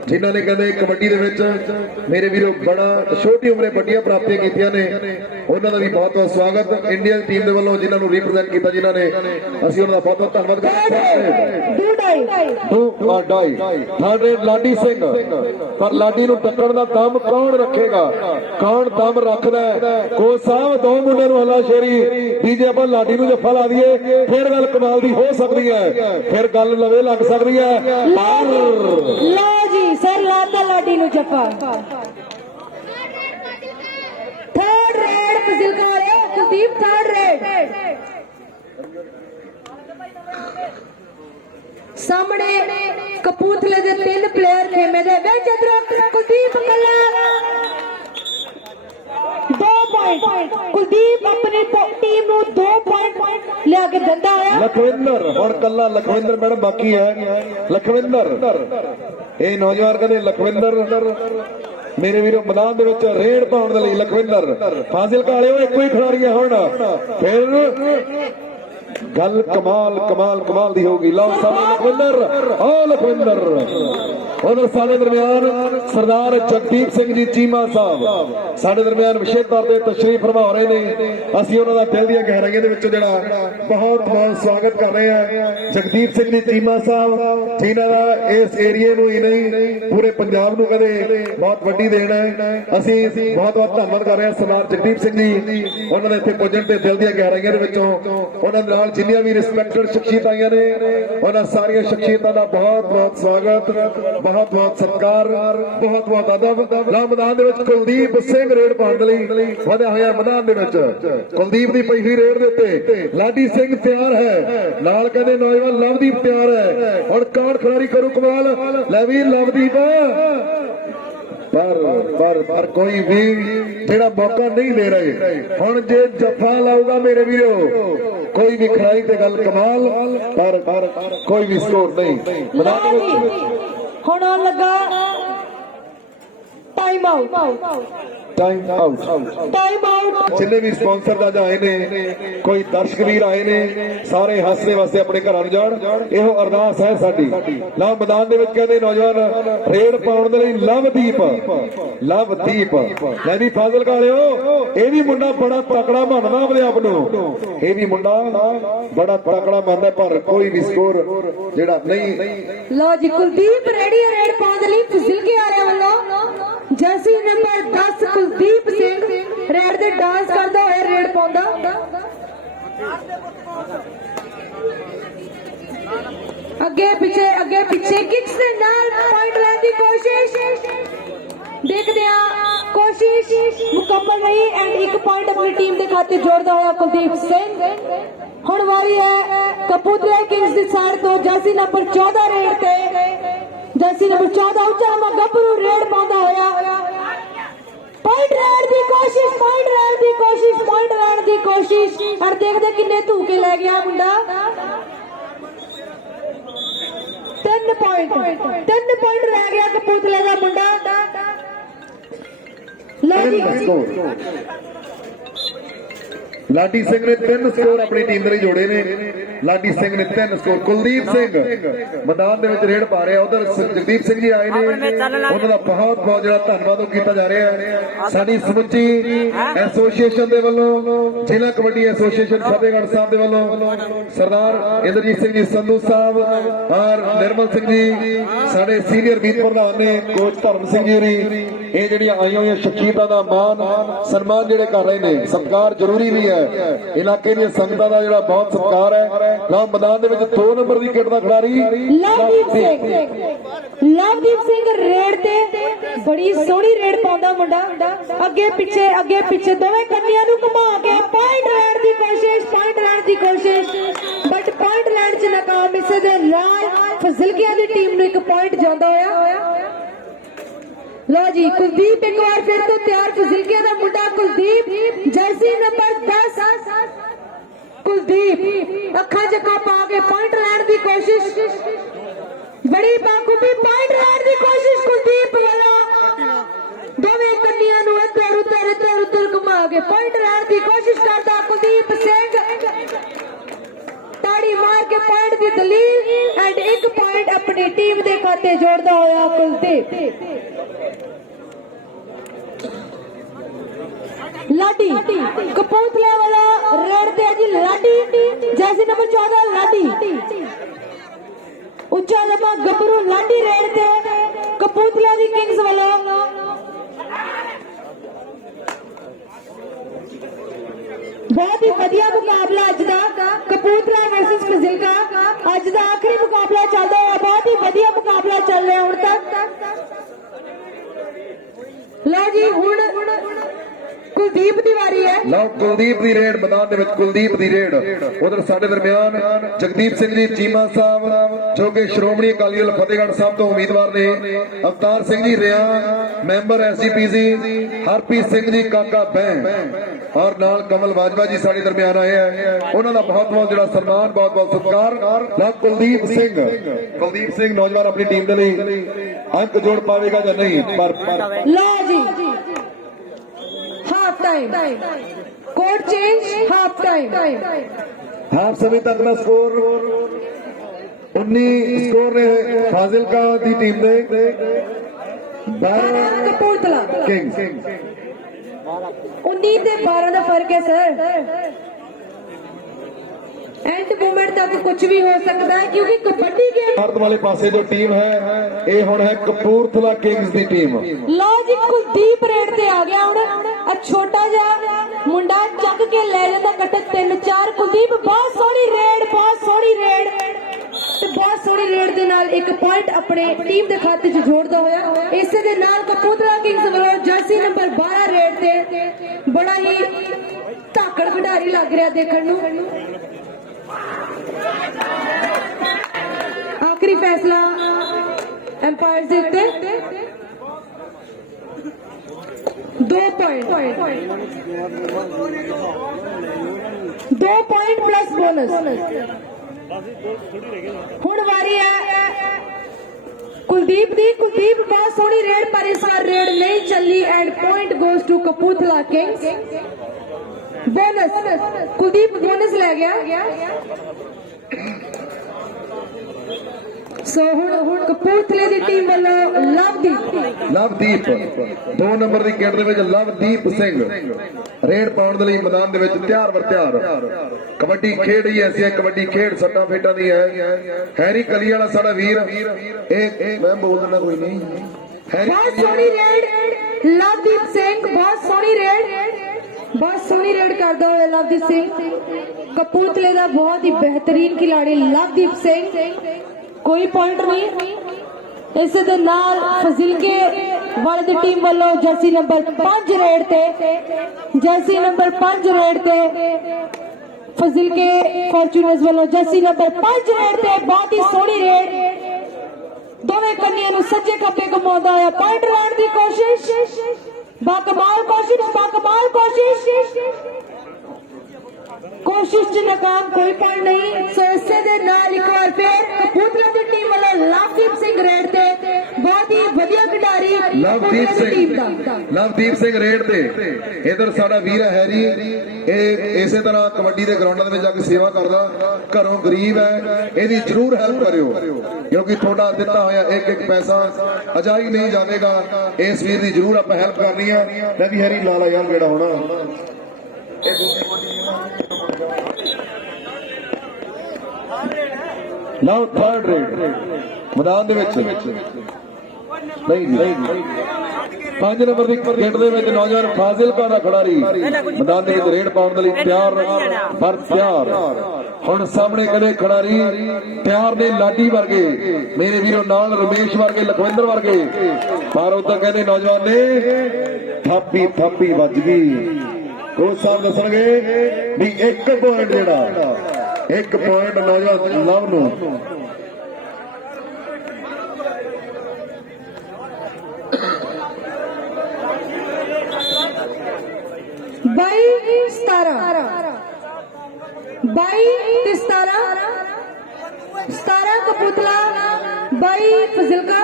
जिन्होंने कहते कबड्डी दे विच मेरे वीरो बड़ा छोटी उम्रे बड़िया प्राप्तियां कीतियां ने उन्होंने भी बहुत बहुत स्वागत इंडिया टीम दे वल्लों जिन्होंने रिप्रेजेंट किया जिन्होंने असीं उन्हां दा बहुत बहुत धन्नवाद करदे थर्ड रेट लाडी सिंह पर लाडी नूं टक्कण दा दम कौन रखेगा कौन दम रखदा है कोच साहब दो मुंडे नूं हलाशेरी डीजे अपन लाडी नूं जफ्फा ला दईए फिर गल कमाल दी हो सकदी है फिर गल लवे लग सकदी है पर लो जी सर लाता लाडी नूं जफ्फा थर्ड रेड फाजिलका वाले कुलदीप थर्ड रेड सामने कपूरथले दे 3 प्लेयर खेमे दे विच इधर कुलदीप कल्ला 2 पॉइंट कुलदीप अपनी टीम नूं 2 पॉइंट लिया के दिंदा होया लखविंदर हुण कल्ला लखविंदर मैडम बाकी है लखविंदर ये नौजवान कहते लखविंदर मेरे वीरों मैदान दे विच रेड पाउण दे लई लखविंदर फाजिलका वाले इक्को ही खिडारी है हुण फिर गल कमाल कमाल कमाल दी होगी लो सामने लखविंदर उधर साडे दरमियान सरदार जगदीप सिंह जी चीमा साहब साडे दरमियान विशेष तौर ते तशरीफ फरमा रहे ने असीं उन्हां दा दिल दीआं गहराइयां दे विचों जिहड़ा बहुत बहुत स्वागत कर रहे हैं जगदीप सिंह जी चीमा साहब जिन्हां दा इस एरिए नूं ही नहीं पूरे पंजाब नूं कदे बहुत वड्डी देन है असीं बहुत बहुत धन्नवाद कर रहे हैं सरदार जगदीप सिंह जी उन्हां दे इत्थे पुजण ते दिल दीआं गहराइयां दे विचों उन्हां दे नाल जिन्नियां भी रिस्पैक्टेड शख्सियत आईयां ने उन्हां सारियां शख्सियतां दा बहुत बहुत स्वागत बहुत बहुत सत्कार बहुत बहुत अदब ला मैदान दे विच कुलदीप सिंह रेड पाउण दे लई वधिया होया मैदान दे विच कुलदीप दी पई हुई रेड दे उत्ते लाडी सिंह तैयार है नाल कहंदे नौजवान लवदीप तैयार है हुण कौन खिलाड़ी करू कमाल ले वी लवदीप पर कोई भी जेड़ा मौका नहीं दे रहे हुण जे जफा लाऊगा मेरे वीरो कोई भी खिलाड़ी ते गल कमाल पर कोई भी स्कोर नहीं मैदान दे विच ਹੁਣ ਆਉਣ ਲੱਗਾ टाइम आउट टाइम आउट जिन्ने भी स्पॉन्सर जज आए ने कोई दर्शक वीर आए ने सारे हासे वास्ते अपने घरां जाण इहो अरदास है साडी ला मैदान दे विच कहंदे नौजवान रेड पाउण दे लई लवदीप ले भी फाजिलका वालिओ ਇਹ ਵੀ ਮੁੰਡਾ बड़ा तकड़ा ਮੰਨਦਾ ਆਪਣੇ ਆਪ ਨੂੰ ਇਹ ਵੀ ਮੁੰਡਾ बड़ा तकड़ा ਮੰਨਦਾ पर कोई भी स्कोर ਜਿਹੜਾ नहीं लो जी कुलदीप रेडी है रेड पाउण दे लई फाजिलके आ रहे ਵੱਲੋਂ jersey number 10 Kuldeep Singh raid दे डांस करदा होया रेड पाउंदा अगे पीछे किक्स दे नाल पॉइंट लेने दी कोशिश देखदे आ कोशिश मुकम्मल रही एंड एक पॉइंट अपनी टीम दे खाते जोड़दा होया कुलदीप सिंह हुण वारी है कपूरथला किंग्स दी साइड तो जर्सी नंबर 14 रेड ते जर्सी नंबर 14 उचामा गबरू रेड पाउंदा होया पॉइंट लेने दी कोशिश और देखदे किन्ने धूके ले गया मुंडा 3 पॉइंट रह गया कपूरथला दा मुंडा लाडी सिंह ने 3 स्कोर अपनी टीम ਲਈ ਜੋੜੇ ਨੇ लाडी सिंह ने 3 स्कोर कुलदीप सिंह मैदान ਦੇ ਵਿੱਚ ਰੇਡ ਪਾ ਰਿਹਾ ਉਧਰ ਜਗਦੀਪ ਸਿੰਘ ਜੀ ਆਏ ਨੇ ਉਹਨਾਂ ਦਾ ਬਹੁਤ ਬਹੁਤ ਜਿਹੜਾ ਧੰਨਵਾਦ ਉਹ ਕੀਤਾ ਜਾ ਰਿਹਾ ਹੈ ਸਾਡੀ ਸਮੁੱਚੀ ਐਸੋਸੀਏਸ਼ਨ ਦੇ ਵੱਲੋਂ ਜ਼ਿਲ੍ਹਾ ਕਬੱਡੀ ਐਸੋਸੀਏਸ਼ਨ ਫਤਿਹਗੜ੍ਹ ਸਾਹਿਬ ਦੇ ਵੱਲੋਂ ਸਰਦਾਰ ਇੰਦਰਜੀਤ ਸਿੰਘ ਜੀ ਸੰਧੂ ਸਾਹਿਬ ਔਰ ਨਿਰਮਲ ਸਿੰਘ ਜੀ ਸਾਡੇ ਸੀਨੀਅਰ ਮੀਤ ਪ੍ਰਧਾਨ ਨੇ ਕੋਚ ਧਰਮ ਸਿੰਘ ਜੀ ਹੋਰੀ ਇਹ ਜਿਹੜੀਆਂ ਆਈਆਂ ਹੋਈਆਂ ਸ਼ਖਸੀਅਤਾਂ ਦਾ ਮਾਨ ਸਨਮਾਨ ਜਿਹੜੇ ਕਰ ਰਹੇ ਨੇ ਸਤਿਕਾਰ ਜ਼ਰੂਰੀ ਵੀ ਹੈ ਇਲਾਕੇ ਦੀਆਂ ਸੰਗਤਾਂ ਦਾ ਜਿਹੜਾ ਬਹੁਤ ਸਤਿਕਾਰ ਹੈ ਲਾ ਮੈਦਾਨ ਦੇ ਵਿੱਚ 2 ਨੰਬਰ ਦੀ ਕਿਟ ਦਾ ਖਿਡਾਰੀ लवदीप सिंह रेड ते बड़ी सोहनी रेड पाउंदा मुंडा अगे पीछे दोवें कन्नियां नूं घुमा के पॉइंट लैण दी कोशिश बट पॉइंट लैण च नाकाम इसे दे नाल फाजिलकिया दी टीम नूं एक पॉइंट जांदा होया लो जी कुलदीप एक बार फिर तो तैयार फाजिलकिया दा मुंडा कुलदीप जर्सी नंबर 10 कुलदीप अखा जखा पा के पॉइंट लैण दी कोशिश बड़ी बाखूबी पॉइंट लैण दी कोशिश कुलदीप वाला दोवें कन्नियां नूं इधर उधर घुमा के पॉइंट लैण दी कोशिश करदा कुलदीप सिंह ताड़ी मार के पॉइंट दी दलील एंड एक पॉइंट लाडी कपूरथला वाला रेड ते है जी लाडी जैसी नंबर 14 लाडी उच्चा दबा गबरू लाडी रेड ते कपूरथला दी किंग्स वाला बहुत ही वधिया मुकाबला अज दा कपूरथला वर्सेस फाजिलका अज दा आखिरी मुकाबला चल रहा है बहुत ही वधिया मुकाबला चल रहा है हुण तक लो जी हुण कुलदीप दी वारी है ਲਓ ਕੁਲਦੀਪ ਦੀ ਰੇਡ ਮੈਦਾਨ ਦੇ ਵਿੱਚ ਕੁਲਦੀਪ ਦੀ ਰੇਡ ਉਧਰ ਸਾਡੇ ਦਰਮਿਆਨ ਜਗਦੀਪ ਸਿੰਘ ਜੀ ਚੀਮਾ ਸਾਹਿਬ ਜੋ ਕਿ ਸ਼੍ਰੋਮਣੀ ਅਕਾਲੀ ਦਲ ਫਤਿਹਗੜ੍ਹ ਸਾਹਿਬ ਤੋਂ ਉਮੀਦਵਾਰ ਨੇ ਅਵਤਾਰ ਸਿੰਘ ਜੀ ਰਿਆ ਮੈਂਬਰ ਐਸਜੀਪੀਸੀ ਹਰਪ੍ਰੀਤ ਸਿੰਘ ਜੀ ਕਾਕਾ ਬੈਂ ਔਰ ਨਾਲ ਕਮਲ ਬਾਜਵਾ ਜੀ ਸਾਡੇ ਦਰਮਿਆਨ ਆਏ ਆ ਉਹਨਾਂ ਦਾ ਬਹੁਤ ਬਹੁਤ ਜਿਹੜਾ ਸਨਮਾਨ ਬਹੁਤ ਬਹੁਤ ਸਤਿਕਾਰ ਲਓ ਕੁਲਦੀਪ ਸਿੰਘ ਨੌਜਵਾਨ ਆਪਣੀ ਟੀਮ ਦੇ ਲਈ ਅੰਕ ਜੋੜ ਪਾਵੇਗਾ ਜਾਂ ਨਹੀਂ ਪਰ लो जी half time court change half time हाफ समय तक ਦਾ ਸਕੋਰ 19 ਸਕੋਰ ਨੇ ਫਾਜ਼ਿਲਕਾ ਦੀ ਟੀਮ ਦੇ 12 कपूरथला ਕਿੰਗਸ 19 ਤੇ 12 ਦਾ ਫਰਕ ਹੈ ਸਰ एंड मोमेंट तक कुछ भी हो सकता है क्योंकि कबड्डी गेम ਭਾਰਤ ਵਾਲੇ ਪਾਸੇ ਜੋ ਟੀਮ ਹੈ ਇਹ ਹੁਣ ਹੈ ਕਪੂਰਥਲਾ ਕਿੰਗਸ ਦੀ ਟੀਮ लो जी कुलदीप रेड ते आ गया हुण आ छोटा जा मुंडा चक के ले जांदा कट्टे 3-4 कुलदीप बहुत सोहनी रेड ਤੇ ਬਹੁਤ ਸੋਹਣੀ ਰੇਡ ਦੇ ਨਾਲ ਇੱਕ ਪੁਆਇੰਟ ਆਪਣੇ ਟੀਮ ਦੇ ਖਾਤੇ 'ਚ ਜੋੜਦਾ ਹੋਇਆ ਇਸੇ ਦੇ ਨਾਲ ਕਪੂਰਥਲਾ ਕਿੰਗਸ ਵੱਲੋਂ ਜਰਸੀ ਨੰਬਰ 12 ਰੇਡ ਤੇ ਬੜਾ ਹੀ ਧਾਕੜ ਖਿਡਾਰੀ ਲੱਗ ਰਿਹਾ ਦੇਖਣ ਨੂੰ आखिरी फैसला एम्पायर से उत्ते 2 पॉइंट प्लस बोनस हुण वारी है कुलदीप बहुत सोहनी रेड पर इस बार रेड नहीं चली and point goes to Kapurthala Kings bonus Kuldeep bonus ले गया सो हुण कपूरथले दी टीम वालों ਲਵਦੀਪ 2 ਨੰਬਰ ਦੀ ਗੇਟ ਦੇ ਵਿੱਚ ਲਵਦੀਪ ਸਿੰਘ ਰੇਡ ਪਾਉਣ ਦੇ ਲਈ ਮੈਦਾਨ ਦੇ ਵਿੱਚ ਤਿਆਰ ਕਬੱਡੀ ਖੇਡ ਹੀ ਐਸੀ ਹੈ ਕਬੱਡੀ ਖੇਡ ਸੱਟਾਂ ਫੇਟਾਂ ਦੀ ਹੈ ਹੈਰੀ ਕਲੀ ਵਾਲਾ ਸਾਡਾ ਵੀਰ ਇਹ ਮੈਂ ਬੋਲ ਦਿੰਦਾ ਕੋਈ ਨਹੀਂ बहुत सोहनी रेड लवदीप सिंह बहुत सोहनी रेड करदा होया लवदीप सिंह कपूरथले दा बहुत ही बेहतरीन खिलाड़ी लवदीप सिंह कोई पॉइंट नहीं इस दे नाल फाजिलके वाले दी टीम वालों जर्सी नंबर 5 रेड ते फाजिलके फॉर्च्यूनर्स वालों जर्सी नंबर 5 रेड ते बहुत ही सोहनी रेड दोवें कन्नियां नूं सज्जे खब्बे घुमाउंदा होया पॉइंट लाउण दी कोशिश बाकमाल कोशिश च नाकाम कोई पॉइंट नहीं सो इसे दे नाल एक बार फिर कपूरथला दी टीम वालों लवदीप सिंह रेड ते बहुत ही वधिया खिडारी ਲਵਦੀਪ ਸਿੰਘ ਰੇਡ ਤੇ ਇਧਰ ਸਾਡਾ ਵੀਰ ਹੈਰੀ ਇਹ ਇਸੇ ਤਰ੍ਹਾਂ ਕਬੱਡੀ ਦੇ ਗਰਾਊਂਡਾਂ ਦੇ ਵਿੱਚ ਜਾ ਕੇ ਸੇਵਾ ਕਰਦਾ ਘਰੋਂ ਗਰੀਬ ਹੈ ਇਹਦੀ ਜ਼ਰੂਰ ਹੈਲਪ ਕਰਿਓ ਕਿਉਂਕਿ ਤੁਹਾਡਾ ਦਿੱਤਾ ਹੋਇਆ ਇੱਕ ਪੈਸਾ ਅਜਾਈ ਨਹੀਂ ਜਾਵੇਗਾ ਇਸ ਵੀਰ ਦੀ ਜ਼ਰੂਰ ਆਪਾਂ ਹੈਲਪ ਕਰਨੀ ਆ ਮੈਂ ਵੀ ਹੈਰੀ ਲਾ ਲਾ ਯਾਰ ਜਿਹੜਾ ਹੋਣਾ ਲਓ ਥਰਡ ਰੇਡ ਮੈਦਾਨ ਦੇ ਵਿੱਚ ਨਹੀਂ ਜੀ 5 ਨੰਬਰ ਦੀ ਗੇਟ ਦੇ ਵਿੱਚ ਨੌਜਵਾਨ ਫਾਜ਼ਿਲਕਾ ਦਾ ਖਿਡਾਰੀ ਮੈਦਾਨ ਦੇ ਵਿੱਚ ਰੇਡ ਪਾਉਣ ਦੇ ਲਈ ਤਿਆਰ ਹੁਣ ਸਾਹਮਣੇ ਕਦੇ ਖਿਡਾਰੀ ਤਿਆਰ ਨੇ ਲਾਡੀ ਵਰਗੇ ਮੇਰੇ ਵੀਰੋ ਨਾਲ ਰਮੇਸ਼ ਵਰਗੇ ਲਖਵਿੰਦਰ ਵਰਗੇ ਪਰ ਉਦੋਂ ਕਹਿੰਦੇ ਨੌਜਵਾਨ ਨੇ ਥਾਪੀ ਵੱਜ ਗਈ ਕੋਚ ਸਾਹਿਬ ਦੱਸਣਗੇ ਵੀ 1 ਪੁਆਇੰਟ ਜਿਹੜਾ 1 ਪੁਆਇੰਟ ਨੌਜਵਾਨ ਲਵ ਨੂੰ बाई 17 कपूरथला 22 फाजिलका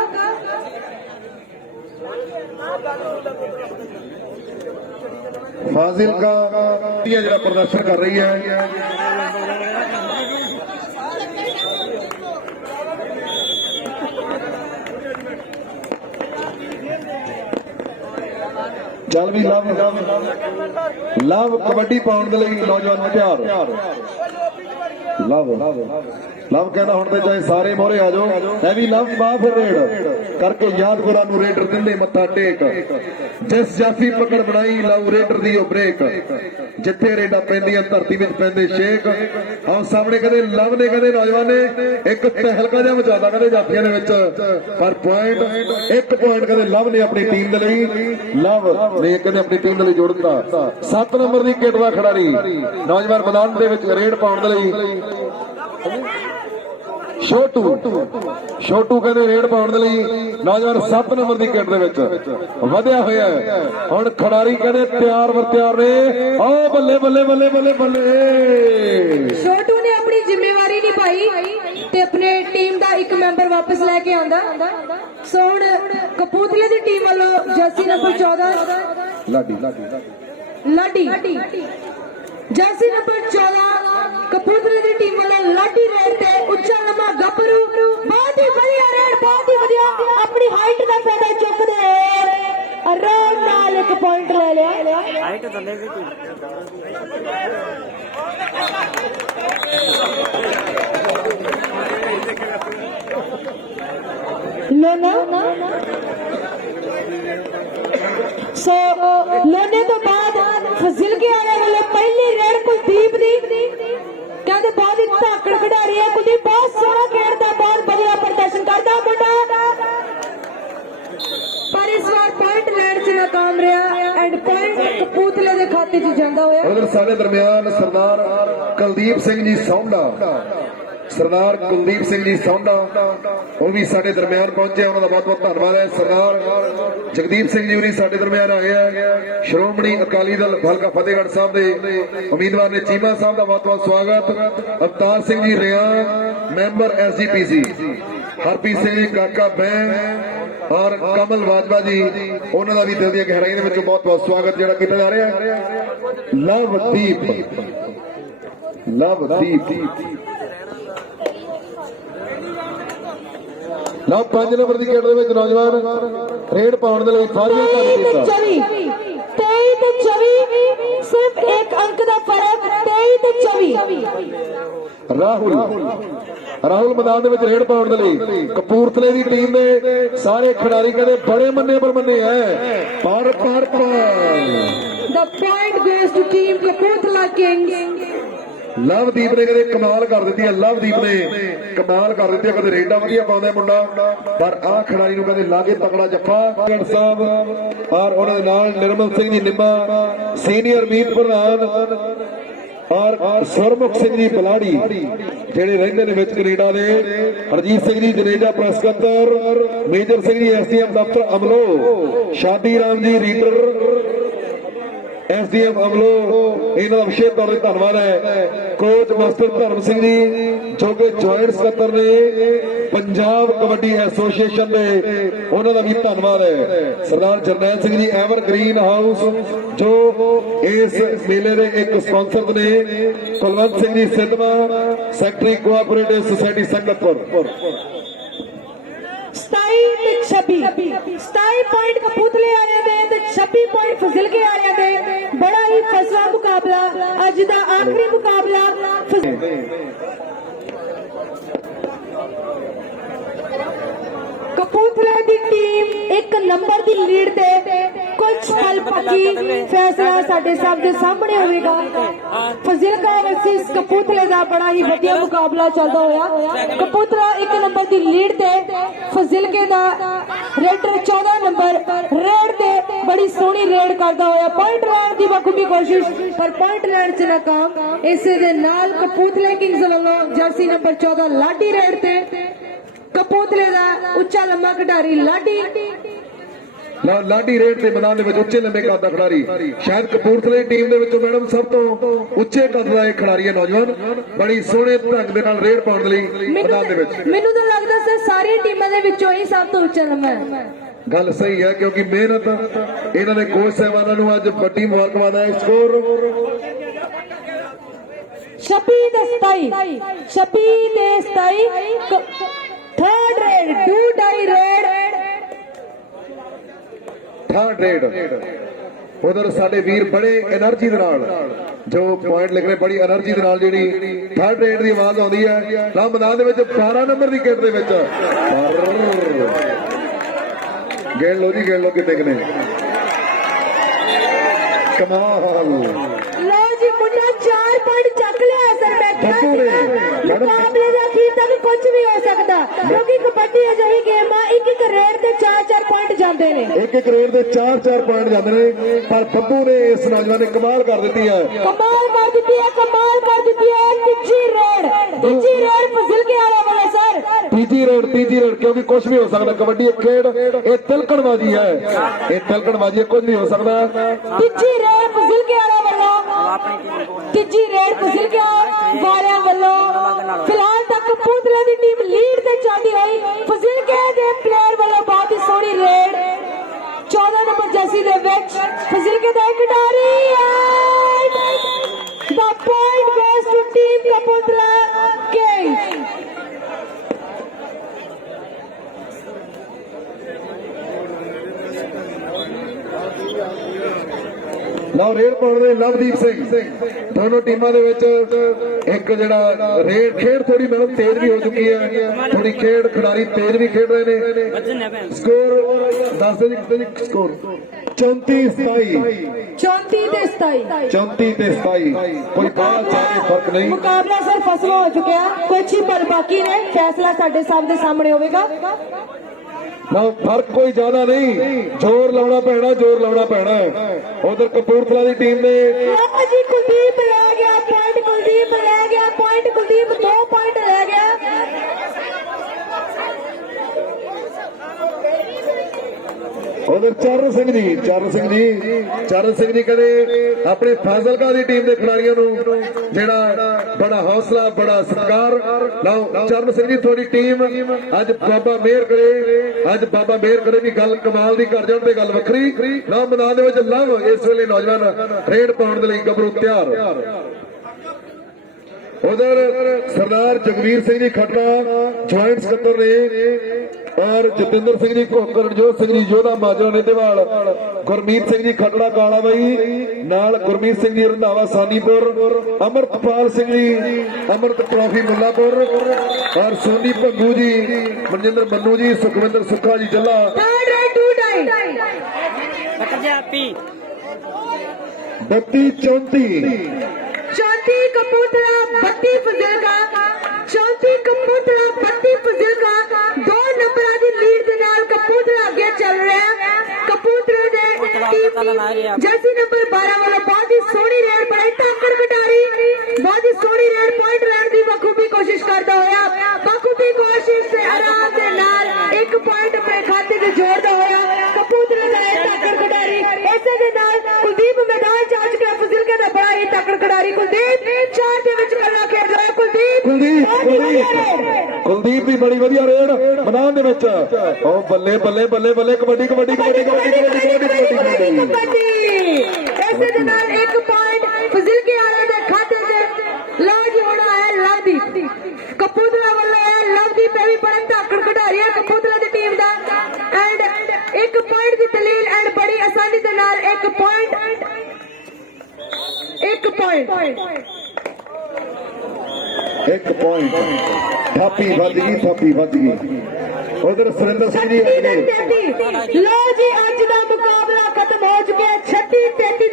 ਫਾਜ਼ਿਲਕਾ ਜਿਹੜਾ ਪ੍ਰਦਰਸ਼ਨ ਕਰ ਰਹੀ ਹੈ ਚੱਲ ਵੀ ਲਵ ਕਬੱਡੀ ਪਾਉਣ ਦੇ ਲਈ ਨੌਜਵਾਨ ਤਿਆਰ। ਲਵ ਕਹਿੰਦਾ ਹੁਣ ਤੇ ਚਾਹੇ ਸਾਰੇ ਮੋਹਰੇ ਆ ਜਾਓ, ਐ ਵੀ ਲਵ ਬਾਹ ਫਿਰ ਰੇਡ ਕਰਕੇ ਯਾਦਗਾਰਾਂ ਨੂੰ ਰੇਡਰ ਦਿੰਦੇ ਮੱਥਾ ਟੇਕ। ਜਿਸ ਜਾਫੀ ਪਕੜ ਬਣਾਈ ਲਵ ਰੇਡਰ ਦੀ ਉਹ ਬ੍ਰੇਕ, ਜਿੱਥੇ ਰੇਡਾਂ ਪੈਂਦੀਆਂ ਧਰਤੀ ਵਿੱਚ ਪੈਂਦੇ ਸ਼ੇਕ। ਆਹ ਸਾਹਮਣੇ ਕਹਿੰਦੇ ਲਵ ਨੇ ਕਹਿੰਦੇ ਨੌਜਵਾਨ ਨੇ ਇੱਕ ਤਹਿਲਕਾ ਜਿਹਾ ਮਚਾਦਾ ਕਹਿੰਦੇ ਜਾਫੀਆਂ ਦੇ ਵਿੱਚ, ਪਰ ਪੁਆਇੰਟ 1 ਪੁਆਇੰਟ ਕਹਿੰਦੇ ਲਵ ਨੇ ਆਪਣੀ ਟੀਮ ਦੇ ਲਈ, ਲਵ ਨੇ ਕਹਿੰਦੇ ਆਪਣੀ ਟੀਮ ਦੇ ਲਈ ਜੋੜ ਦਿੱਤਾ। 7 ਨੰਬਰ ਦੀ ਕਿੱਟ ਦਾ ਖਿਡਾਰੀ ਨੌਜਵਾਨ ਮੈਦਾਨ ਦੇ ਵਿੱਚ ਰੇਡ ਪਾਉਣ ਦੇ ਲਈ ਛੋਟੂ ਕਹਿੰਦੇ ਰੇਡ ਪਾਉਣ ਦੇ ਲਈ ਨੌਜਵਾਨ 7 ਨੰਬਰ ਦੀ ਕਿੱਟ ਦੇ ਵਿੱਚ ਵਧਿਆ ਹੋਇਆ। ਹੁਣ ਖਿਡਾਰੀ ਕਹਿੰਦੇ ਤਿਆਰ ਨੇ। ਆਹ ਬੱਲੇ ਬੱਲੇ ਬੱਲੇ ਬੱਲੇ ਬੱਲੇ, ਛੋਟੂ ਨੇ ਆਪਣੀ ਜ਼ਿੰਮੇਵਾਰੀ ਨਿਭਾਈ ਤੇ ਆਪਣੇ ਟੀਮ ਦਾ ਇੱਕ ਮੈਂਬਰ ਵਾਪਸ ਲੈ ਕੇ ਆਂਦਾ। ਸੋ ਹੁਣ ਕਪੂਰਥਲੇ ਦੀ ਟੀਮ ਵੱਲੋਂ jersey number 14 Laddi jersey number 14 ਕਪੂਰਥਲੇ ਦੀ ਟੀਮ ਵੱਲੋਂ ਲਾਡੀ ਰੇਡ ਤੇ ਉੱਚਾ ਲੰਮਾ ਗੱਭਰੂ, ਬਹੁਤ ਹੀ ਵਧੀਆ ਰੇਡ, ਬਹੁਤ ਹੀ ਵਧੀਆ ਆਪਣੀ ਹਾਈਟ ਦਾ ਫਾਇਦਾ ਚੁੱਕਦੇ ਆਰਾਮ ਨਾਲ 1 ਪੁਆਇੰਟ ਲੈ ਲਿਆ। ਹਾਈਟ ਥੱਲੇ ਵੀ ਕੋਈ ਲੋਨਾ ਸੋ ਲੋਨੇ ਤੋਂ ਬਾਅਦ ਫਜ਼ਿਲਕੇ ਵਾਲੇ ਵੱਲੋਂ ਪਹਿਲੀ ਰੇਡ ਕੁਲਦੀਪ ਦੀ, ਕਹਿੰਦੇ ਬਹੁਤ ਹੀ ਧਾਕੜ ਖਿਡਾਰੀ ਹੈ ਕੁਲਦੀਪ, ਬਹੁਤ ਸੋਹਣਾ ਖੇਡਦਾ, ਬਹੁਤ ਵਧੀਆ ਪ੍ਰਦਰਸ਼ਨ ਕਰਦਾ ਮੁੰਡਾ, ਪਰ ਇਸ ਵਾਰ ਪੁਆਇੰਟ ਲੈਣ 'ਚ ਨਾਕਾਮ ਰਿਹਾ ਐਂਡ ਪੁਆਇੰਟ ਕਪੂਰਥਲੇ ਦੇ ਖਾਤੇ 'ਚ ਜਾਂਦਾ ਹੋਇਆ। ਉਧਰ ਸਾਡੇ ਦਰਮਿਆਨ ਸਰਦਾਰ ਕੁਲਦੀਪ ਸਿੰਘ ਜੀ ਸੌਂਡਾ, ਸਰਦਾਰ ਕੁਲਦੀਪ ਸਿੰਘ ਜੀ ਸੌਂਡਾ ਉਹ ਵੀ ਸਾਡੇ ਦਰਮਿਆਨ ਪਹੁੰਚੇ, ਉਹਨਾਂ ਦਾ ਬਹੁਤ ਬਹੁਤ ਧੰਨਵਾਦ ਹੈ। ਸਰਦਾਰ ਜਗਦੀਪ ਸਿੰਘ ਜੀ ਵੀ ਸਾਡੇ ਦਰਮਿਆਨ ਆਏ ਆ। ਸ਼੍ਰੋਮਣੀ ਅਕਾਲੀ ਦਲ ਹਲਕਾ ਫਤਿਹਗੜ੍ਹ ਸਾਹਿਬ ਦੇ ਉਮੀਦਵਾਰ ਨੇ ਚੀਮਾ ਸਾਹਿਬ ਦਾ ਬਹੁਤ ਬਹੁਤ ਸਵਾਗਤ। Avtar Singh ji Ryan member SGPC, Harpreet Singh ji ਕਾਕਾ ਬੈਂ ਔਰ ਕਮਲ ਬਾਜਵਾ ਜੀ, ਉਹਨਾਂ ਦਾ ਵੀ ਦਿਲ ਦੀਆਂ ਗਹਿਰਾਈਆਂ ਦੇ ਵਿੱਚੋਂ ਬਹੁਤ ਬਹੁਤ ਸਵਾਗਤ ਜਿਹੜਾ ਕੀਤਾ ਜਾ ਰਿਹਾ ਹੈ। ਲਵਦੀਪ ਲਓ 5 ਨੰਬਰ ਦੀ ਗੇਟ ਦੇ ਵਿੱਚ ਨੌਜਵਾਨ ਰੇਡ ਪਾਉਣ ਦੇ ਲਈ ਫਾਜ਼ਿਲ ਕਰ ਦਿੱਤਾ। 23 ਤੇ 24 ਸਿਰਫ 1 ਅੰਕ ਦਾ ਫਰਕ, 23 ਤੇ 24। ਰਾਹੁਲ ਮੈਦਾਨ ਦੇ ਵਿੱਚ ਰੇਡ ਪਾਉਣ ਦੇ ਲਈ ਕਪੂਰਥਲੇ ਦੀ ਟੀਮ ਦੇ ਸਾਰੇ ਖਿਡਾਰੀ ਕਹਿੰਦੇ ਬੜੇ ਮੰਨੇ ਪਰਮੰਨੇ ਹੈ। ਪਰ The point goes to team Kapurthala Kings। Lovedeep ਨੇ ਕਦੇ ਕਮਾਲ ਕਰ ਦਿੱਤੀ ਹੈ, ਲਵਦੀਪ ਨੇ ਕਮਾਲ ਕਰ ਦਿੱਤੀ ਹੈ, ਕਦੇ ਰੇਡਾਂ ਵਧੀਆ ਪਾਉਂਦਾ ਮੁੰਡਾ, ਪਰ ਆਹ ਖਿਡਾਰੀ ਨੂੰ ਕਦੇ ਲਾਗੇ ਤਕੜਾ ਜੱਫਾ ਗੜ ਸਾਹਿਬ ਔਰ ਉਹਨਾਂ ਦੇ ਨਾਲ ਨਿਰਮਲ ਸਿੰਘ ਜੀ ਨਿੰਮਾ ਸੀਨੀਅਰ ਮੀਤ ਪ੍ਰਧਾਨ ਔਰ ਸਰਮੁਖ ਸਿੰਘ ਜੀ ਬਲਾੜੀ ਜਿਹੜੇ ਰਹਿੰਦੇ ਨੇ ਵਿੱਚ ਕੈਨੇਡਾ ਦੇ, ਹਰਜੀਤ ਸਿੰਘ ਜੀ ਜਨੇਜਾ ਪ੍ਰੈਸ ਸਕੱਤਰ, ਮੇਜਰ ਸਿੰਘ ਜੀ ਐਸਡੀਐਮ ਦਫ਼ਤਰ ਅਮਲੋ, ਸ਼ਾਦੀ ਰਾਮ ਜੀ ਰੀਡਰ ਐਸਡੀਐਮ ਅਮਲੋ, ਇਹਨਾਂ ਦਾ ਵਿਸ਼ੇਸ਼ ਤੌਰ ਤੇ ਧੰਨਵਾਦ ਹੈ। ਕੋਚ ਮਾਸਟਰ ਧਰਮ ਸਿੰਘ ਜੀ ਜੋ ਕਿ ਜੁਆਇੰਟ ਸਕੱਤਰ ਨੇ ਪੰਜਾਬ ਕਬੱਡੀ ਐਸੋਸੀਏਸ਼ਨ ਦੇ, ਉਹਨਾਂ ਦਾ ਵੀ ਧੰਨਵਾਦ ਹੈ। ਸਰਦਾਰ Jarnail Singh ji ever green house ਜੋ ਇਸ ਮੇਲੇ ਦੇ ਇੱਕ ਸਪਾਂਸਰ ਨੇ, Kulwant Singh ji Sidhwan secretary cooperative society Sangatpur. 27 ਤੇ 26 27 ਪੁਆਇੰਟ ਕਪੂਰਥਲੇ ਵਾਲਿਆਂ ਦੇ ਤੇ 26 ਪੁਆਇੰਟ ਫਜ਼ਿਲਕੇ ਵਾਲਿਆਂ ਦੇ, ਬੜਾ ਹੀ ਫੈਸਲਾ ਮੁਕਾਬਲਾ, ਅੱਜ ਦਾ ਆਖਰੀ ਮੁਕਾਬਲਾ। ਕਪੂਰਥਲੇ ਦੀ ਟੀਮ 1 ਨੰਬਰ ਦੀ ਲੀਡ ਤੇ ਕੁਝ ਪਲ ਬਾਕੀ ਫੈਸਲਾ ਸਾਡੇ ਸਭ ਦੇ ਸਾਹਮਣੇ ਹੋਵੇਗਾ। ਫਜ਼ਿਲਕਾ ਵਰਸਸ ਕਪੂਰਥਲੇ ਦਾ ਬੜਾ ਹੀ ਵਧੀਆ ਮੁਕਾਬਲਾ ਚੱਲਦਾ ਹੋਇਆ। ਕਪੂਰਥਲਾ 1 ਨੰਬਰ ਦੀ ਲੀਡ ਤੇ ਫਜ਼ਿਲਕੇ ਦਾ ਰੇਡਰ 14 ਨੰਬਰ ਰੇਡ ਤੇ ਬੜੀ ਸੋਹਣੀ ਰੇਡ ਕਰਦਾ ਹੋਇਆ, ਪੁਆਇੰਟ ਲੈਣ ਦੀ ਬਖੂਬੀ ਕੋਸ਼ਿਸ਼, ਪਰ ਪੁਆਇੰਟ ਲੈਣ 'ਚ ਨਾਕਾਮ। ਇਸੇ ਦੇ ਨਾਲ ਕਪੂਰਥਲੇ ਕਿੰਗਸ ਵੱਲੋਂ ਜਰਸੀ ਨੰਬਰ 14 ਲਾਡੀ ਰੇਡ ਤੇ ਕਪੂਰਥਲੇ ਦਾ ਉੱਚਾ ਲੰਮਾ ਖਿਡਾਰੀ ਲਾਡੀ ਰੇਡ ਦੇ ਮੈਦਾਨ ਦੇ ਵਿੱਚ ਉੱਚੇ ਲੰਮੇ ਕੱਦ ਦਾ ਖਿਡਾਰੀ, ਸ਼ਾਇਦ ਕਪੂਰਥਲੇ ਟੀਮ ਦੇ ਵਿੱਚੋਂ ਮੈਡਮ ਸਭ ਤੋਂ ਉੱਚੇ ਕੱਦ ਦਾ ਇਹ ਖਿਡਾਰੀ ਹੈ ਨੌਜਵਾਨ, ਬੜੀ ਸੋਹਣੇ ਢੰਗ ਦੇ ਨਾਲ ਰੇਡ ਪਾਉਣ ਦੇ ਲਈ ਮੈਦਾਨ ਦੇ ਵਿੱਚ। ਮੈਨੂੰ ਤਾਂ ਲੱਗਦਾ ਸਰ ਸਾਰੀਆਂ ਟੀਮਾਂ ਦੇ ਵਿੱਚੋਂ ਹੀ ਸਭ ਤੋਂ ਉੱਚਾ ਲੰਮਾ ਹੈ। ਗੱਲ ਸਹੀ ਹੈ ਕਿਉਂਕਿ ਮਿਹਨਤ ਇਹਨਾਂ ਦੇ ਕੋਚ ਸਾਹਿਬਾਨਾਂ ਨੂੰ ਅੱਜ ਵੱਡੀ ਮੁਬਾਰਕਬਾਦ ਹੈ। ਸਕੋਰ 26 ਤੇ 27 ਥਰਡ ਰੇਡ, 2 ਡਾਈ ਰੇਡ, ਥਰਡ ਰੇਡ ਉਧਰ ਸਾਡੇ ਵੀਰ ਬੜੇ એનર્ਜੀ ਦੇ ਨਾਲ ਜੋ ਪੁਆਇੰਟ ਲਿਖ ਰਹੇ, ਬੜੀ એનર્ਜੀ ਦੇ ਨਾਲ ਜਿਹੜੀ ਥਰਡ ਰੇਡ ਦੀ ਆਵਾਜ਼ ਆਉਂਦੀ ਹੈ। ਤਾਂ ਮੈਦਾਨ ਦੇ ਵਿੱਚ 12 ਨੰਬਰ ਦੀ ਕਿੱਟ ਦੇ ਵਿੱਚ ਗੇੜ ਲੋ ਜੀ, ਗੇੜ ਲੋ ਕਿਤੇ ਕਿਨੇ ਕਮਾਲ। लो जी मुंडा 4 पॉइंट चक लिया सर। मैं क्या ਬੱਬੂ ਨੇ ਮੈਡਮ मुकाबले का अखीर तक कुछ भी हो सकता क्योंकि कबड्डी अजि गेम आ, एक एक रेड ते 4-4 पॉइंट जाते ने। ਇੱਕ ਇੱਕ ਰੇਡ ਦੇ 4-4 ਪੁਆਇੰਟ ਜਾਂਦੇ ਨੇ, ਪਰ ਬੱਬੂ ਨੇ ਇਸ ਨੌਜਵਾਨ ਨੇ ਕਮਾਲ ਕਰ ਦਿੱਤੀ ਹੈ। कमाल कर दी है, कमाल कर दी है। तीजी रेड फसिल के आ रहा बोले सर। ਤੀਜੀ ਰੇਡ ਕਿਉਂਕਿ ਕੁਝ ਵੀ ਹੋ ਸਕਦਾ। ਕਬੱਡੀ ਇੱਕ ਖੇਡ, ਇਹ ਤਿਲਕਣਬਾਜ਼ੀ ਹੈ, ਇਹ ਤਿਲਕਣਬਾਜ਼ੀ ਹੈ, ਕੁਝ ਨਹੀਂ ਹੋ ਸਕਦਾ। तीजी रेड फसिल के आ रहा वालों, तीजी रेड फसिल के वालियां वालों फिलहाल तक कपूरथला दी टीम लीड ते चलदी हुई। फसिल के दे प्लेयर वालों बहुत ही सोहनी रेड 14 नंबर जर्सी दे विच फसिल के दा खिडारी the point goes to team Kapurthala Kings. ਲਓ ਰੇਡ ਪਾਉਣ ਦੇ ਲਵਦੀਪ ਸਿੰਘ। ਦੋਨੋਂ ਟੀਮਾਂ ਦੇ ਵਿੱਚ ਇੱਕ ਜਿਹੜਾ ਰੇਡ ਖੇਡ ਥੋੜੀ ਮੈਡਮ ਤੇਜ਼ ਵੀ ਹੋ ਚੁੱਕੀ ਹੈ, ਥੋੜੀ ਖੇਡ ਖਿਡਾਰੀ ਤੇਜ਼ ਵੀ ਖੇਡ ਰਹੇ ਨੇ। ਸਕੋਰ ਦੱਸ ਦਿਓ ਜੀ, ਸਕੋਰ 34-27 34 ਤੇ 27 34 ਤੇ 27, ਕੋਈ ਬਾਹਲਾ ਜ਼ਿਆਦਾ ਫਰਕ ਨਹੀਂ। मुकाबला सर फसलों हो चुके हैं, कुछ ही पल बाकी ने, फैसला साडे सब दे सामने होवेगा। ਨਾ ਫਰਕ ਕੋਈ ਜ਼ਿਆਦਾ ਨਹੀਂ, ਜ਼ੋਰ ਲਾਉਣਾ ਪੈਣਾ ਹੈ। ਉਧਰ ਕਪੂਰਥਲਾ ਦੀ ਟੀਮ ਨੇ लो जी कुलदीप ले गया पॉइंट, कुलदीप ले गया पॉइंट, कुलदीप 2 पॉइंट ले गया। ਉਧਰ ਚਰਨ ਸਿੰਘ ਜੀ ਕਹਿੰਦੇ ਆਪਣੇ ਫਾਜ਼ਿਲਕਾ ਦੀ ਟੀਮ ਦੇ ਖਿਡਾਰੀਆਂ ਨੂੰ ਜਿਹੜਾ ਬੜਾ ਹੌਸਲਾ, ਬੜਾ ਸਤਿਕਾਰ। ਲਓ ਚਰਨ ਸਿੰਘ ਜੀ, ਤੁਹਾਡੀ ਟੀਮ ਅੱਜ ਬਾਬਾ ਮਿਹਰ ਕਰੇ ਵੀ ਗੱਲ ਕਮਾਲ ਦੀ ਕਰ ਜਾਣ ਤੇ ਗੱਲ ਵੱਖਰੀ। ਲਓ ਮੈਦਾਨ ਦੇ ਵਿੱਚ ਲਵ ਇਸ ਵੇਲੇ ਨੌਜਵਾਨ ਰੇਡ ਪਾਉਣ ਦੇ ਲਈ ਗੱਭਰੂ ਤਿਆਰ। उधर सरदार जगवीर सिंह जी खटड़ा ज्वाइंट सकत्तर ने और जतिंदर सिंह जी करनजोत सिंह जी जोधा माजरा नेतेवाल, गुरमीत सिंह जी खटड़ा काला बाई नाल, गुरमीत सिंह जी रंधावा सानीपुर, अमृतपाल सिंह जी अमृत ट्रॉफी मुल्लापुर और सोनी भंगू जी, मनजिंदर मन्नू जी, सुखविंदर सुखा जी जला। थर्ड रेड 2 डाई 32-34 चौथी कपूरथला 32 फजिलका, चौथी कपूरथला 32 फजिलका। 2 नंबर की लीड के नाल कपूरथला आगे चल रहा है। कपूरथला दे टीम जर्सी नंबर 12 वाला बहुत ही सोहनी रेड बनाई, टाकर कटारी बहुत ही सोहनी रेड पॉइंट लैण दी बखूबी कोशिश करता होया, बखूबी कोशिश से आराम दे नाल 1 पॉइंट अपने खाते ते जोड़दा होया कपूरथला दा टाकर कटारी। इसे दे नाल कुलदीप मैदान च आ चुका। फजिलका दा बड़ा ही टाकर कटारी कुलदीप 4 ਦੇ ਵਿੱਚ ਕੱਲਾ ਖੇਡ ਰਿਹਾ। ਕੁਲਦੀਪ ਦੀ ਬੜੀ ਵਧੀਆ ਰੇਡ ਮੈਦਾਨ ਦੇ ਵਿੱਚ। ਉਹ ਬੱਲੇ ਕਬੱਡੀ ਇਸੇ ਦੇ ਨਾਲ 1 ਪੁਆਇੰਟ ਫਜ਼ਿਲਕੇ ਵਾਲੇ ਦੇ ਖਾਤੇ 'ਚ। ਲਓ ਜੀ ਹੁਣ ਆਇਆ ਲਵਦੀਪ, ਕਪੂਰਥਲਾ ਵੱਲੋਂ ਆਇਆ ਲਵਦੀਪ, ਇਹ ਵੀ ਬੜਾ ਧਾਕੜ ਖਿਡਾਰੀ ਹੈ ਕਪੂਰਥਲਾ ਦੀ ਟੀਮ ਦਾ। ਐਂਡ 1 ਪੁਆਇੰਟ ਦੀ ਦਲੀਲ ਐਂਡ ਬੜੀ ਆਸਾਨੀ ਦੇ ਨਾਲ 1 ਪੁਆਇੰਟ ਇੱਕ ਪੁਆਇੰਟ ਥਾਪੀ ਵੱਜ ਗਈ। ਉਧਰ ਸੁਰਿੰਦਰ ਸਿੰਘ ਜੀ ਅੱਗੇ। लो जी अज का मुकाबला खत्म हो चुका है। 36-33